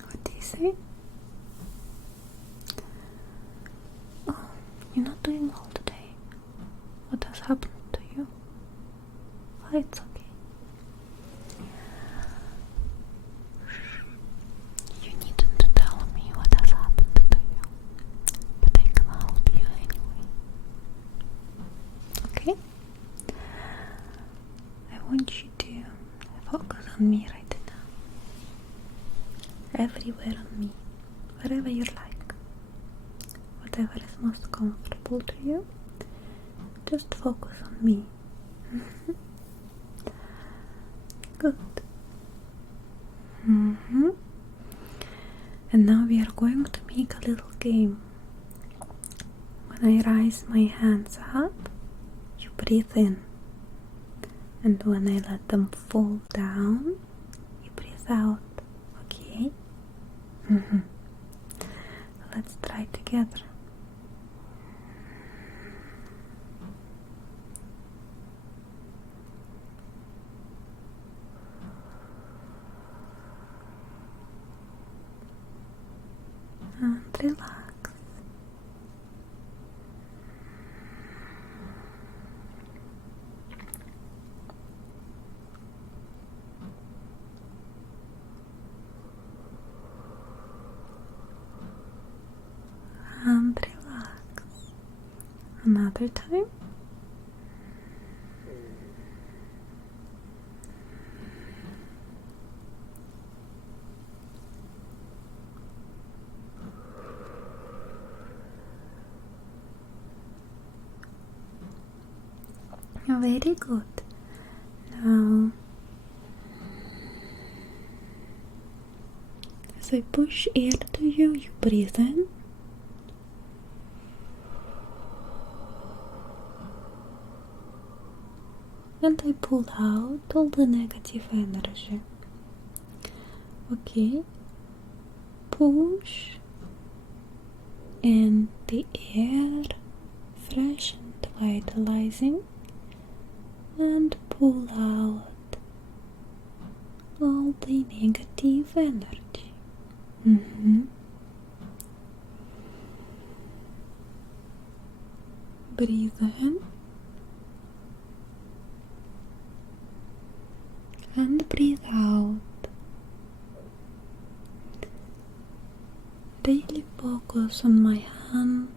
What do you say? Oh, you're not doing well today. What has happened to you? Oh, it's okay. You needn't to tell me what has happened to you, but I can help you anyway. Okay? I want you to focus on me right now. Everywhere on me, wherever you like. Whatever is most comfortable to you, just focus on me. Good. And now we are going to make a little game. When I raise my hands up, you breathe in. And when I let them fall down, you breathe out. Okay? Let's try together. And relax. And relax. Another time. Very good. Now, as I push air to you, you breathe in. And I pull out all the negative energy. Okay. Push in the air, fresh and vitalizing. And pull out all the negative energy. Breathe in and breathe out. Really focus on my hand.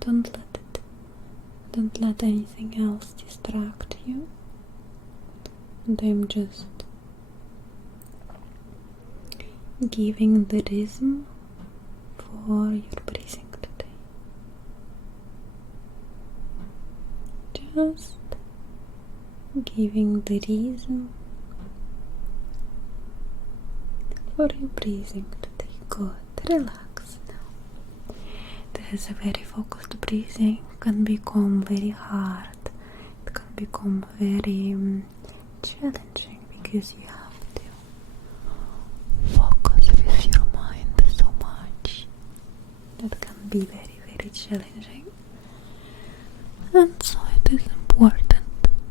Don't let anything else distract you. And I'm just giving the rhythm for your breathing today. Just giving the rhythm for your breathing today. Good. Relax now. This very focused breathing can become very hard. It can become very challenging because you have to focus with your mind so much. That can be very, very challenging. And so it is important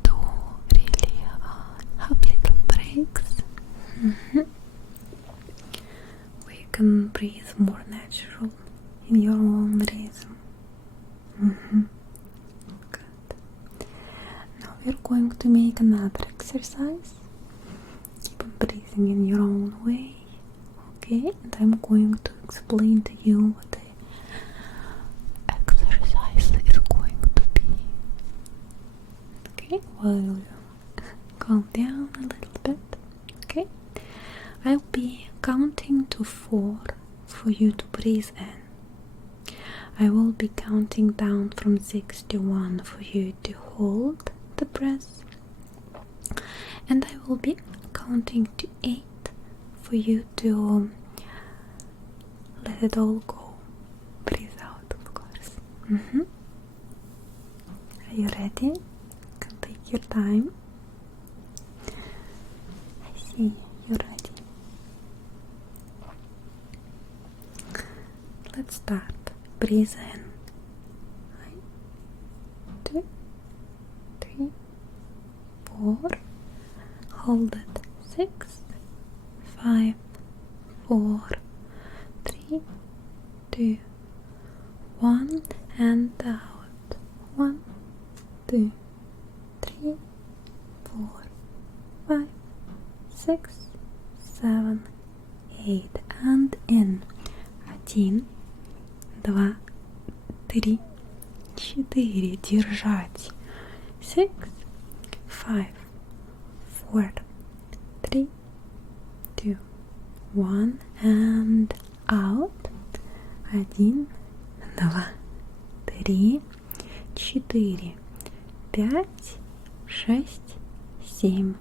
to really have little breaks. We can breathe more natural in your own rhythm. Good. Now we're going to make another exercise. Keep on breathing in your own way. Okay, and I'm going to explain to you what the exercise is going to be. Okay, while you calm down a little bit. Okay, I'll be counting to 4 for you to breathe in. I will be counting down from 6 to 1 for you to hold the breath, and I will be counting to 8 for you to let it all go. Breathe out, of course. Are you ready? You can take your time. I see you're ready. Let's start. Breathe in. 1, 2, 3, 4. Hold it. 6, 5, 4, 3, 2, 1, and out. 1, 2, 3, 4, 5, 6, 7, 8, and in. 1, 2, 3, 4. Держать. 6, 5, 4, 3, 2, 1, and out. 1, 2, 3, 4, 5, 6, 7,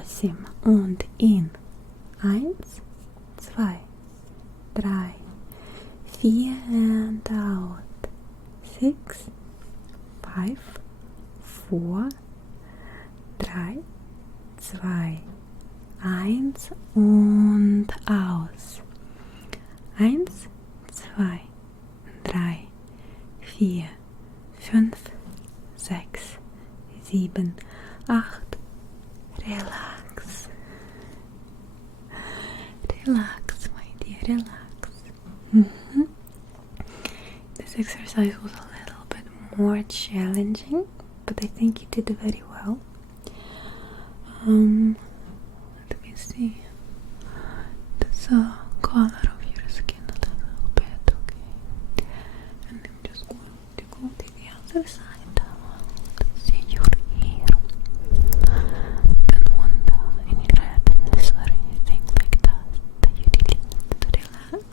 8, und in. 1, 2, 3, 4, and out. 6, 5, 4, 3, 2, 1 und aus. 1, 2, 3, 4, 5, 6, 7, 8. Relax. Relax, my dear, relax. This exercise was a little bit more challenging, but I think you did very well. Let me see. The color of your skin a little bit, okay? And I'm just going to go to the other side. See your ear. Don't want any redness or anything like that. You really need to relax.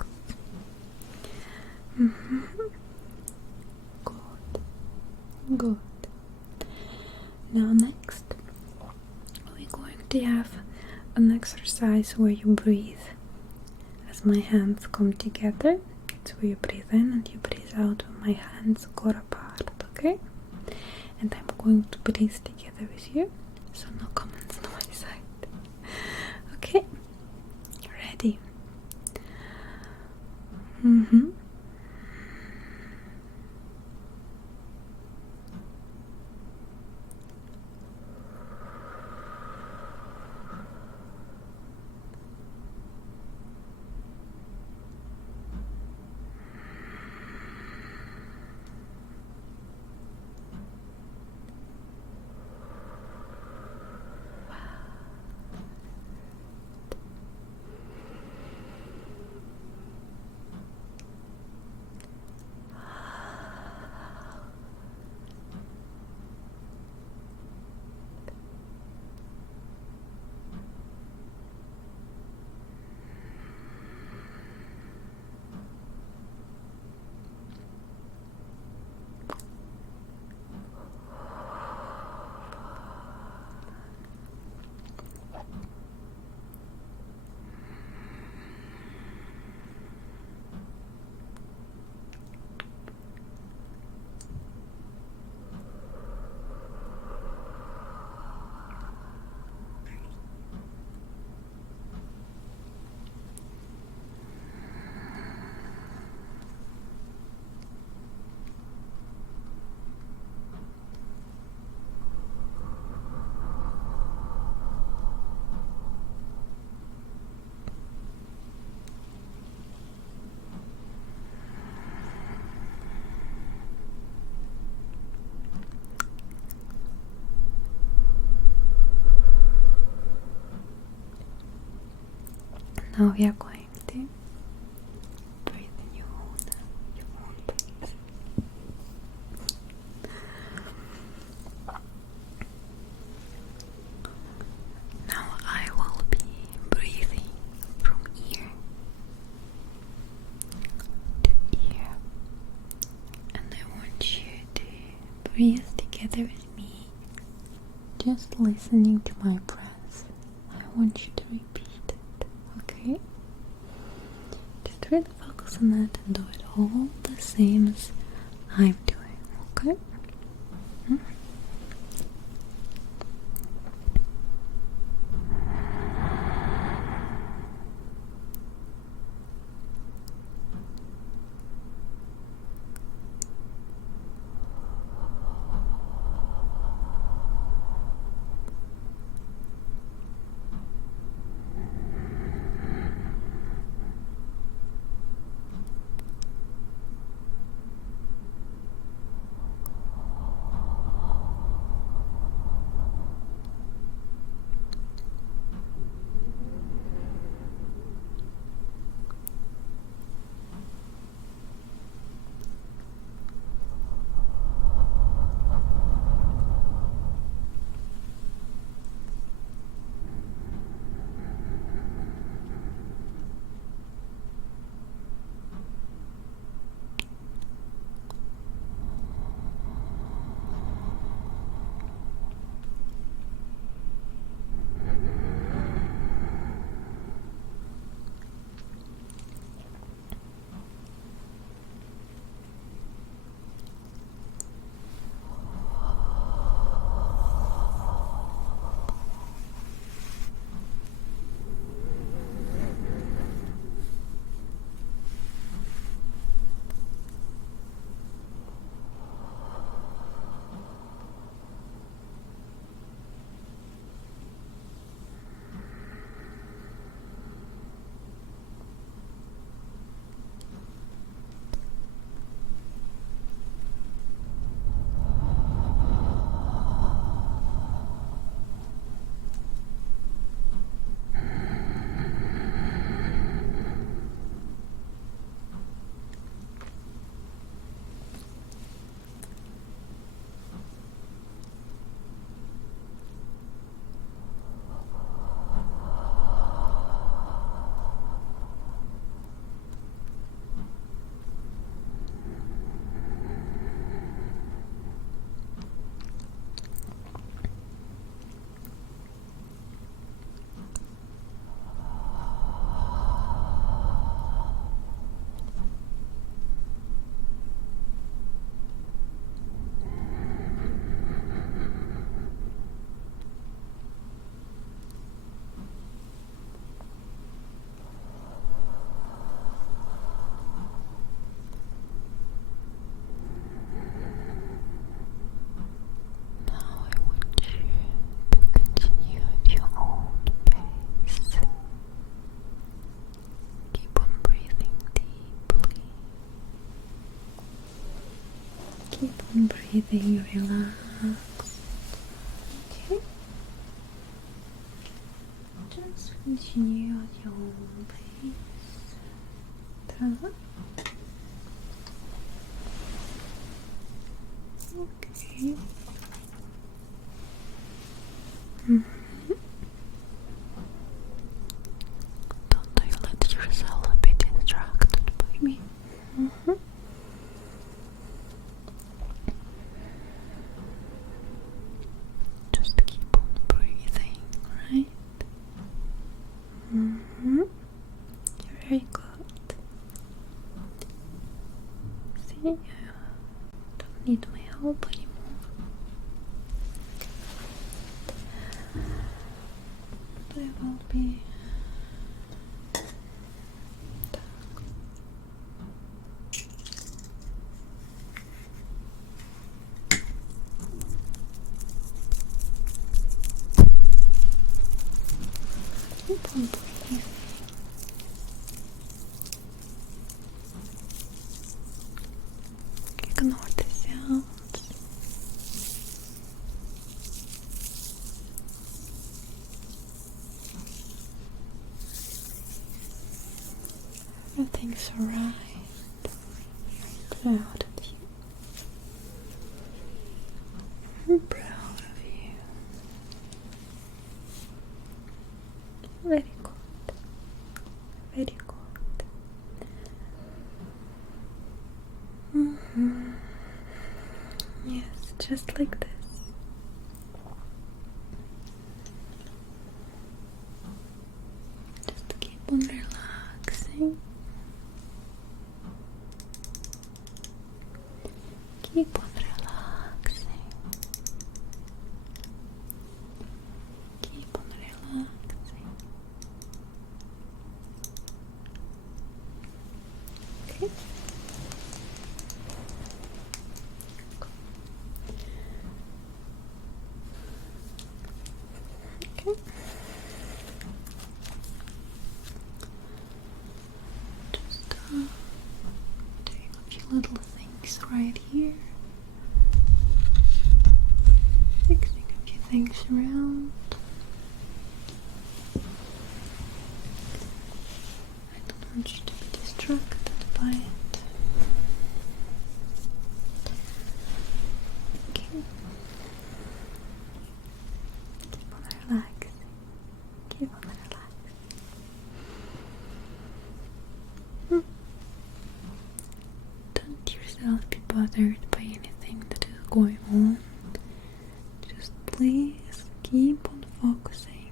Good. Now next, we're going to have an exercise where you breathe as my hands come together. It's where you breathe in and you breathe out when my hands go apart, okay? And I'm going to breathe together with you, so no comments on my side. Okay? Ready? Now we are going to breathe in your own place. Now I will be breathing from ear to ear, and I want you to breathe together with me, just listening to my breath. I want you to repeat it, okay? Just really focus on that and do it all the same as I'm doing, okay? Keep on breathing, relax. Okay? Just continue at your own pace. Okay. Don't you let yourself be distracted by me. Just keep on breathing, right? Very good. See, you don't need my help anymore. But I will be keep on breathing. Ignore the sounds. Everything's alright. I'm proud of you. I'm proud of you. Very good. Very good. Yes, just like this. Just keep on relaxing. Keep on relaxing. Keep on relaxing. Okay. Okay. Just doing a few little things right here. Fixing a few things around. I don't want you to be distracted by it. Okay. Keep on relaxing. Keep on relaxing. Don't yourself be bothered by anything that is going on. Just please keep on focusing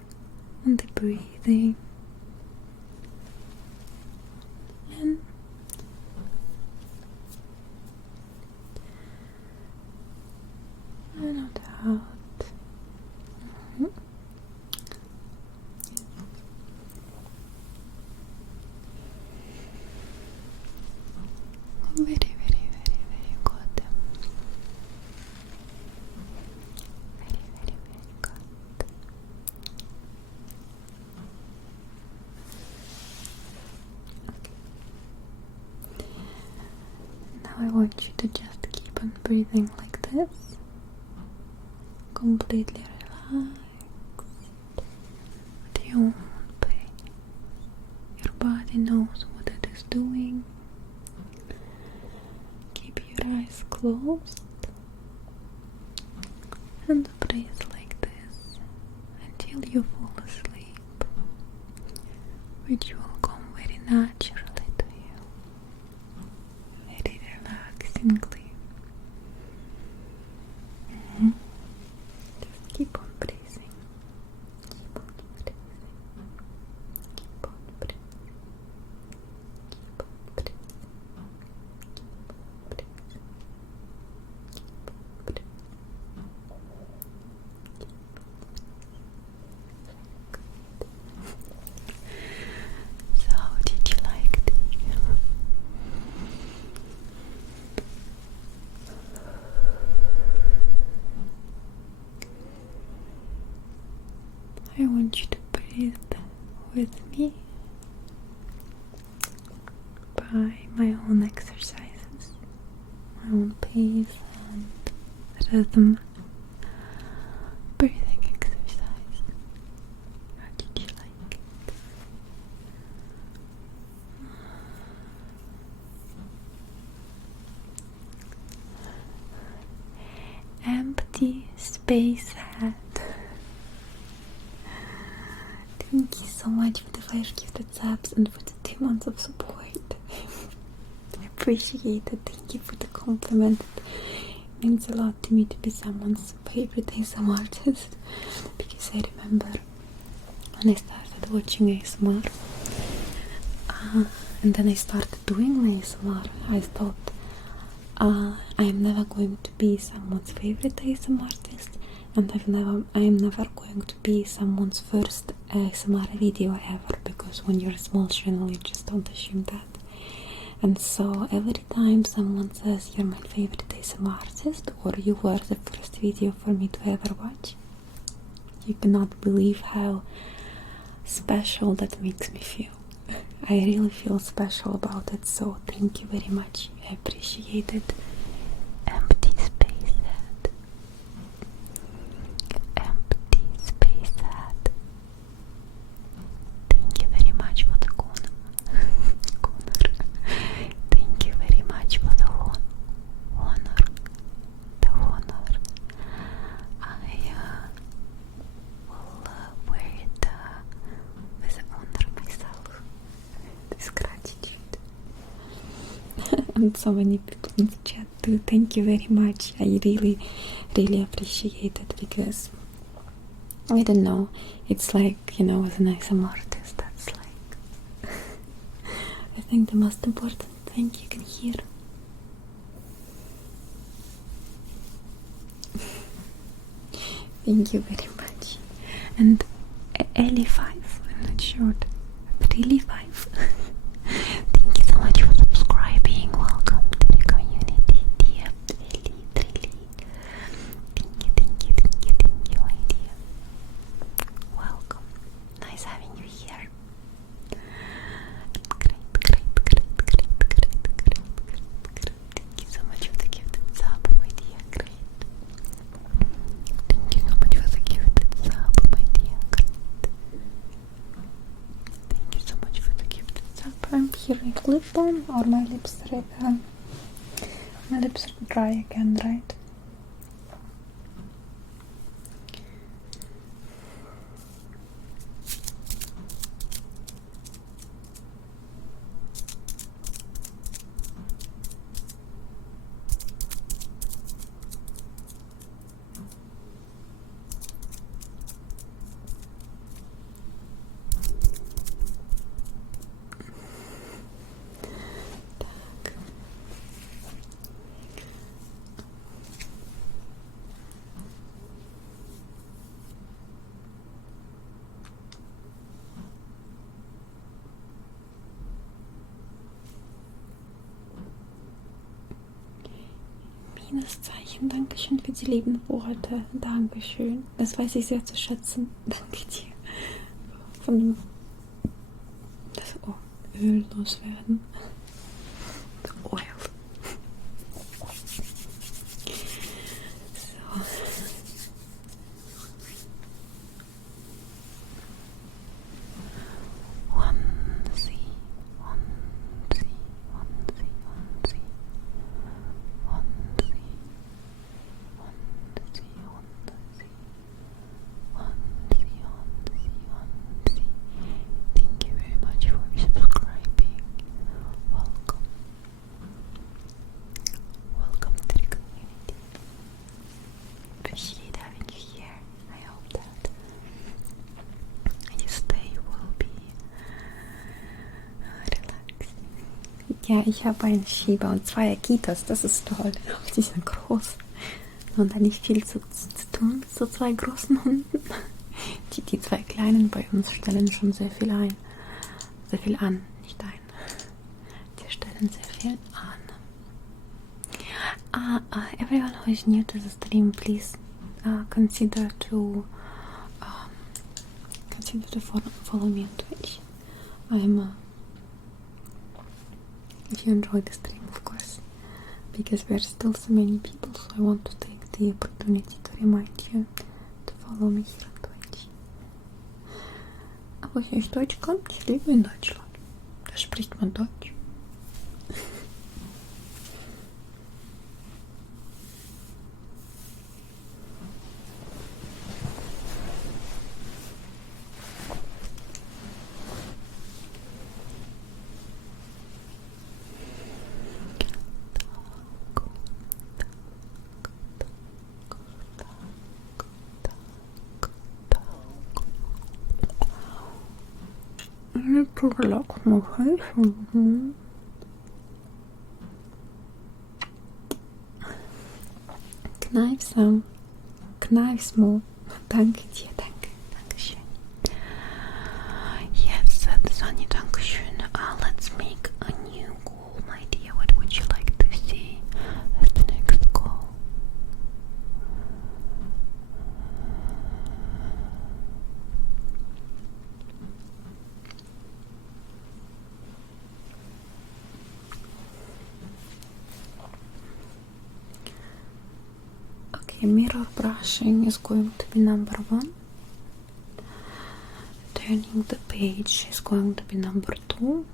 on the breathing. And not out. Very, very, very, very good. Very, very, very good. Okay. Now I want you to just keep on breathing like this. Completely relaxed. At your own pace. Your body knows what it is doing. Keep your eyes closed and breathe like this until you fall asleep, which will come very naturally to you, very relaxingly. Just keep on breathing. Keep on breathing. Keep on breathing. Keep on breathing. So, did you like it? I want you to breathe with me by my own exercises, my own pace and rhythm. Breathing exercise. How did you like it? Empty space head. Thank you so much for the 5 gifted subs and for the 2 months of support. I appreciate it. Thank you for the compliment. It means a lot to me to be someone's favorite ASMR artist, because I remember when I started watching ASMR and then I started doing ASMR, I thought I'm never going to be someone's favorite ASMR artist, and I'm never going to be someone's first ASMR video ever, because when you're a small channel you just don't assume that. And so every time someone says you're my favorite ASMR artist or you were the first video for me to ever watch, you cannot believe how special that makes me feel. I really feel special about it, so thank you very much. I appreciate it. Empty space head. Empty space head. Thank you very much for the corner. Corner. and so many people in the chat too. Thank you very much. I really, really appreciate it, because I don't know, it's like, as an ASMR artist, that's like I think the most important thing you can hear. Thank you very much. And Ellie 5, I'm not sure. Really 5. Thank you so much for subscribing. Welcome to the community, dear Ellie. Thank you, my dear. Welcome. Nice having you here. Great. Thank you so much for the gifted sub, my dear. Great. Thank you so much for the gifted sub, my dear. Great. Thank you so much for the gifted sub. I'm hearing lip balm, or my lips are dry again, right? Minuszeichen, Dankeschön für die lieben Worte. Dankeschön. Das weiß ich sehr zu schätzen. Danke dir. Von dem Öl loswerden. Das Oil. So. Ja, ich habe einen Shiba und 2 Akitas, das ist toll. Die sind groß. Und da nicht viel zu tun mit so 2 großen Hunden. Die 2 kleinen bei uns stellen schon sehr viel an. Nicht ein. Die stellen sehr viel an. Everyone who is new to the stream, please consider to follow me on Twitch. If you enjoy the stream, of course, because there are still so many people, so I want to take the opportunity to remind you to follow me here on Twitch. Aber hier aus Deutsch kommt, ich lebe in Deutschland. Da spricht man Deutsch. To relax my face. Knives more. Danke dir, Dankeschön. Yes, Sonny, Dankeschön. Let's make a new goal, my dear. What would you like to see as the next goal? Mirror brushing is going to be number 1. Turning the page is going to be number 2.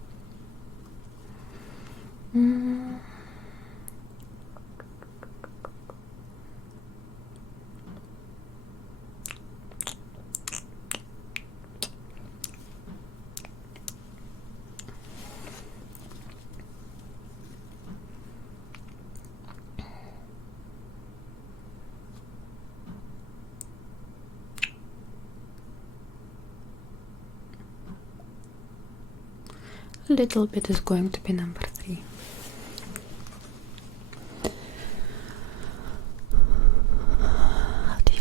A little bit is going to be number 3. How do you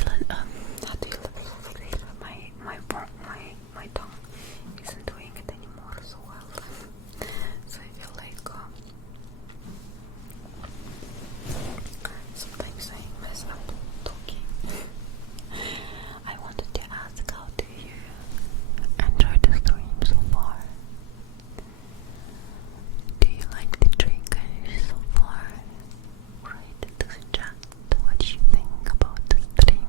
my tongue isn't doing it anymore so well. So I feel like sometimes I mess up talking. I wanted to ask, how do you enjoy the stream so far? Do you like the triggers so far? Write into the chat what you think about the stream.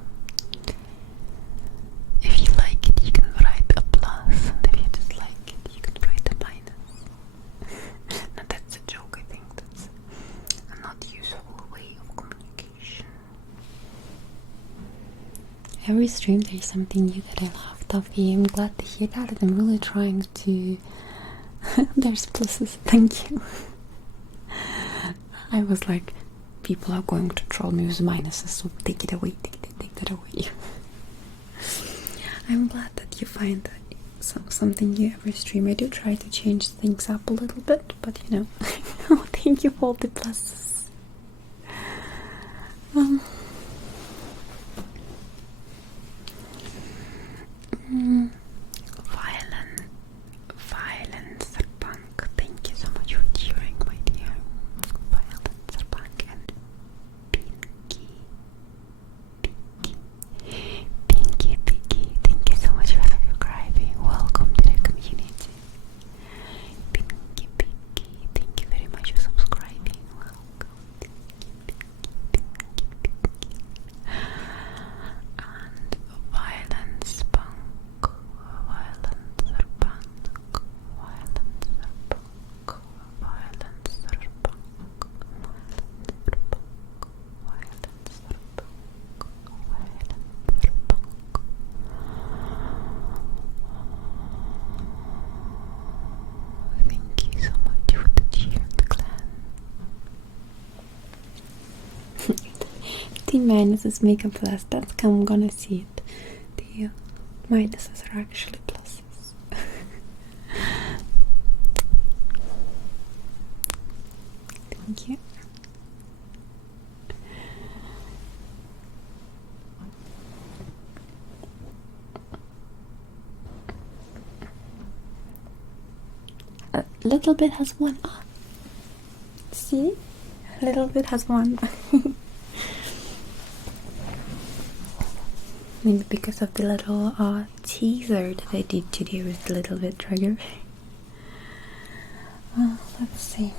If you like it, you can write a plus, and if you dislike it, you can write a minus. Now that's a joke, I think that's a not useful way of communication. Every stream there's something new that I love, Toffee. I'm glad to hear that, and I'm really trying to... There's pluses, thank you. I was like, people are going to troll me with minuses, so take it away, take that away. I'm glad that you find something new every stream. I do try to change things up a little bit, but you know, thank you for all the pluses. Violence Punk, thank you so much for cheering, my dear. Violence Punk and Pinky. Pinky, thank you so much for subscribing. Welcome to the community. Pinky, thank you very much for subscribing. Welcome. And Violence Punk. Thank you so much for the cheer of the clan. The minuses make a plus. That's how I'm gonna see it. The minuses are actually pluses. Thank you. A little bit has one. Oh. See? A little bit has one. Maybe because of the little teaser that I did today with the little bit trigger. Let's see.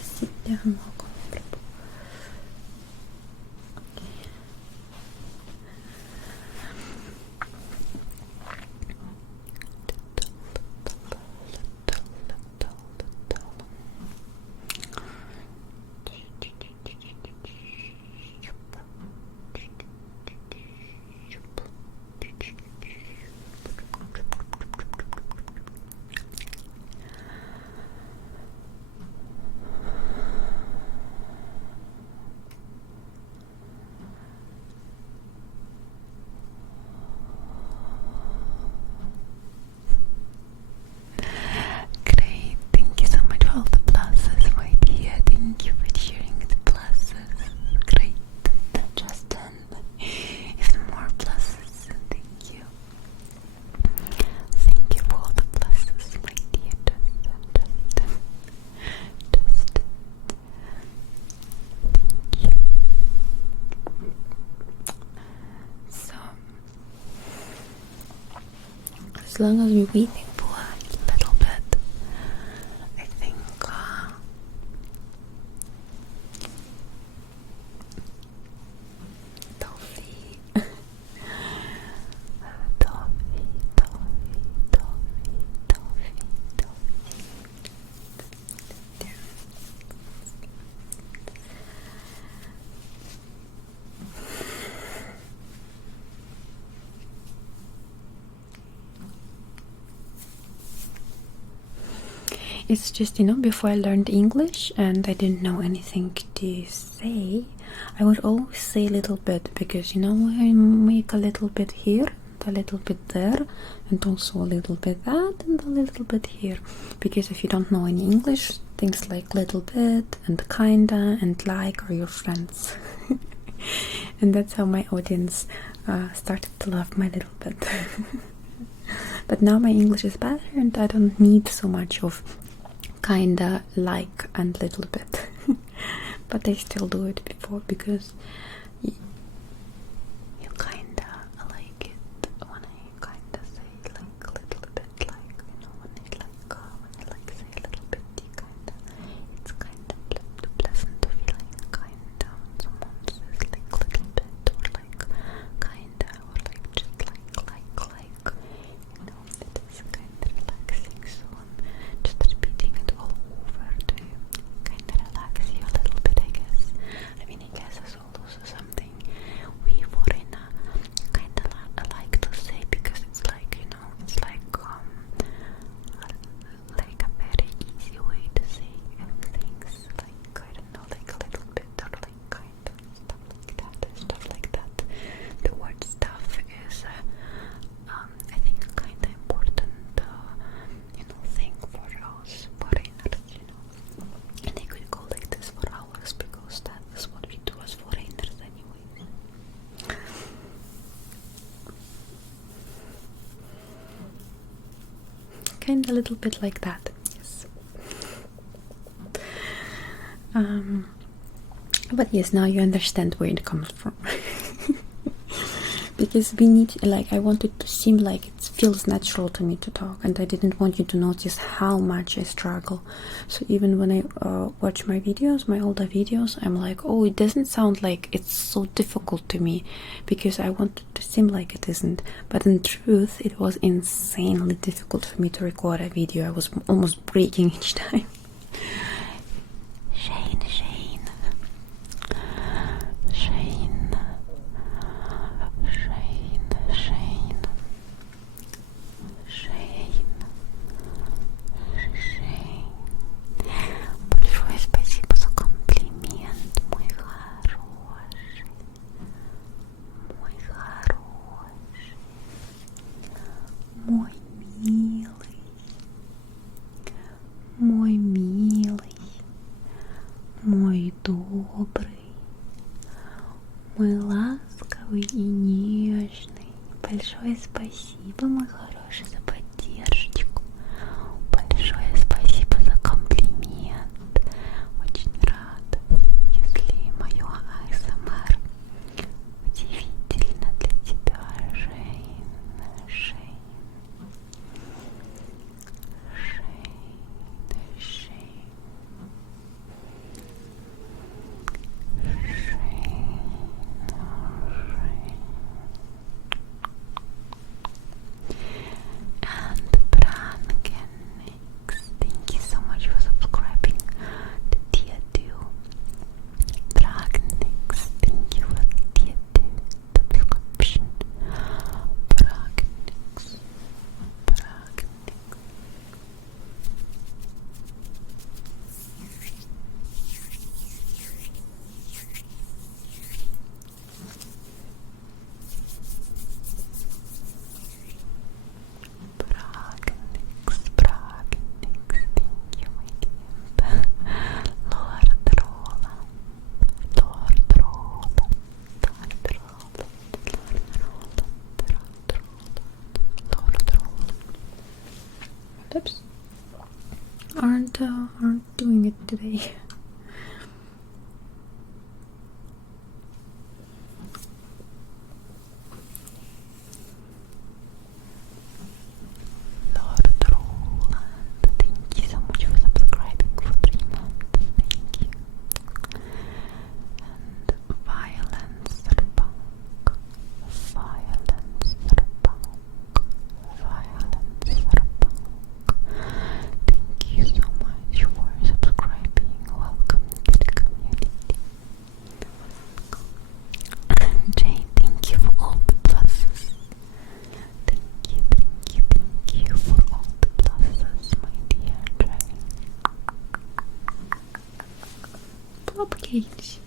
Sit down more comfortable. Great, thank you so much for all the pluses, my dear. Thank you for cheering the pluses. Great, Justin. Even more pluses. Thank you. Thank you for all the pluses, my dear Justin. Thank you. So, as long as we're waiting for a little bit, I think Toffee. It's just, you know, before I learned English and I didn't know anything to say, I would always say a little bit because, you know, I make a little bit here, a little bit there, and also a little bit that, and a little bit here. Because if you don't know any English, things like little bit and kinda and like are your friends. And that's how my audience started to love my little bit. But now my English is better and I don't need so much of kinda, like, and little bit. But I still do it before because you kinda like it when I kinda say like a little bit, like, you know, when I say a little bit kinda, it's kinda pleasant feeling, kinda when someone says like a little bit or like kinda or like just like, you know, it is kinda relaxing. So I'm just repeating it all over to kinda relax you a little bit, I guess. I mean, I guess it's also something we foreigner kinda like to say, because it's like, you know, it's like a very easy way to say things, like, I don't know, like a little bit or like kind of stuff like that. The word stuff is I think kind of important you know, thing for us foreigners, you know, and I could go like this for hours because that is what we do as foreigners anyway. Kind of a little bit like that, yes. But yes, now you understand where it comes from. Because we need, like, I want it to seem like it feels natural to me to talk, and I didn't want you to notice how much I struggle. So even when I watch my videos, my older videos, I'm like, oh, it doesn't sound like it's so difficult to me, because I want it to seem like it isn't. But in truth, it was insanely difficult for me to record a video. I was almost breaking each time. Shane. Большое спасибо за комплимент, мой хороший. Мой милый, мой добрый, мой ласковый и нежный. Большое спасибо, мой хороший, за поддержку. Большое спасибо за комплимент. Очень рада, если мое АСМР удивительно для тебя, Жень. And Brankenix, thank you so much for subscribing to tier 2. Brankenix, thank you for tier 2 subscription. Brankenix. Bragnix, thank you, my dear. Lord Oops. Aren't doing it today. Lord Roland, thank you so much for subscribing for 3 months. Thank you. And Violence Punk. Thank you so much for subscribing. Welcome to the community. Jane, thank you for all the pluses. Thank you for all the pluses, my dear Jane. Plopcage.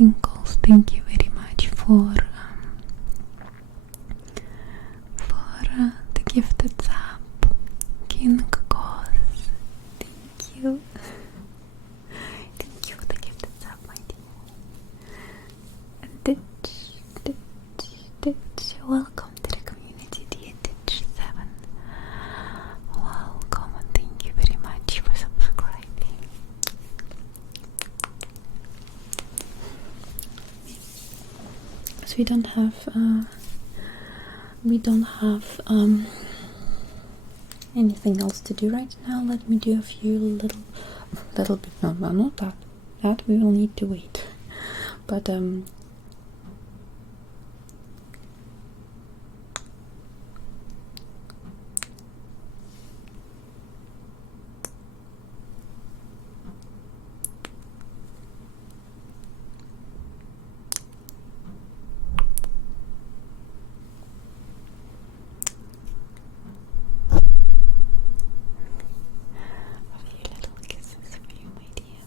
Tingles, thank you very much for the gifted sub. King Cause, thank you. Thank you for the gifted sub, my dear. Ditch, welcome to the community, dear Ditch 7. Welcome and thank you very much for subscribing. So we don't have anything else to do right now. Let me do a few little bit. No, not that. That we will need to wait. But a few little kisses for you, my dear.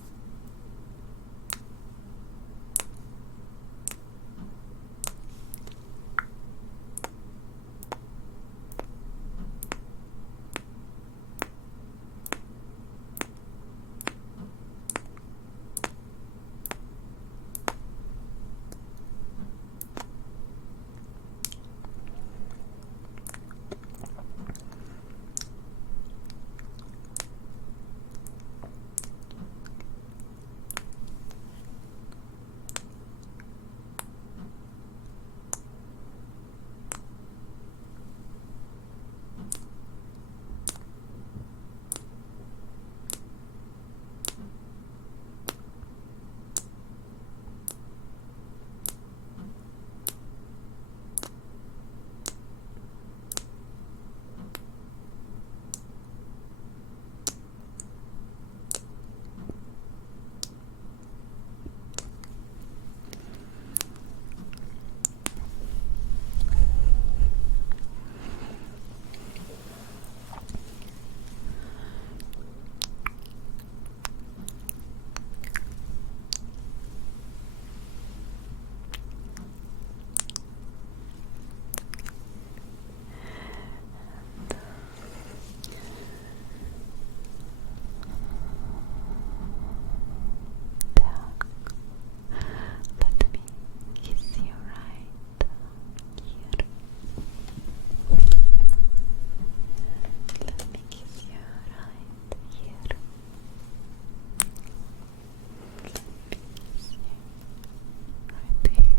Let me kiss you right here. Let me kiss you right here. Let me kiss you right there.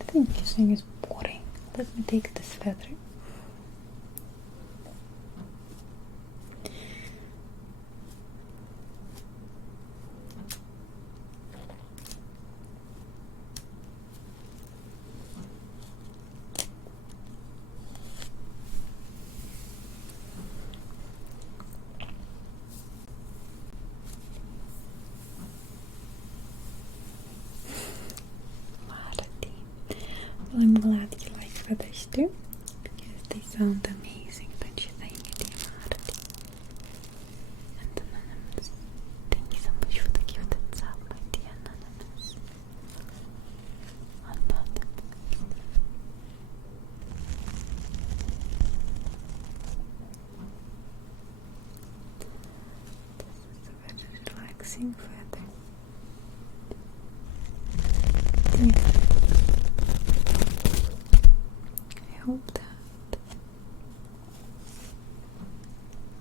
I think kissing is boring. Let me take this feather. Well, I'm glad you like feathers too, because they sound amazing, don't you think, dear Marty? And Anonymous, thank you so much for the gifted sub, my dear Anonymous. This is a very relaxing feather. Yeah. I hope that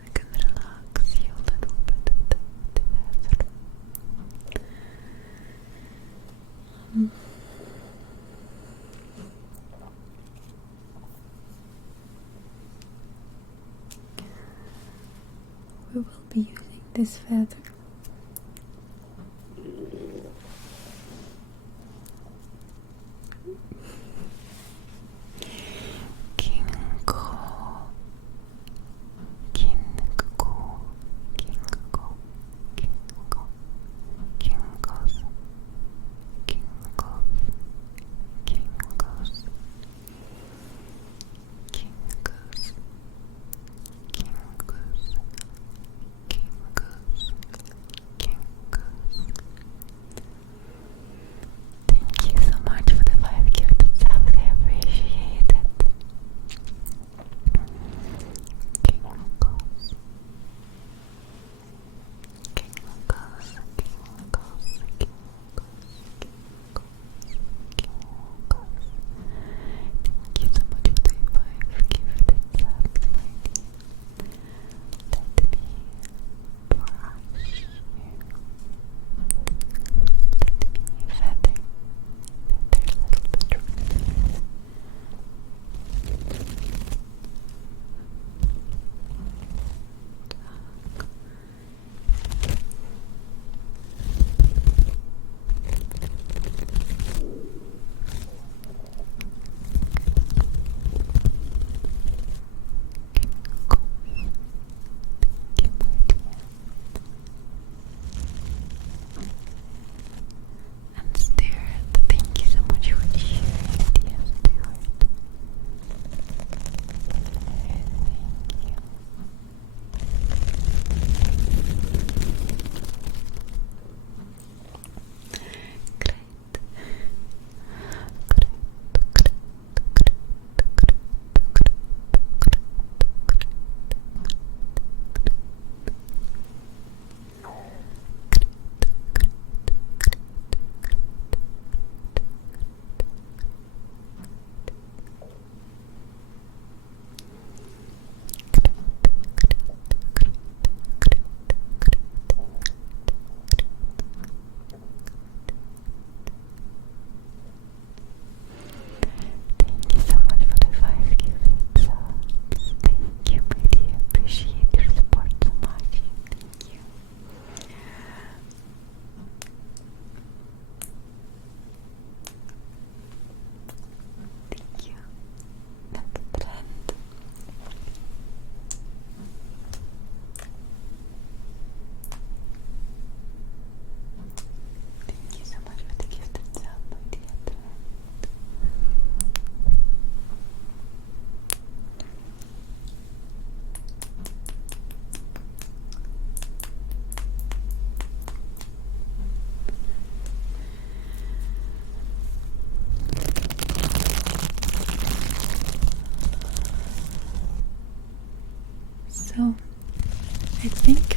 I can relax you a little bit with the feather. We will be using this feather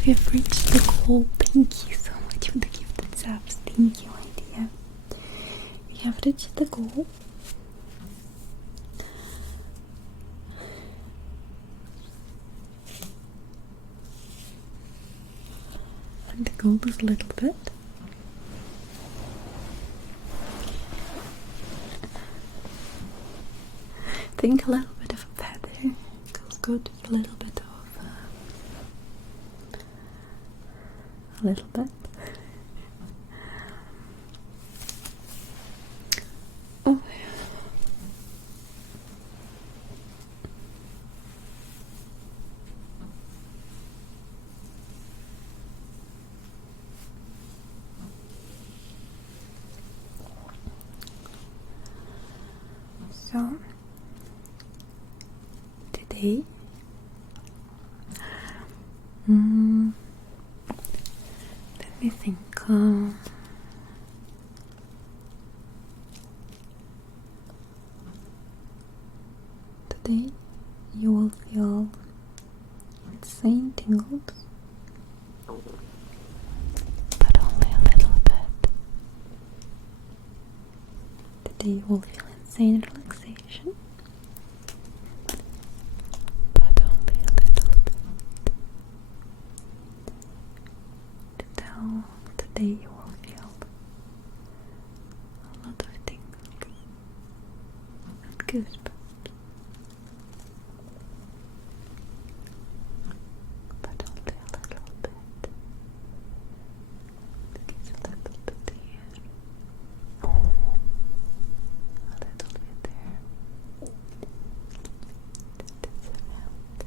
we have reached the goal. Thank you so much for the gifted subs. Thank you, idea. We have reached the goal. And the goal is a little bit. I think a little bit of a feather goes good with a little bit of a little bit. Oh. So today let me think. Today you will feel insane tingles, but only a little bit. Today you will feel insane relaxation, but only a little bit. Today you will feel a lot of tingles and goosebumps. But only a little bit. It's a little bit here. A little bit there. That's around.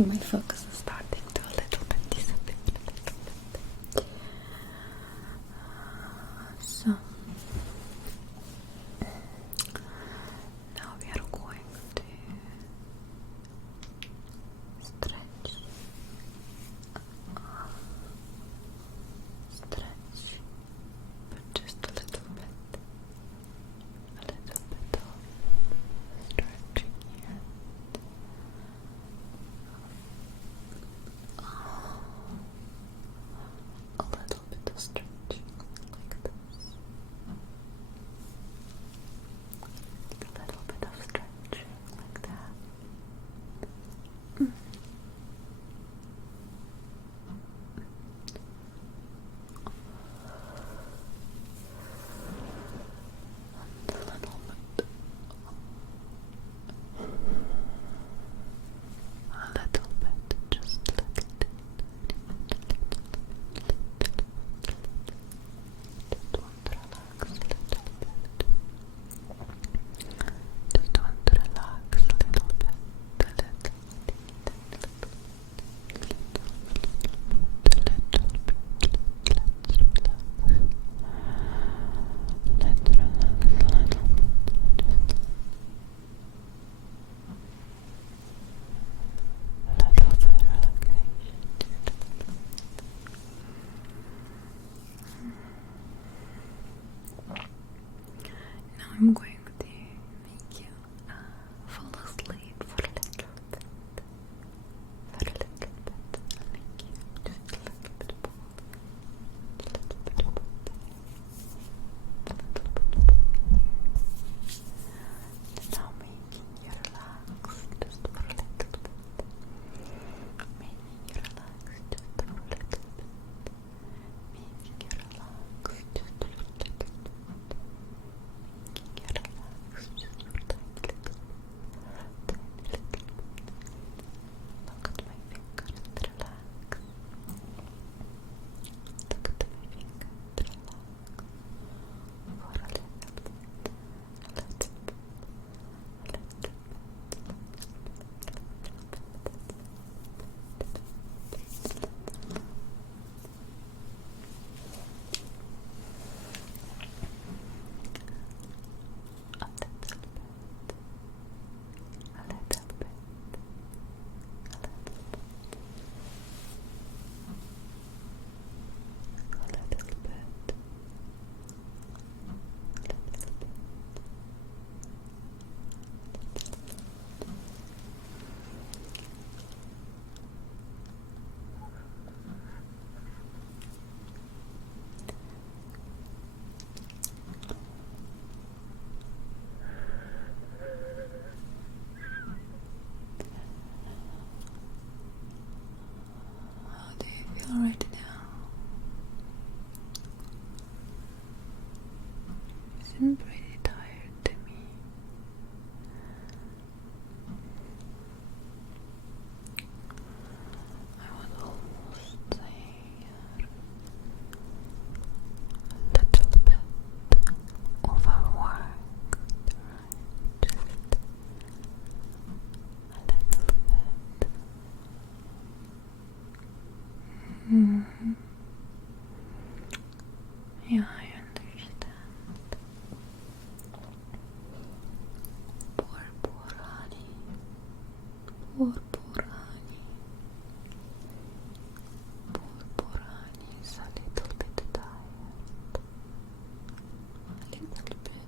see my focus is starting to a little bit disappear. So now we are going to stretch, but just a little bit of stretching here. A little bit of stretching like this. A little bit of stretching like that. And a little bit. A little bit, just like that. Just want to relax a little bit. Just want to relax a little bit. Now I'm going to make you fall asleep for a little bit. I'll make you just a little bit bored. A little bit bored. Now making you relax just for a little bit. Making you relax just for a little bit. Making you relax just for a little bit. Making you relax just for a tiny little bit. Look at my fingers and relax. Look at my fingers and relax. For a little bit. How do you feel right now? You seem pretty tired to me. I would almost say you're a little bit overworked, right? Just a little bit. Yeah, I understand. Poor honey. Poor honey. Poor honey is a little bit tired. A little bit.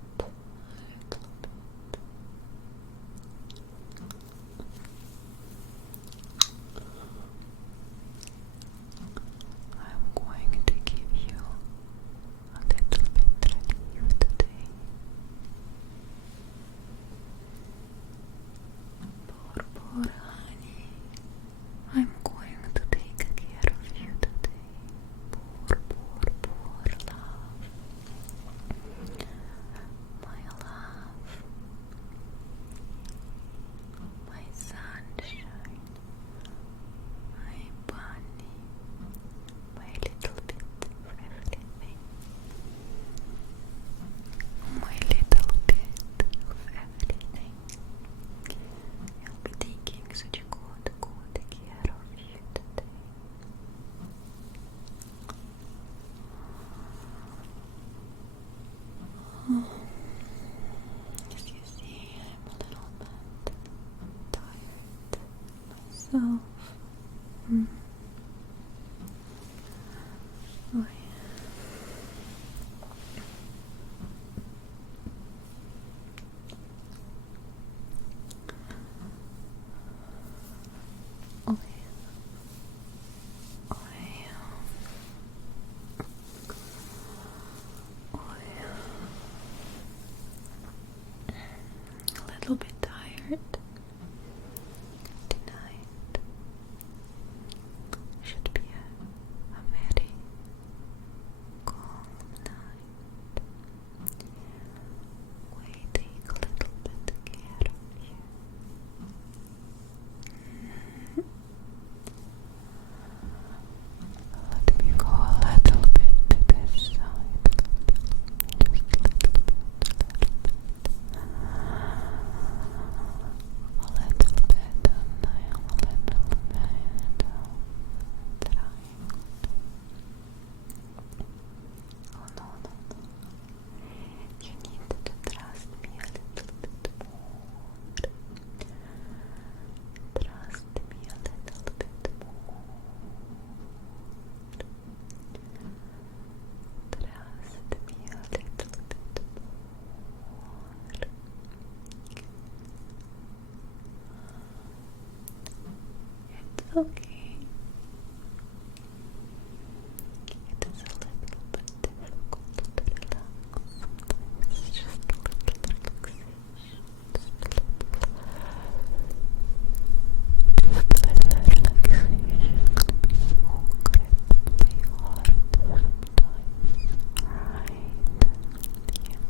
I'm going to give you a yourself. Oh, yeah. Oh, yeah. Oh, yeah. Oh, yeah. A little bit tired tonight. Should be a very calm night. We take a little bit care of you. Let me go a little bit to this side. Just a little bit. A little bit, and I am a little bit trying. Oh no, no, no. You need to trust me a little bit more. Trust me a little bit more. Trust me a little bit more. It's okay. It is a little bit difficult to relax sometimes. It's just a little relaxation. Just a little relaxation can be so incredibly hard sometimes, right? Yeah,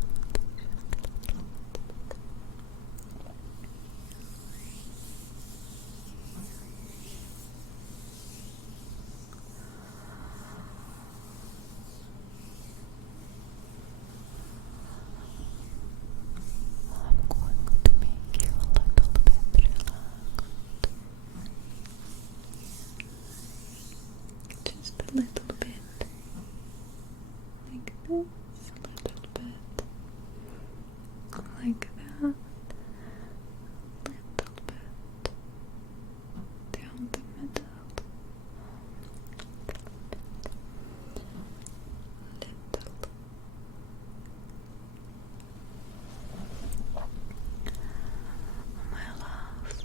I'm going to make you a little bit relaxed. Just a little bit. Like this. A little bit. Like that. Little bit. Down the middle. Little. My love.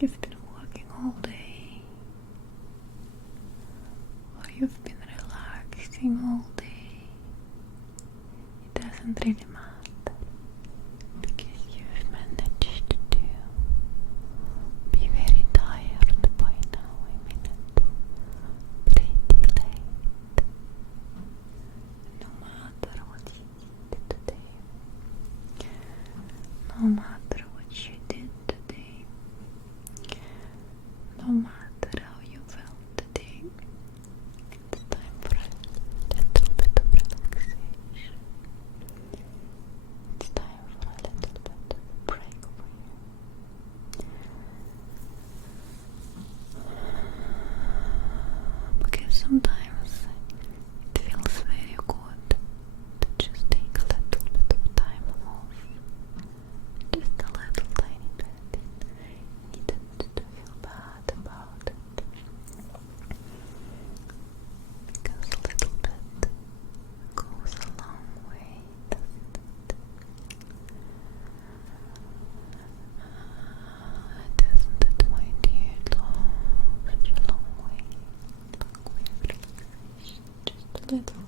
You've been working all day, or you've been relaxing all day. It doesn't really matter, because you've managed to be very tired by now. I mean, it's pretty late. No matter what you did today, no matter what you did today, no matter how you felt today, it's time for a little bit of relaxation. It's time for a little bit of a break for you. Because sometimes it feels very good to just take a little bit of time off. Just a little tiny bit. You needn't to feel bad about it. Because a little bit goes a long way, doesn't it? Doesn't it, my dear? Such a long way. Long way of relaxation. Just a little.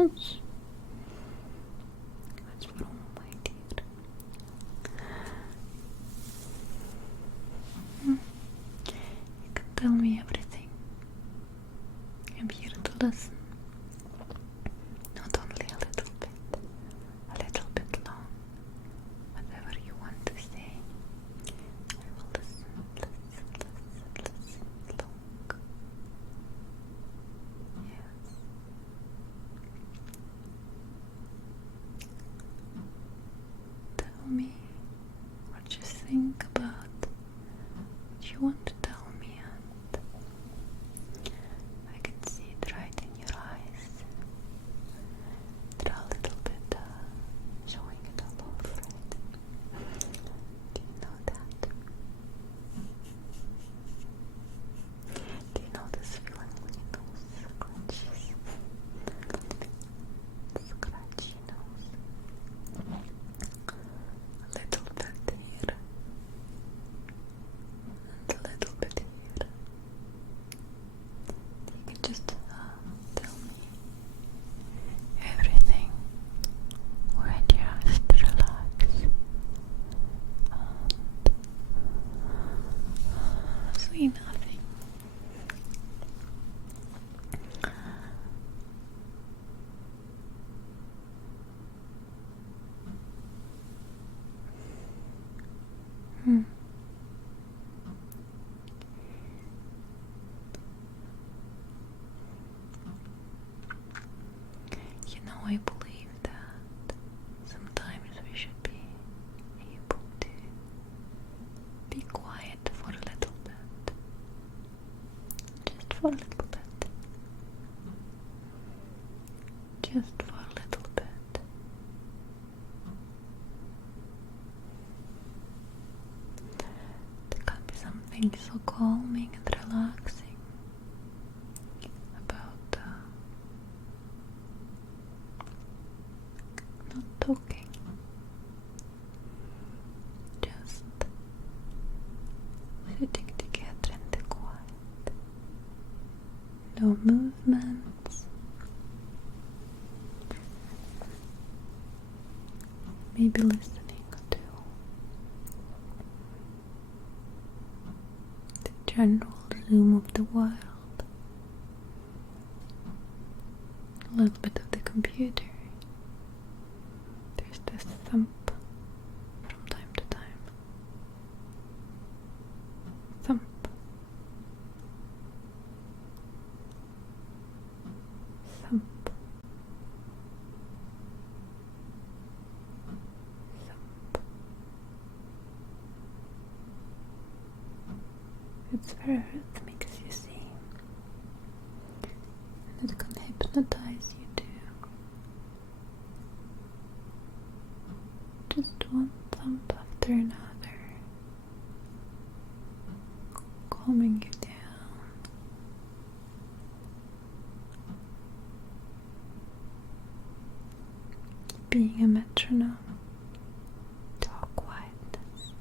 Oops. What's wrong, my dear? You can tell me everything. I'm here to listen. Not only a little bit long. Whatever you want to say, I will listen long. Yes. Tell me what you think about what you want to tell me, and I can see it right in Hmm. You know, I believe that sometimes we should be able to be quiet for a little bit. Just for a little bit. Just for a little bit. There can be something so calming and relaxing about not talking, just sitting together in the quiet. No movements, maybe listening to the general zoom of the world, a little bit of the computer. There's this thump from time to time. Thump. Thump. Thump. It's very rhythmic, as you see. And it can hypnotize you too. Just one thump after another, calming you down. Being a metronome to our quietness.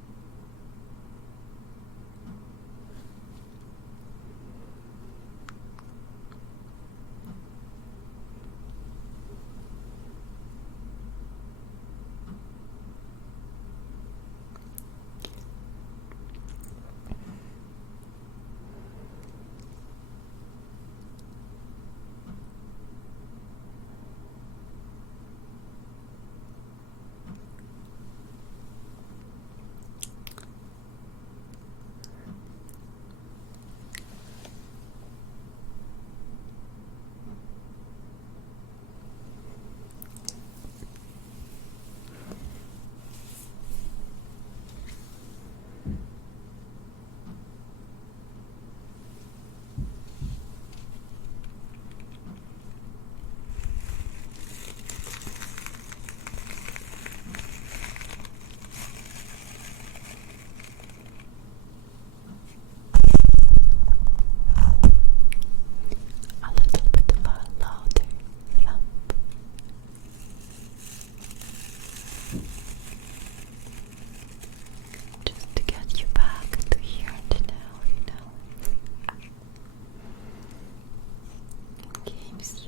Just to get you back to here and now, in case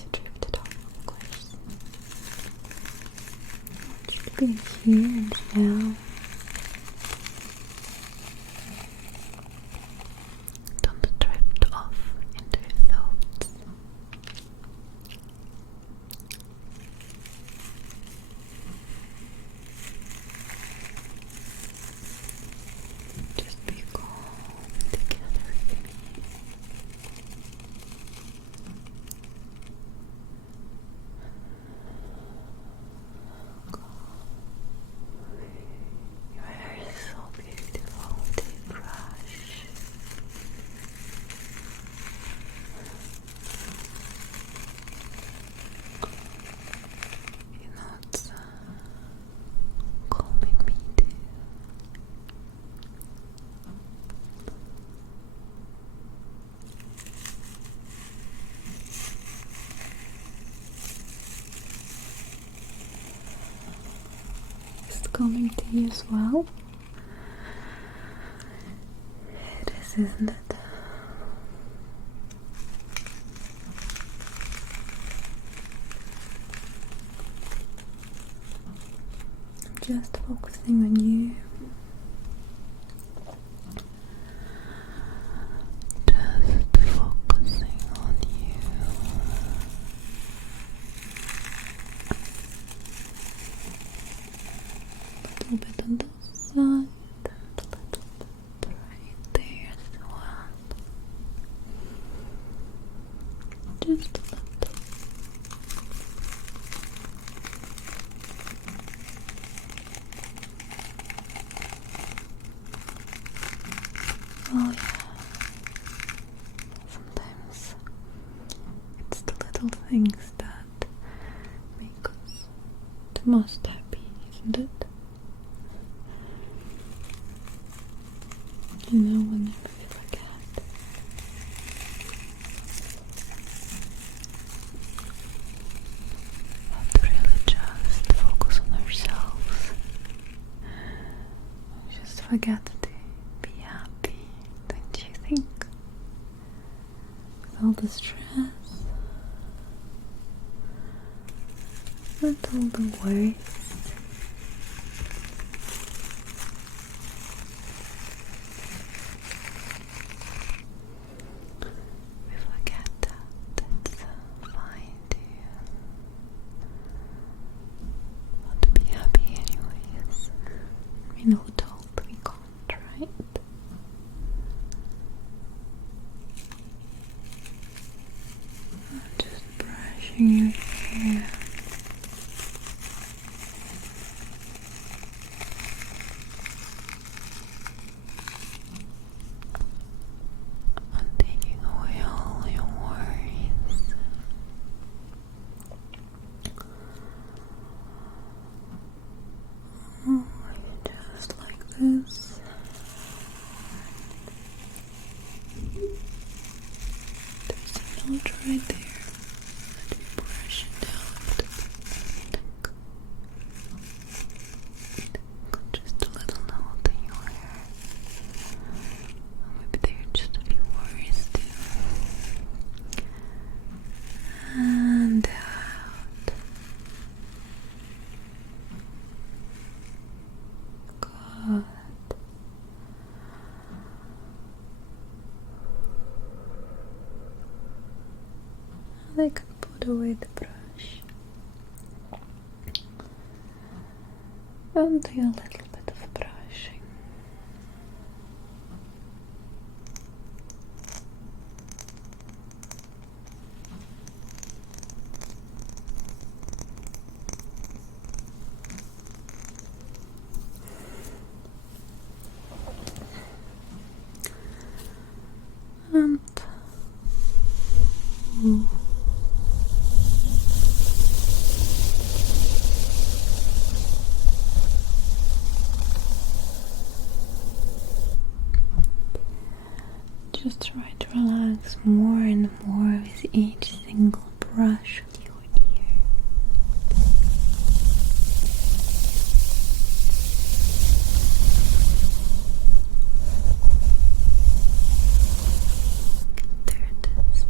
you drifted off, of course. You be here and now. Don't drift off into your thoughts. Just be calm together with me. Your hair is so beautiful, deep brush. You know, it's calming me too. It's calming to you as well. It is, isn't it? I'm just focusing on you. Just focusing on you. A little bit on this side. isn't it? You know, whenever you forget, but really just focus on ourselves. Just forget to be happy, don't you think? With all the stress, with all the worries. Who told we can't, right? I'm just brushing your hair. I'm taking away all your worries. Oh, just like this. There's a note right there. Let me brush it out. Just a little note in your hair. Maybe there are just a few worries too. And out. Good. I can put away the brush and do a little bit of brushing. And just try to relax more and more with each single brush on your ear. There it is.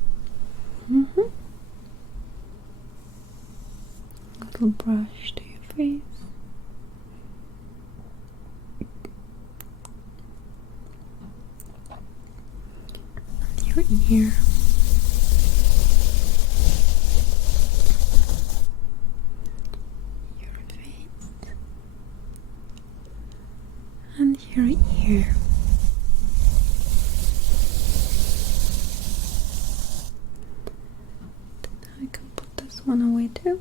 Little brush to your face. Your ear. Your face. And your ear. I can put this one away too.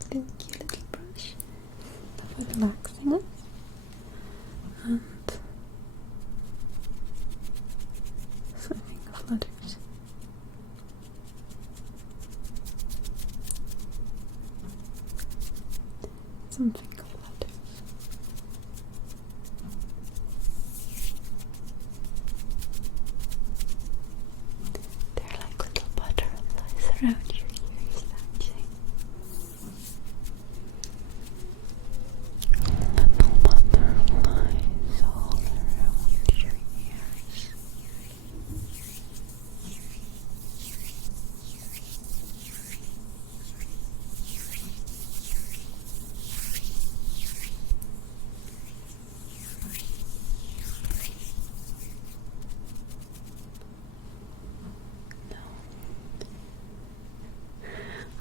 Thank you, little brush, for relaxing us. And something of letters. Something of letters. They're like little butterflies around your ears, actually. Little butterflies all around your ears.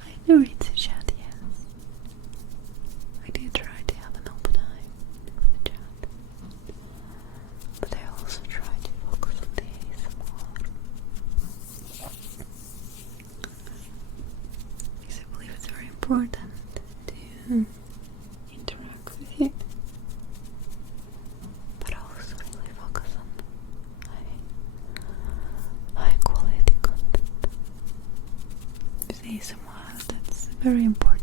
I do read the chat, yes. I do try to have an open eye for the chat. But I also try to focus on the ASMR. Because I believe it's very important to interact with you. But also really focus on high quality content. With ASMR, that's very important.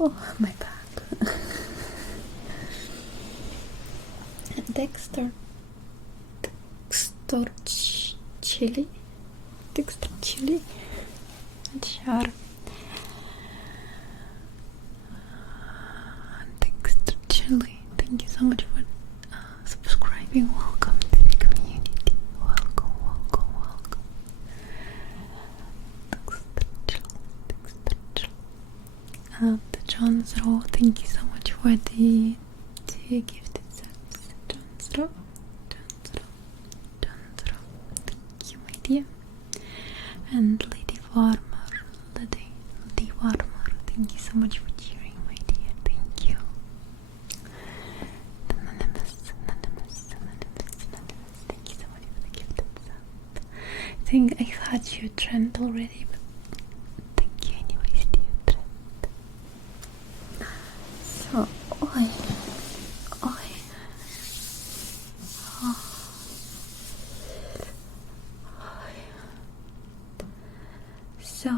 Oh, my back. Dexter chili. Dexter chili. Sure. Dexter chili. Thank you so much for subscribing. Welcome to the community. Welcome, welcome, welcome. The John's Row, thank you so much for the two gifted subs. John's Row, thank you, my dear. And Lady Farmer, thank you so much for cheering, my dear. Thank you. Anonymous, thank you so much for the gifted sub. I think I had you Trent already, but thank you anyways, dear Trent. So, oi. So,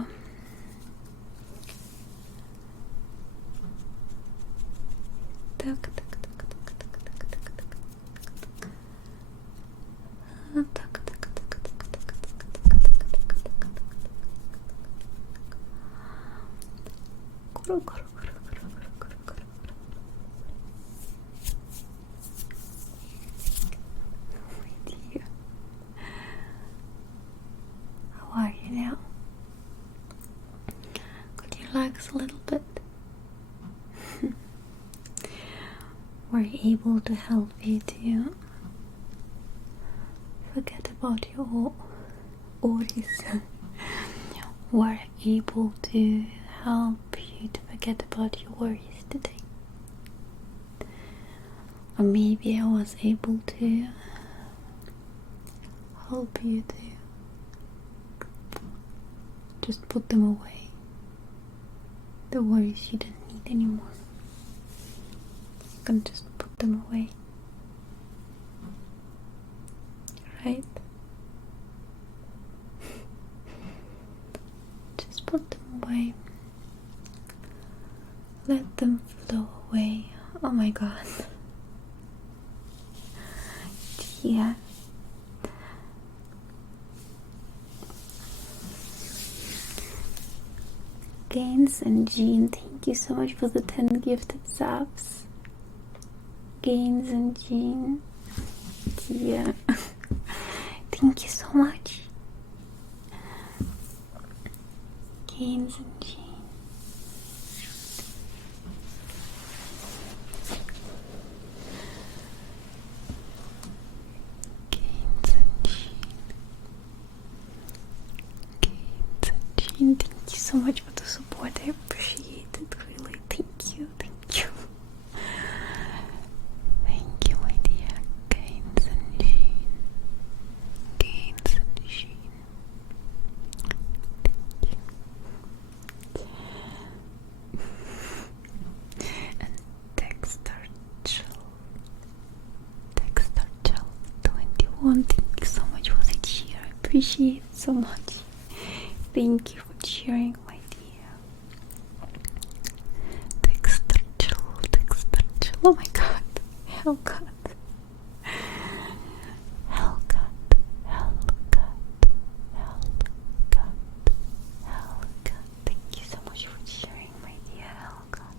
how are you now? Could you relax a little bit? We're able to help you to forget about your worries. We're able to help you to forget about your worries today. Or maybe I was able to help you to just put them away. The worries you don't need anymore. You can just put them away. Right? Just put them away. Let them flow away. Oh my god. Yeah. Gaines and Jean, thank you so much for the 10 gifted subs. Gaines and Jean. Yeah. Thank you so much. Gaines and Jean. Thank you so much for the support. I appreciate it, really. Thank you. Thank you, my dear. Gaines and Jean. Thank you. And Dexter Chill 21. Thank you so much for the cheer. I appreciate it so much. Thank you for cheering, my dear. Dexter Chill. Oh my god. Hellcat. Thank you so much for cheering, my dear Hellcat.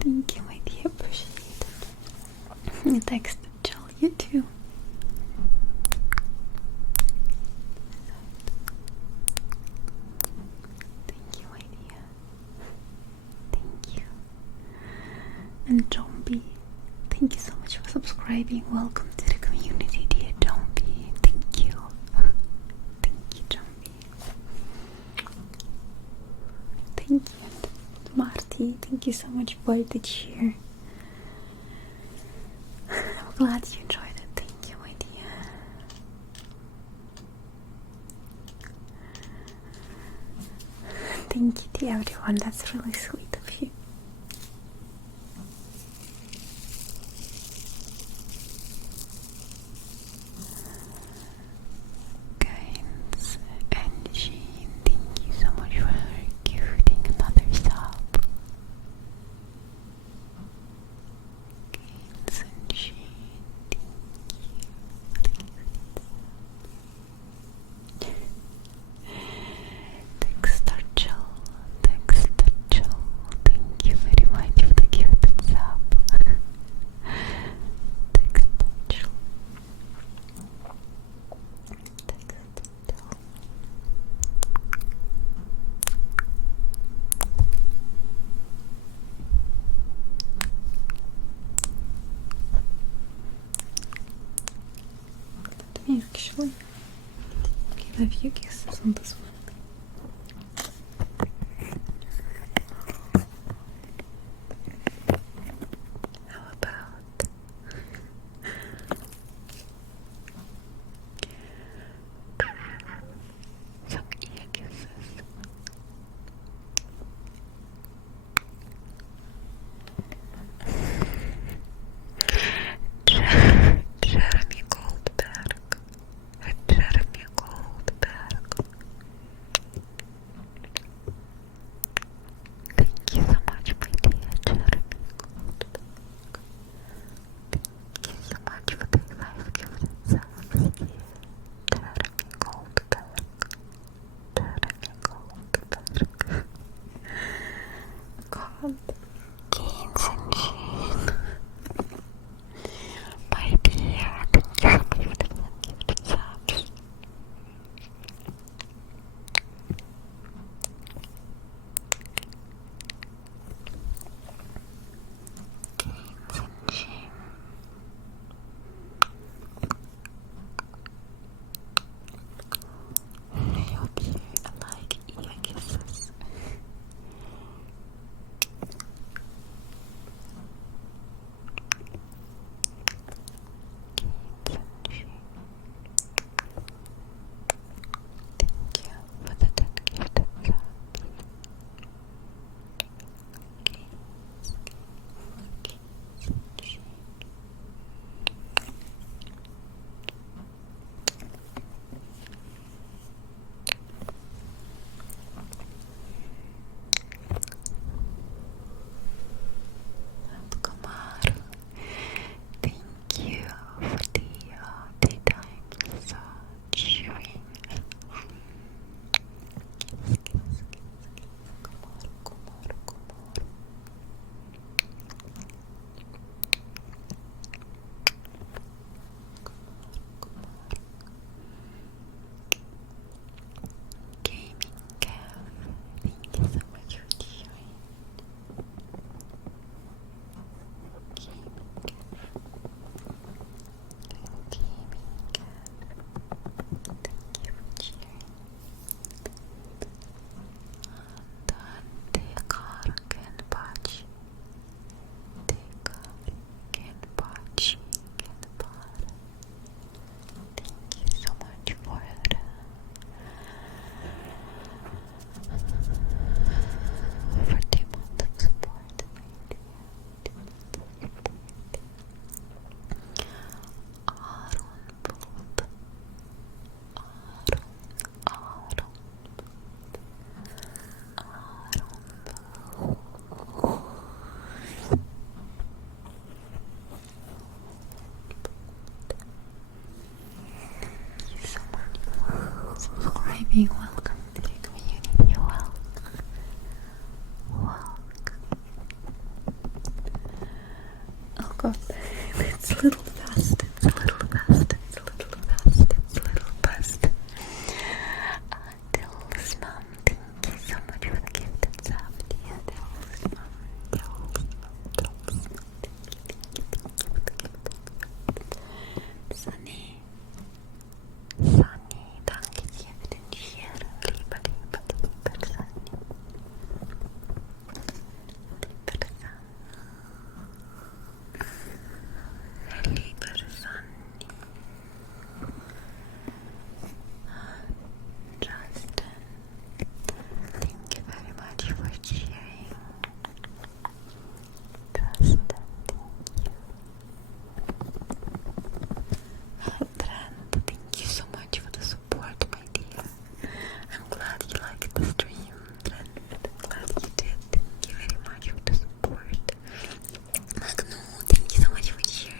Thank you, my dear. Appreciate it. Thanks to Jill, you too. Thank you, my dear. Thank you. And Zombie, thank you so much for subscribing. Welcome to the community, dear Zombie. Thank you. Thank you, Zombie. Thank you. Marty, thank you so much for the cheer. I'm glad you enjoyed it. Thank you, my dear. Thank you to everyone. That's really sweet of you. me actually. Give a few kisses on this one. How about some ear kisses? Jeremy Goldberg. Jeremy Goldberg. Thank you so much, my dear Jeremy Goldberg. Thank you so much for the 5 gifted subs, dear Jeremy Goldberg. Jeremy Goldberg. God. Gains and sheen. My dear, thank you so much for the 10 gifted subs. Gains and sheen. I hope you like ear kisses. Thank you for the 10 gifted subs. Kumar, thank you for the daytime cheering. Kumar. Gaming Cav, thank you so much for cheering. Gaming Cav, thank you for cheering. Tekar Kenpachi. Thank you so much for it. For the amount of support. Aaron Bolt. Thank you so much for subscribing. Welcome to the community. Welcome. Oh god, it's a little fast. Dill's mom, thank you so much for the gifted sub, dear Dill's mom. Sunny, danke dir für den Share. Lieber Sunny. Lieber Sunny. Justin, thank you very much for cheering. Justin, thank you. Trent, thank you so much for the support, my dear. I'm glad you liked the stream, Trent. Glad you did. Thank you very much for the support. Magno, thank you so much for cheering.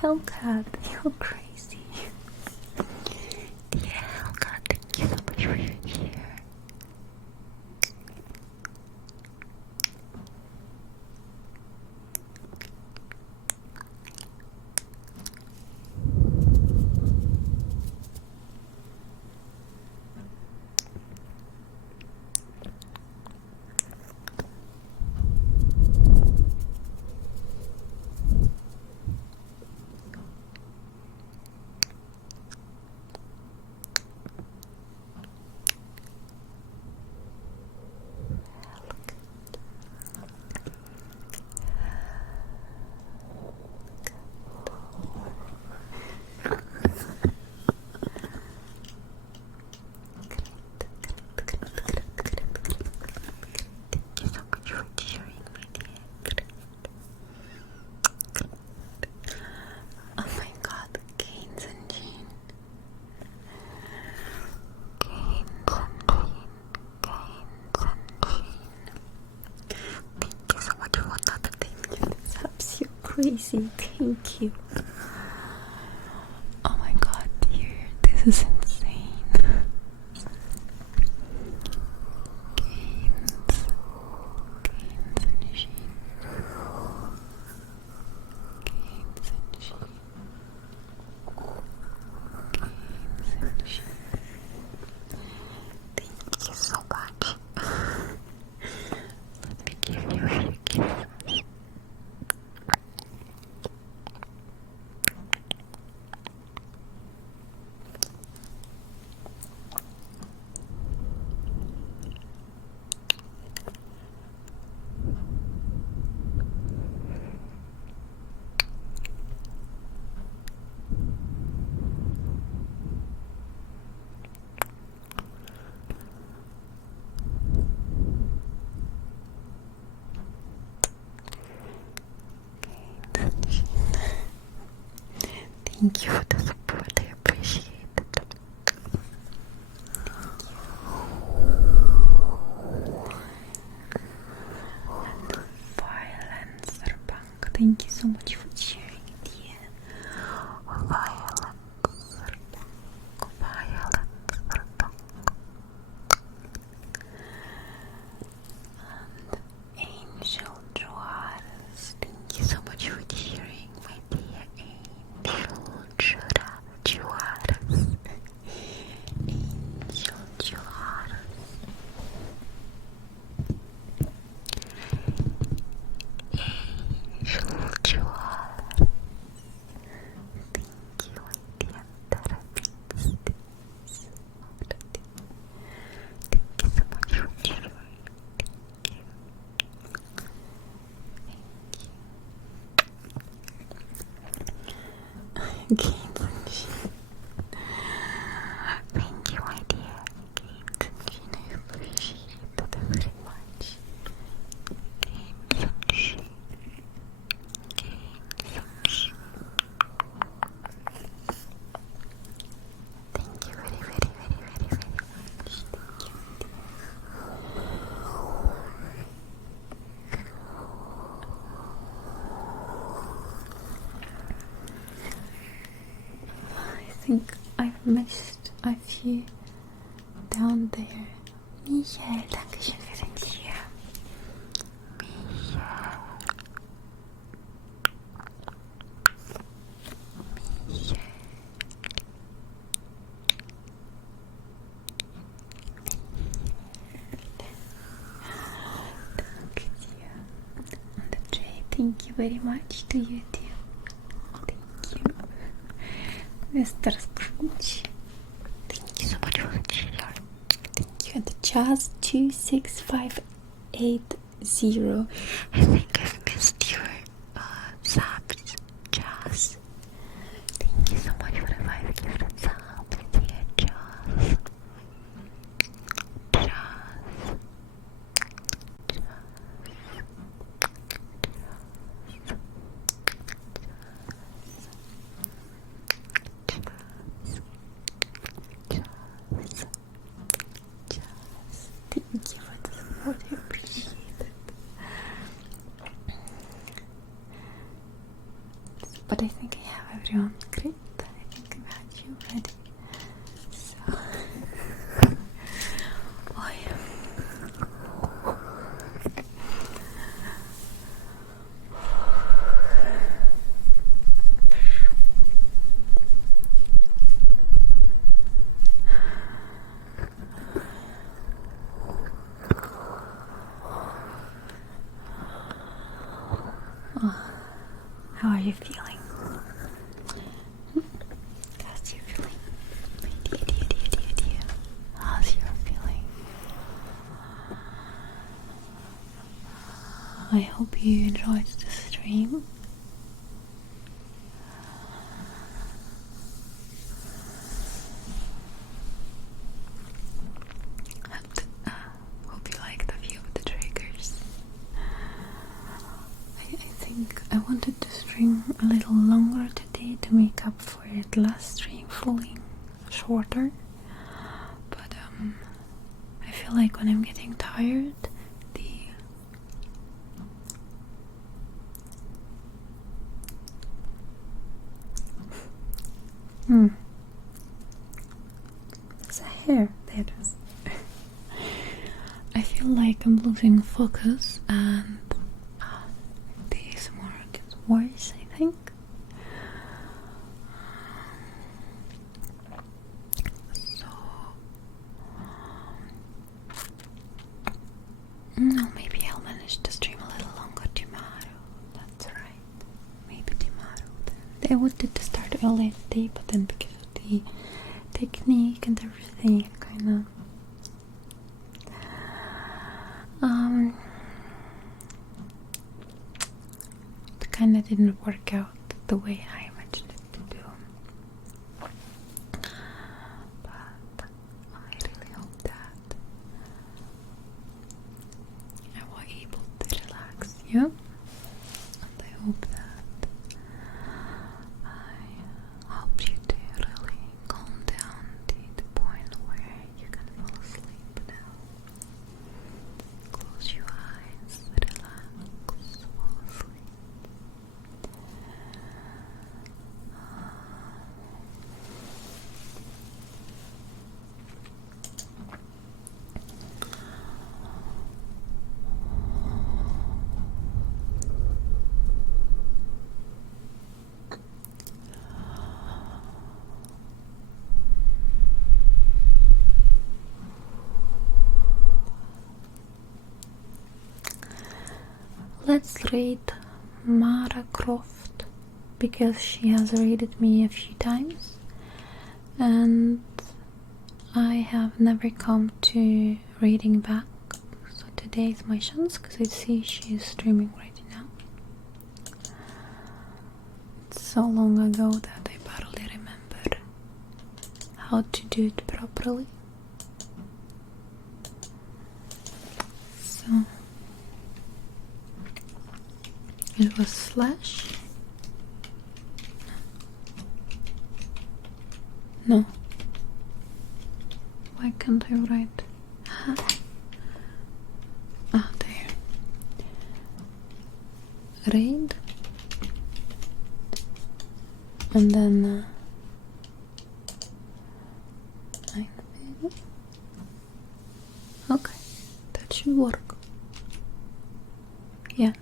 Hellcat, you're crazy. Yeah, Hellcat, thank you so much for your cheer. Thank you so much for another thing. This helps you crazy. Thank you. Oh my god, dear, this is insane. Gains and sheet. Gains and sheet. Gains and sheet. Thank you so much. Let me give you a few kisses. Thank you for the support, I appreciate it. And Violencer Bank, thank you so much for sharing it here. Violencer Bank, Violencer Bank. And Angel Juarez, thank you so much for sharing, my dear Angel Juarez. Angel Juarez. Angel Juarez. Thank you, my dear therapist. Thank you so much for sharing. Games and shit. Thank you, my dear. Games and shit. I appreciate that very much. Games and shit. Games and shit. Thank you very, very, very, very, very much. Thank you. I think I've missed a few down there. Michael, dankeschön für den Tier. Michael. Michael. Danke dir. And Jay, thank you very much to you too. Thank you. Mr. Scrooge, thank you so much for the cheer. Thank you. And the Jazz 26580. I think I've missed your subs, Jazz. Thank you so much for the 5 gifted subs, dear Jazz. Jazz. Thank you for the support, I appreciate it. But I think I have everyone great. I think I've had you ready. So, oh yeah. How are you feeling? How's you feeling? Dear. How's you feeling? I hope you enjoyed the stream. Hope you liked a few of the triggers. I think I wanted to stream a little longer today to make up for it last stream falling shorter, but feel like when I'm getting tired, the it's a hair. There it is. I feel like I'm losing focus and the ASMR gets worse, I think. So no, maybe I'll manage to stream a little longer tomorrow. That's right. Maybe tomorrow then. I wanted to start early today, but then because of the technique and everything, kind of it kind of didn't work out the way I imagined it to do. But I really hope that I was able to relax you, and I hope that I helped you to really calm down to the point where you can fall asleep now. Close your eyes, relax, fall asleep. Let's read Mara Croft, because she has raided me a few times and I have never come to reading back, so today is my chance because I see she is streaming right now. It's so long ago that I barely remember how to do it properly. So it was slash. No. Why can't I write? Ah, there. Raid. And then okay, that should work. Yes.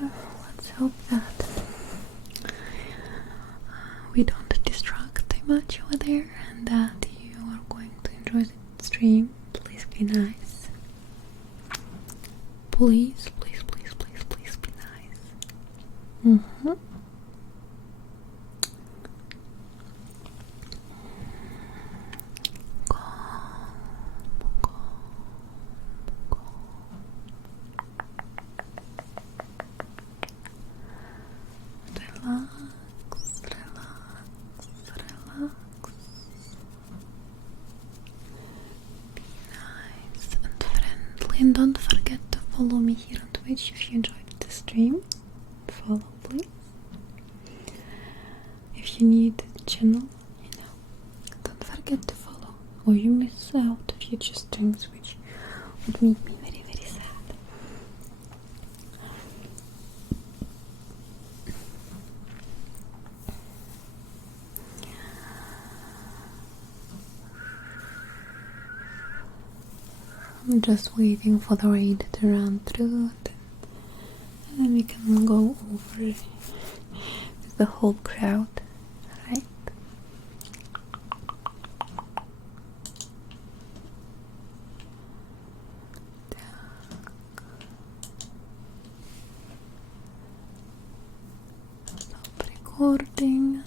And, let's hope that we don't distract too much over there and that you are going to enjoy the stream. Please be nice. Please, please, please, please, please be nice. Relax, relax, relax. Be nice and friendly, and don't forget to follow me here on Twitch if you enjoyed the stream. Follow, please. If you need the channel, don't forget to follow, or you miss out future streams, which would make me very, very sad. I'm just waiting for the raid to run through, and then we can go over with the whole crowd, right? Stop recording.